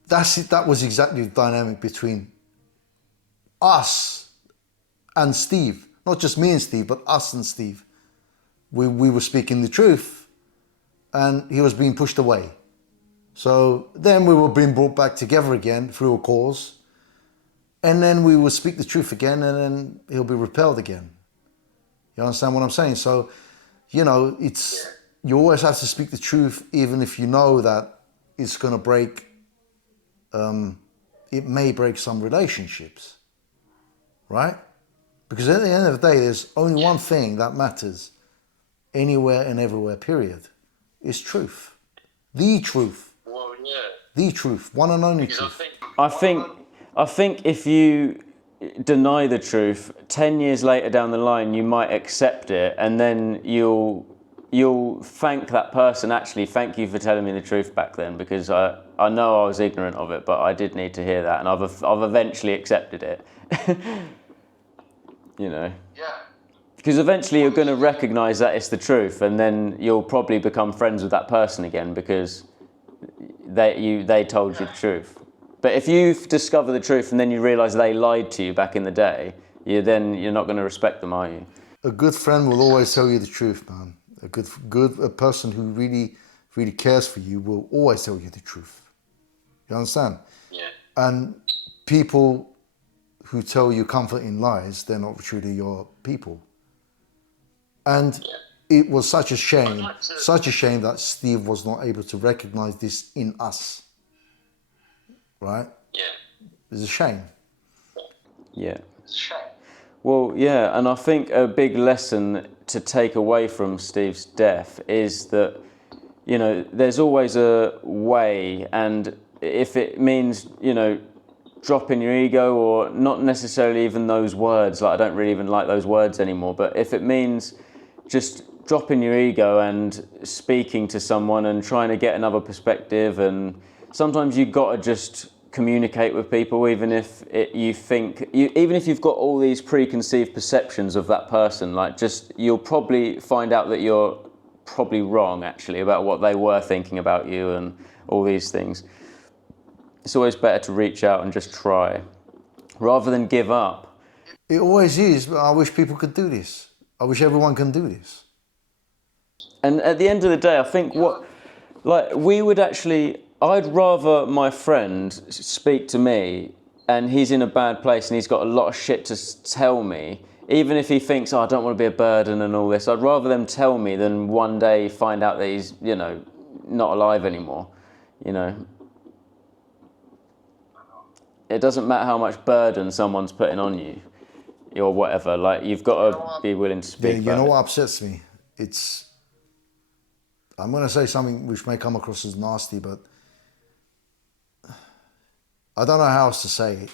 that was exactly the dynamic between us and Steve. Not just me and Steve, but us and Steve. We were speaking the truth, and he was being pushed away. So then we were being brought back together again through a cause, and then we would speak the truth again, and then he'll be repelled again. You understand what I'm saying? So, you always have to speak the truth, even if you know that it's going to break, it may break some relationships, right? Because at the end of the day, there's only one thing that matters anywhere and everywhere, period. It's truth. The truth. Well, yeah. The truth. One and only Because truth. I think if you deny the truth, 10 years later down the line, you might accept it, and then you'll thank that person, actually, thank you for telling me the truth back then, because I know I was ignorant of it, but I did need to hear that, and I've eventually accepted it. Yeah. Because eventually you're going to recognise that it's the truth, and then you'll probably become friends with that person again because they told you the truth. But if you discover the truth and then you realise they lied to you back in the day, you're not going to respect them, are you? A good friend will always tell you the truth, man. A person who really, really cares for you will always tell you the truth. You understand? Yeah. And people who tell you comforting lies, they're not truly your people. And it was such a shame that Steve was not able to recognize this in us. Right? Yeah. It's a shame. Yeah. It's a shame. Well, yeah, and I think a big lesson to take away from Steve's death is that, there's always a way, and if it means, dropping your ego, or not necessarily even those words, like I don't really even like those words anymore, but if it means just dropping your ego and speaking to someone and trying to get another perspective, and sometimes you've got to just communicate with people, even if even if you've got all these preconceived perceptions of that person, you'll probably find out that you're probably wrong actually about what they were thinking about you and all these things. It's always better to reach out and just try, rather than give up. It always is, but I wish people could do this. I wish everyone can do this. And at the end of the day, I think I'd rather my friend speak to me and he's in a bad place and he's got a lot of shit to tell me, even if he thinks, I don't want to be a burden and all this, I'd rather them tell me than one day find out that he's, not alive anymore, It doesn't matter how much burden someone's putting on you or whatever, you've got to be willing to speak about it. What upsets me? I'm going to say something which may come across as nasty, but I don't know how else to say it.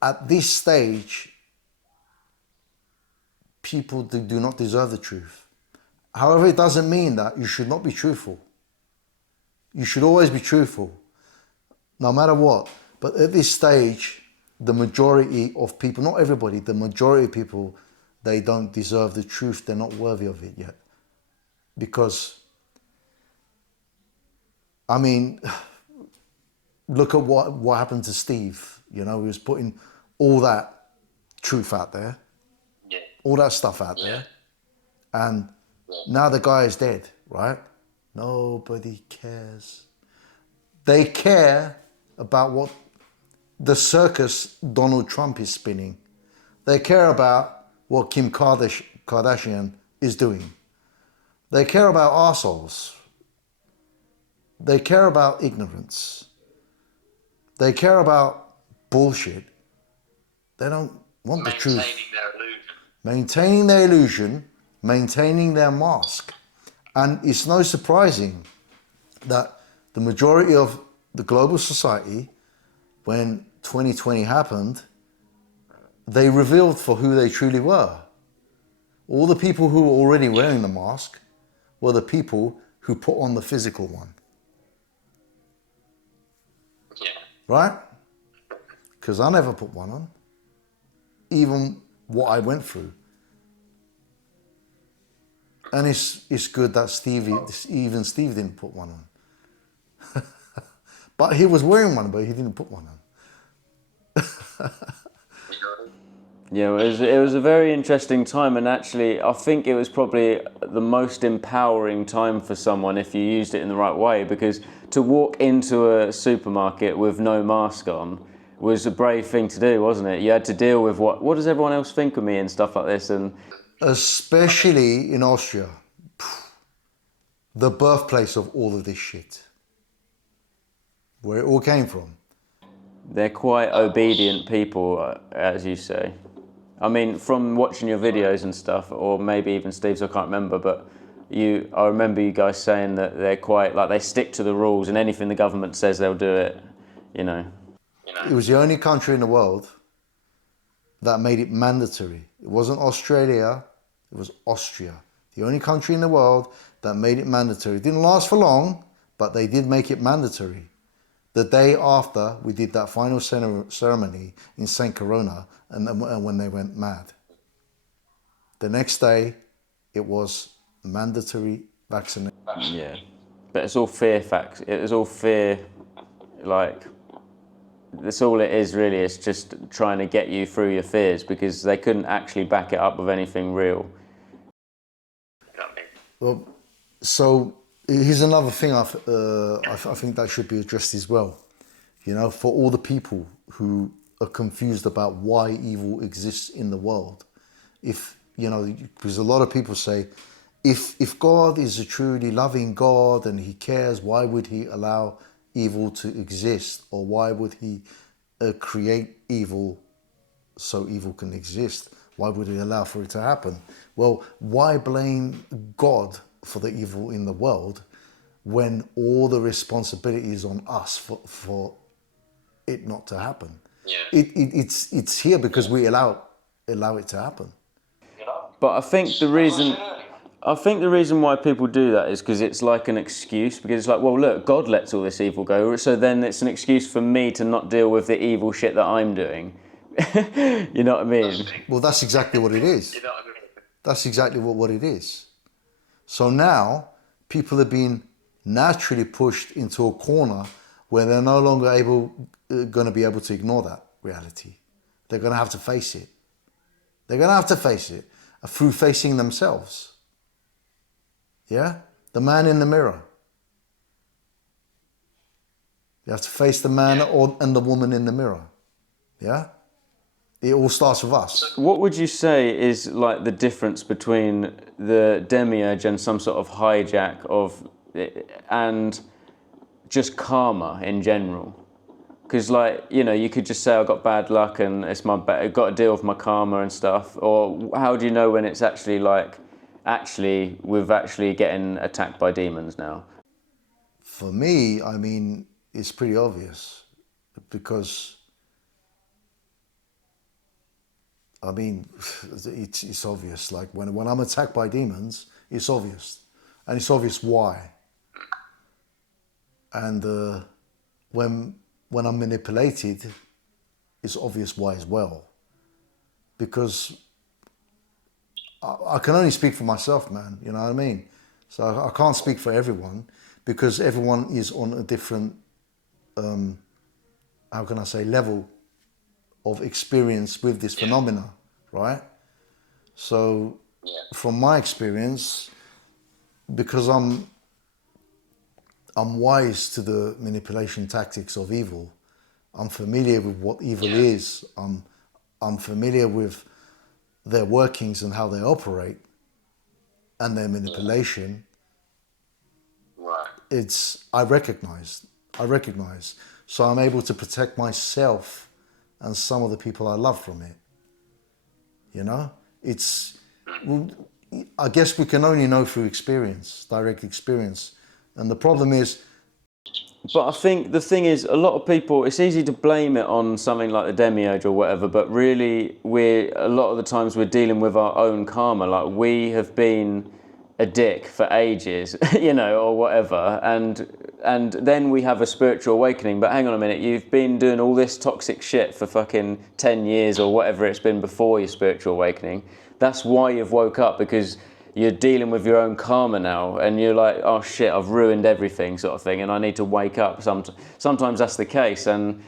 At this stage, people do not deserve the truth. However, it doesn't mean that you should not be truthful. You should always be truthful, no matter what. But at this stage, the majority of people, not everybody, the majority of people, they don't deserve the truth. They're not worthy of it yet. Because, I mean, look at what happened to Steve. You know, he was putting all that truth out there, all that stuff out there. And now the guy is dead, right? Nobody cares. They care about what the circus Donald Trump is spinning. They care about what Kim Kardashian is doing. They care about arseholes. They care about ignorance. They care about bullshit. They don't want the truth. Maintaining their illusion, maintaining their mask. And it's no surprising that the majority of the global society, when 2020 happened, they revealed for who they truly were. All the people who were already wearing the mask were the people who put on the physical one. Right? Because I never put one on. Even what I went through. And it's good that even Steve didn't put one on. But he was wearing one, but he didn't put one on. Yeah, it was a very interesting time, and actually I think it was probably the most empowering time for someone if you used it in the right way, because to walk into a supermarket with no mask on was a brave thing to do, wasn't it? You had to deal with what does everyone else think of me and stuff like this, and especially in Austria, the birthplace of all of this shit, where it all came from. They're quite obedient people, as you say. I mean, from watching your videos and stuff, or maybe even Steve's, I can't remember, but I remember you guys saying that they're quite, like, they stick to the rules, and anything the government says, they'll do it, you know. It was the only country in the world that made it mandatory. It wasn't Australia, it was Austria. The only country in the world that made it mandatory. It didn't last for long, but they did make it mandatory. The day after we did that final ceremony in St. Corona, and when they went mad. The next day, it was mandatory vaccination. Yeah, but it's all fear facts. It's all fear, like, that's all it is really. It's just trying to get you through your fears, because they couldn't actually back it up with anything real. Well, so here's another thing I think that should be addressed as well. You know, for all the people who are confused about why evil exists in the world. If, you know, because a lot of people say, if God is a truly loving God and he cares, why would he allow evil to exist? Or why would he create evil so evil can exist? Why would he allow for it to happen? Well, why blame God for the evil in the world when all the responsibility is on us for it not to happen? Yeah. It's here because we allow it to happen. But I think the reason why people do that is because it's like an excuse, because it's like, well, look, God lets all this evil go, so then it's an excuse for me to not deal with the evil shit that I'm doing. You know what I mean? Well, that's exactly what it is. That's exactly what it is. So now people are being naturally pushed into a corner where they're no longer going to be able to ignore that reality. They're going to have to face it. They're going to have to face it through facing themselves. Yeah? The man in the mirror. You have to face the man and the woman in the mirror. Yeah? It all starts with us. What would you say is like the difference between the Demiurge and some sort of hijack of, and just karma in general? Because, like, you know, you could just say I got bad luck and it's I've got to deal with my karma and stuff. Or how do you know when it's actually like actually we're actually getting attacked by demons now? For me, I mean, it's pretty obvious because, I mean, it's obvious. Like when I'm attacked by demons, it's obvious, and it's obvious why. And when I'm manipulated, it's obvious why as well. Because I can only speak for myself, man. You know what I mean? So I can't speak for everyone because everyone is on a different, how can I say, level of experience with this phenomena, right? So from my experience, because I'm wise to the manipulation tactics of evil, I'm familiar with what evil is. I'm familiar with their workings and how they operate and their manipulation. Right. I recognize. So I'm able to protect myself and some of the people I love from it. You know, well, I guess we can only know through experience, direct experience. And the problem is, But I think the thing is, a lot of people, it's easy to blame it on something like the Demiurge or whatever, but really, a lot of the times we're dealing with our own karma. Like, we have been a dick for ages, you know, or whatever, and then we have a spiritual awakening. But hang on a minute, you've been doing all this toxic shit for fucking 10 years or whatever it's been before your spiritual awakening. That's why you've woke up, because you're dealing with your own karma now, and you're like, oh shit, I've ruined everything, sort of thing, and I need to wake up. Sometimes that's the case, and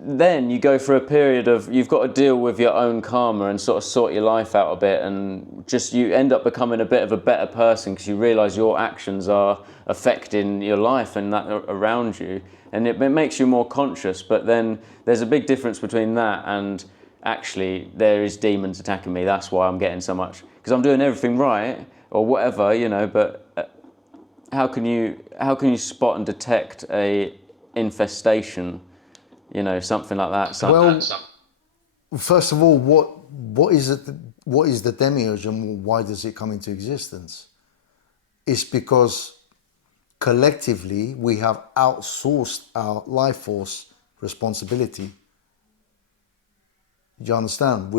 then you go for a period of, you've got to deal with your own karma and sort of sort your life out a bit, and just you end up becoming a bit of a better person because you realise your actions are affecting your life and that around you, and it makes you more conscious. But then there's a big difference between that and actually there is demons attacking me, that's why I'm getting so much, because I'm doing everything right or whatever, you know. But how can you spot and detect a infestation, you know, something like that? well, first of all, what is it? What is the Demiurge and why does it come into existence? It's because collectively we have outsourced our life force responsibility. Do you understand?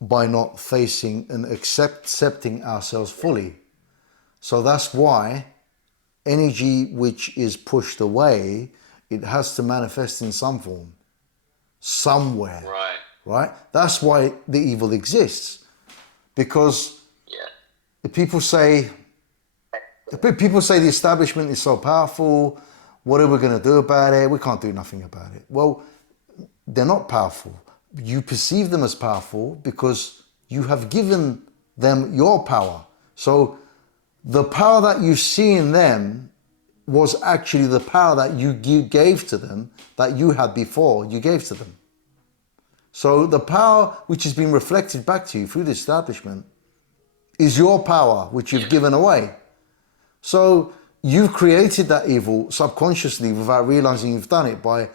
By not facing and accepting ourselves fully. So that's why energy which is pushed away, it has to manifest in some form, somewhere. Right. Right? That's why the evil exists. Because people say the establishment is so powerful, what are we going to do about it? We can't do nothing about it. Well, they're not powerful. You perceive them as powerful because you have given them your power. So the power that you see in them was actually the power that you gave to them, that you had before you gave to them. So the power which has been reflected back to you through the establishment is your power which you've given away. So you've created that evil subconsciously without realizing you've done it by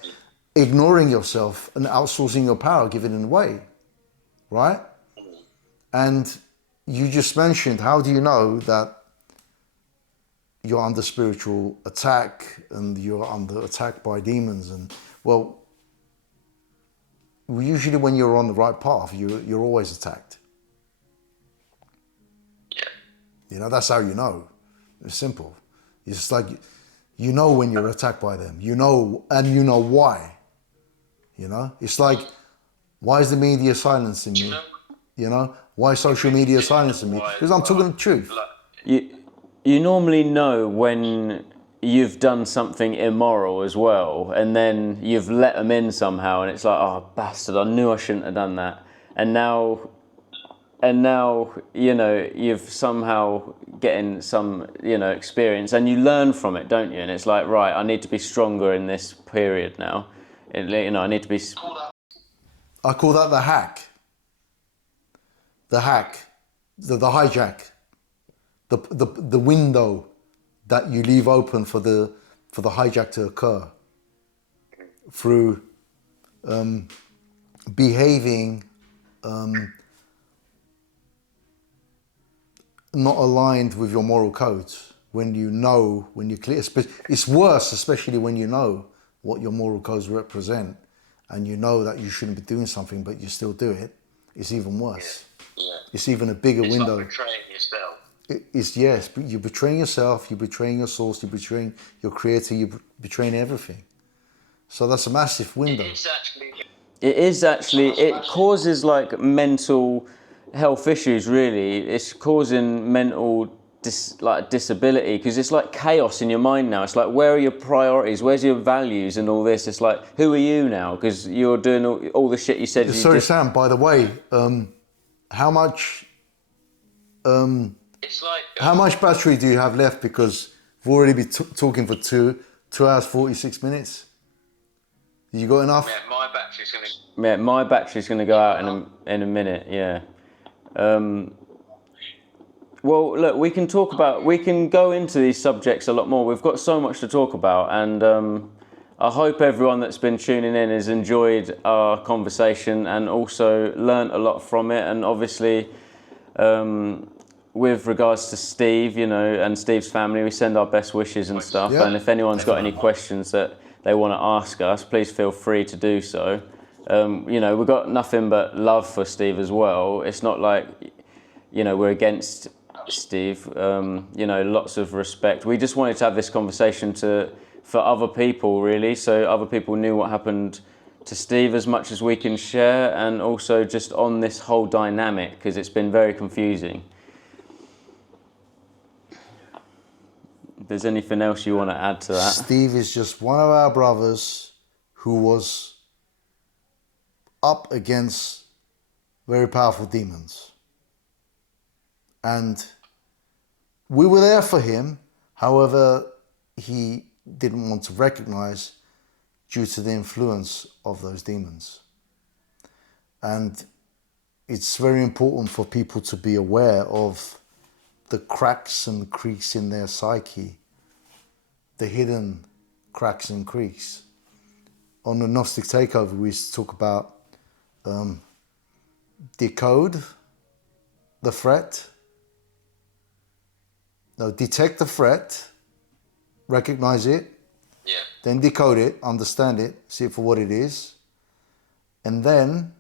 ignoring yourself and outsourcing your power, giving it away, right? And you just mentioned, how do you know that you're under spiritual attack and you're under attack by demons? And well, usually when you're on the right path, you're always attacked. You know, that's how you know. It's simple. It's just like, you know when you're attacked by them. You know, and you know why. You know, it's like, why is the media silencing me? You know, why is social media silencing me? Because I'm talking the truth. You normally know when you've done something immoral as well, and then you've let them in somehow, and it's like, oh bastard, I knew I shouldn't have done that, and now you know you've somehow getting some, you know, experience, and you learn from it, don't you? And it's like, right, I need to be stronger in this period now. You know, I need to be. I call that the hack. The hack, the hijack, the window that you leave open for the hijack to occur through behaving not aligned with your moral codes. When you're clear, it's worse, especially when you know what your moral codes represent, and you know that you shouldn't be doing something, but you still do it. It's even worse. Yeah. It's even a bigger window. Like betraying yourself. Yes, but you're betraying yourself, you're betraying your source, you're betraying your creator, you're betraying everything. So that's a massive window. It causes like mental health issues, really. It's causing mental disability, because it's like chaos in your mind now. It's like, where are your priorities? Where's your values and all this? It's like, who are you now? Because you're doing all the shit you said. Sorry, Sam, by the way, how much how much battery do you have left? Because we've already been talking for 2 hours 46 minutes. You got enough? Yeah, my battery's gonna. Yeah, my battery's going to go out in a minute. Yeah. Well, look, we can go into these subjects a lot more. We've got so much to talk about, and I hope everyone that's been tuning in has enjoyed our conversation and also learnt a lot from it. And obviously, with regards to Steve, and Steve's family, we send our best wishes and stuff. Yeah. And if anyone's got any questions that they want to ask us, please feel free to do so. We've got nothing but love for Steve as well. It's not like, we're against Steve. Lots of respect. We just wanted to have this conversation for other people, really, so other people knew what happened to Steve as much as we can share, and also just on this whole dynamic, because it's been very confusing. If there's anything else you want to add to that? Steve is just one of our brothers who was up against very powerful demons. And we were there for him. However, he didn't want to recognize due to the influence of those demons. And it's very important for people to be aware of the cracks and creaks in their psyche, the hidden cracks and creaks. On the Gnostic takeover, we used to talk about decode the threat. No, detect the threat, recognize it, then decode it, understand it, see it for what it is, and then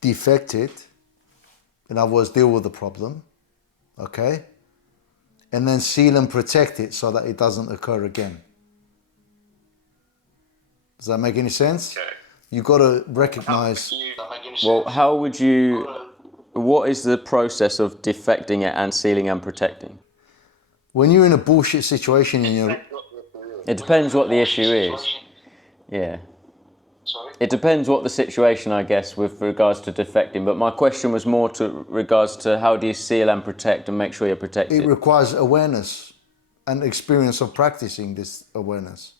defect it, in other words, deal with the problem, okay? And then seal and protect it so that it doesn't occur again. Does that make any sense? Okay. You've got to recognize... Well, what is the process of defecting it and sealing and protecting? When you're in a bullshit situation It depends what the issue is. Yeah. Sorry? It depends what the situation, I guess, with regards to defecting. But my question was more to regards to how do you seal and protect and make sure you're protected? It requires awareness and experience of practicing this awareness,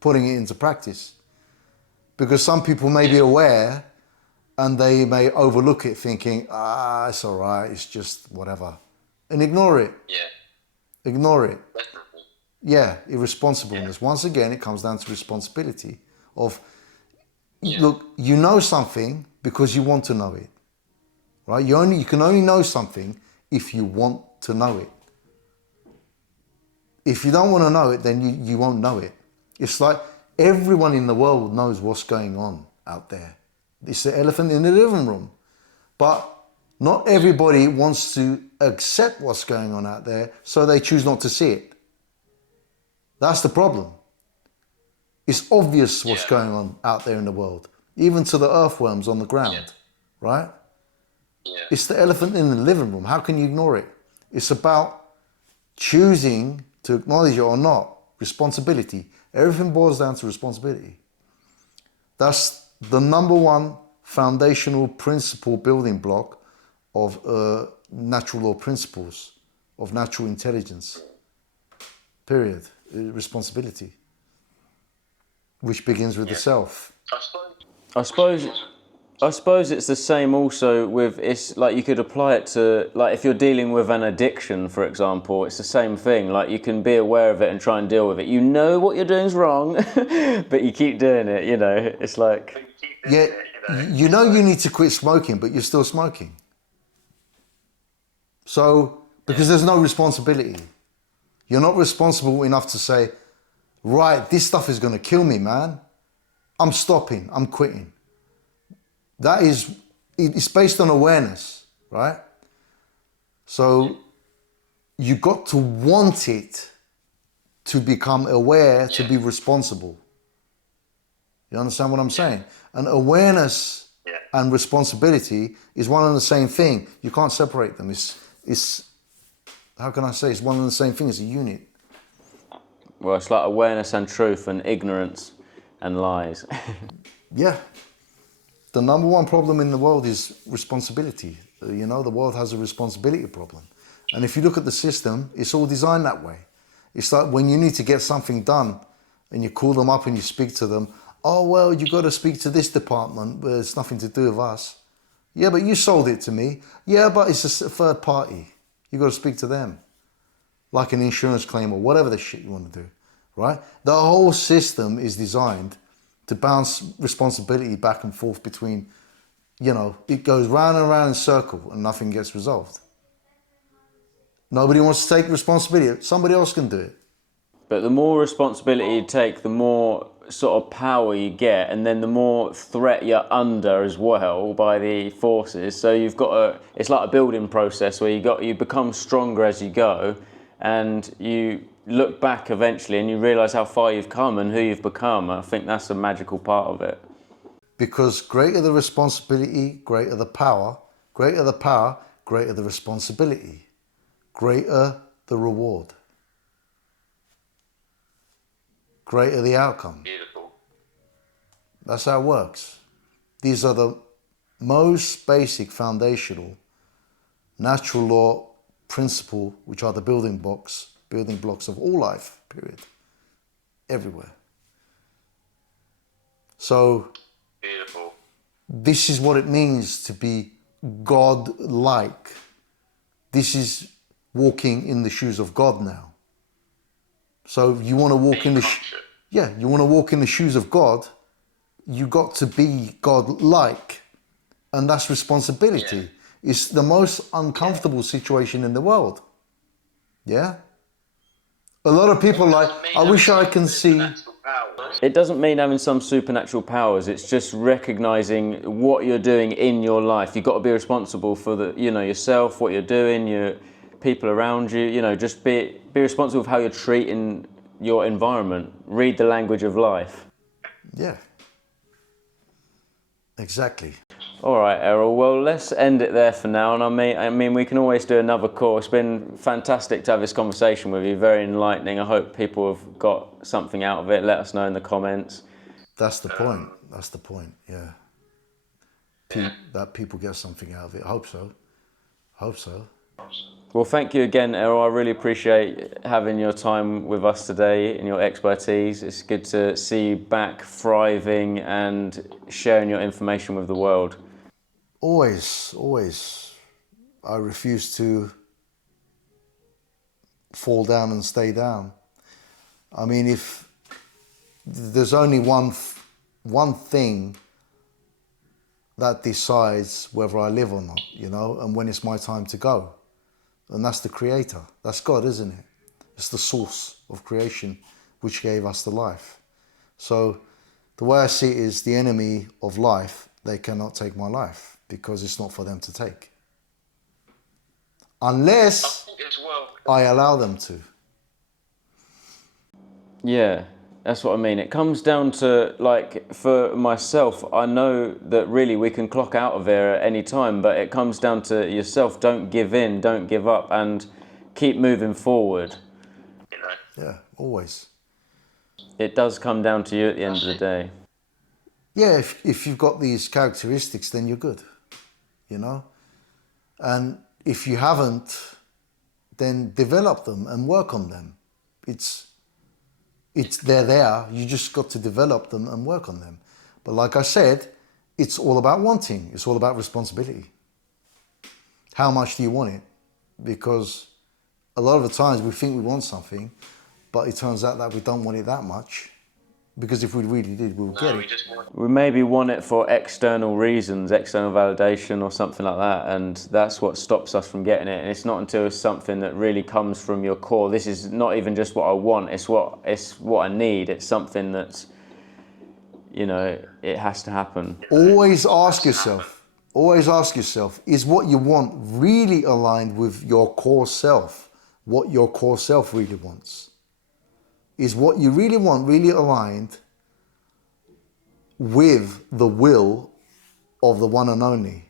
putting it into practice. Because some people may be aware and they may overlook it thinking, it's all right, it's just whatever. And ignore it. Yeah. Ignore it. Definitely. Yeah, irresponsibleness. Once again, it comes down to responsibility of, look, you know something because you want to know it, right? You can only know something if you want to know it. If you don't want to know it, then you won't know it. It's like everyone in the world knows what's going on out there. It's the elephant in the living room. But not everybody wants to accept what's going on out there, so they choose not to see it. That's the problem. It's obvious what's going on out there in the world, even to the earthworms on the ground, right? Yeah. It's the elephant in the living room. How can you ignore it? It's about choosing to acknowledge it or not. Responsibility. Everything boils down to responsibility. That's the number one foundational principle building block of natural law principles, of natural intelligence. Period. Responsibility. Which begins with the self. I suppose it's the same also with, it's like you could apply it to, like if you're dealing with an addiction, for example, it's the same thing. Like you can be aware of it and try and deal with it. You know what you're doing is wrong, but you keep doing it, it's like... Yeah, you know you need to quit smoking, but you're still smoking. So, because there's no responsibility. You're not responsible enough to say, right, this stuff is going to kill me, man. I'm stopping, I'm quitting. That is, it's based on awareness, right? So you got to want it to become aware, to be responsible. You understand what I'm saying? And awareness and responsibility is one and the same thing. You can't separate them. It's how can I say? It's one and the same thing. It's a unit. Well, it's like awareness and truth and ignorance and lies. Yeah. The number one problem in the world is responsibility. You know, the world has a responsibility problem. And if you look at the system, it's all designed that way. It's like when you need to get something done and you call them up and you speak to them, oh, well, you got to speak to this department, but it's nothing to do with us. Yeah, but you sold it to me. Yeah, but it's a third party. You got to speak to them. Like an insurance claim or whatever the shit you want to do, right? The whole system is designed to bounce responsibility back and forth between, you know, it goes round and round in a circle and nothing gets resolved. Nobody wants to take responsibility. Somebody else can do it. But the more responsibility you take, the more sort of power you get, and then the more threat you're under as well by the forces. So you've got it's like a building process where you become stronger as you go, and you look back eventually and you realise how far you've come and who you've become. I think that's the magical part of it. Because greater the responsibility, greater the power, greater the power, greater the responsibility, greater the reward, greater the outcome. Beautiful. That's how it works. These are the most basic foundational natural law principle, which are the building blocks of all life, period. Everywhere. So Beautiful. this is what it means to be God-like. This is walking in the shoes of God now. So you want to walk in the you want to walk in the shoes of God, you got to be God-like. And that's responsibility. Yeah. It's the most uncomfortable situation in the world. Yeah? A lot of people like, I wish I can see... It doesn't mean having some supernatural powers. It's just recognizing what you're doing in your life. You've got to be responsible for yourself, what you're doing, your people around you. Just be responsible for how you're treating your environment. Read the language of life. Yeah. Exactly. All right, Eril. Well, let's end it there for now. And I mean, we can always do another call. It's been fantastic to have this conversation with you. Very enlightening. I hope people have got something out of it. Let us know in the comments. That's the point. That's the point. Yeah. That people get something out of it. I hope so. Hope so. Well, thank you again, Eril. I really appreciate having your time with us today and your expertise. It's good to see you back thriving and sharing your information with the world. Always, always. I refuse to fall down and stay down. I mean, if there's only one thing that decides whether I live or not, and when it's my time to go. And that's the Creator. That's God, isn't it? It's the source of creation which gave us the life. So the way I see it is the enemy of life, they cannot take my life because it's not for them to take. Unless I allow them to. Yeah, that's what I mean. It comes down to, like, for myself, I know that really we can clock out of here at any time, but it comes down to yourself. Don't give in, don't give up, and keep moving forward. Yeah, always. It does come down to you at the end of the day. Yeah, if you've got these characteristics, then you're good, And if you haven't, then develop them and work on them. They're there, you just got to develop them and work on them. But like I said, it's all about wanting. It's all about responsibility. How much do you want it? Because a lot of the times we think we want something, but it turns out that we don't want it that much. Because if we really did, we'll get No, we it. just want. We maybe want it for external reasons, external validation or something like that, and that's what stops us from getting it. And it's not until it's something that really comes from your core. This is not even just what I want, it's what I need. It's something that's, you know, it has to happen. Always ask yourself, is what you want really aligned with your core self? What your core self really wants? Is what you really want really aligned with the will of the one and only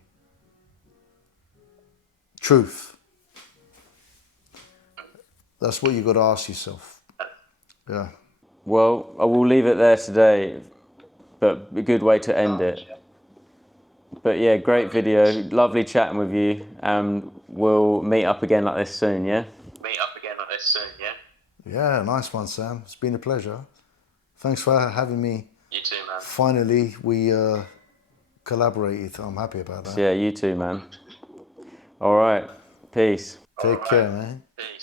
truth? That's what you got to ask yourself. Yeah. Well, I will leave it there today, but a good way to end it. But yeah, great video, lovely chatting with you, and we'll meet up again like this soon, yeah? Yeah, nice one, Sam. It's been a pleasure. Thanks for having me. You too, man. Finally, we collaborated. I'm happy about that. Yeah, you too, man. All right, peace. Take care, man. Peace.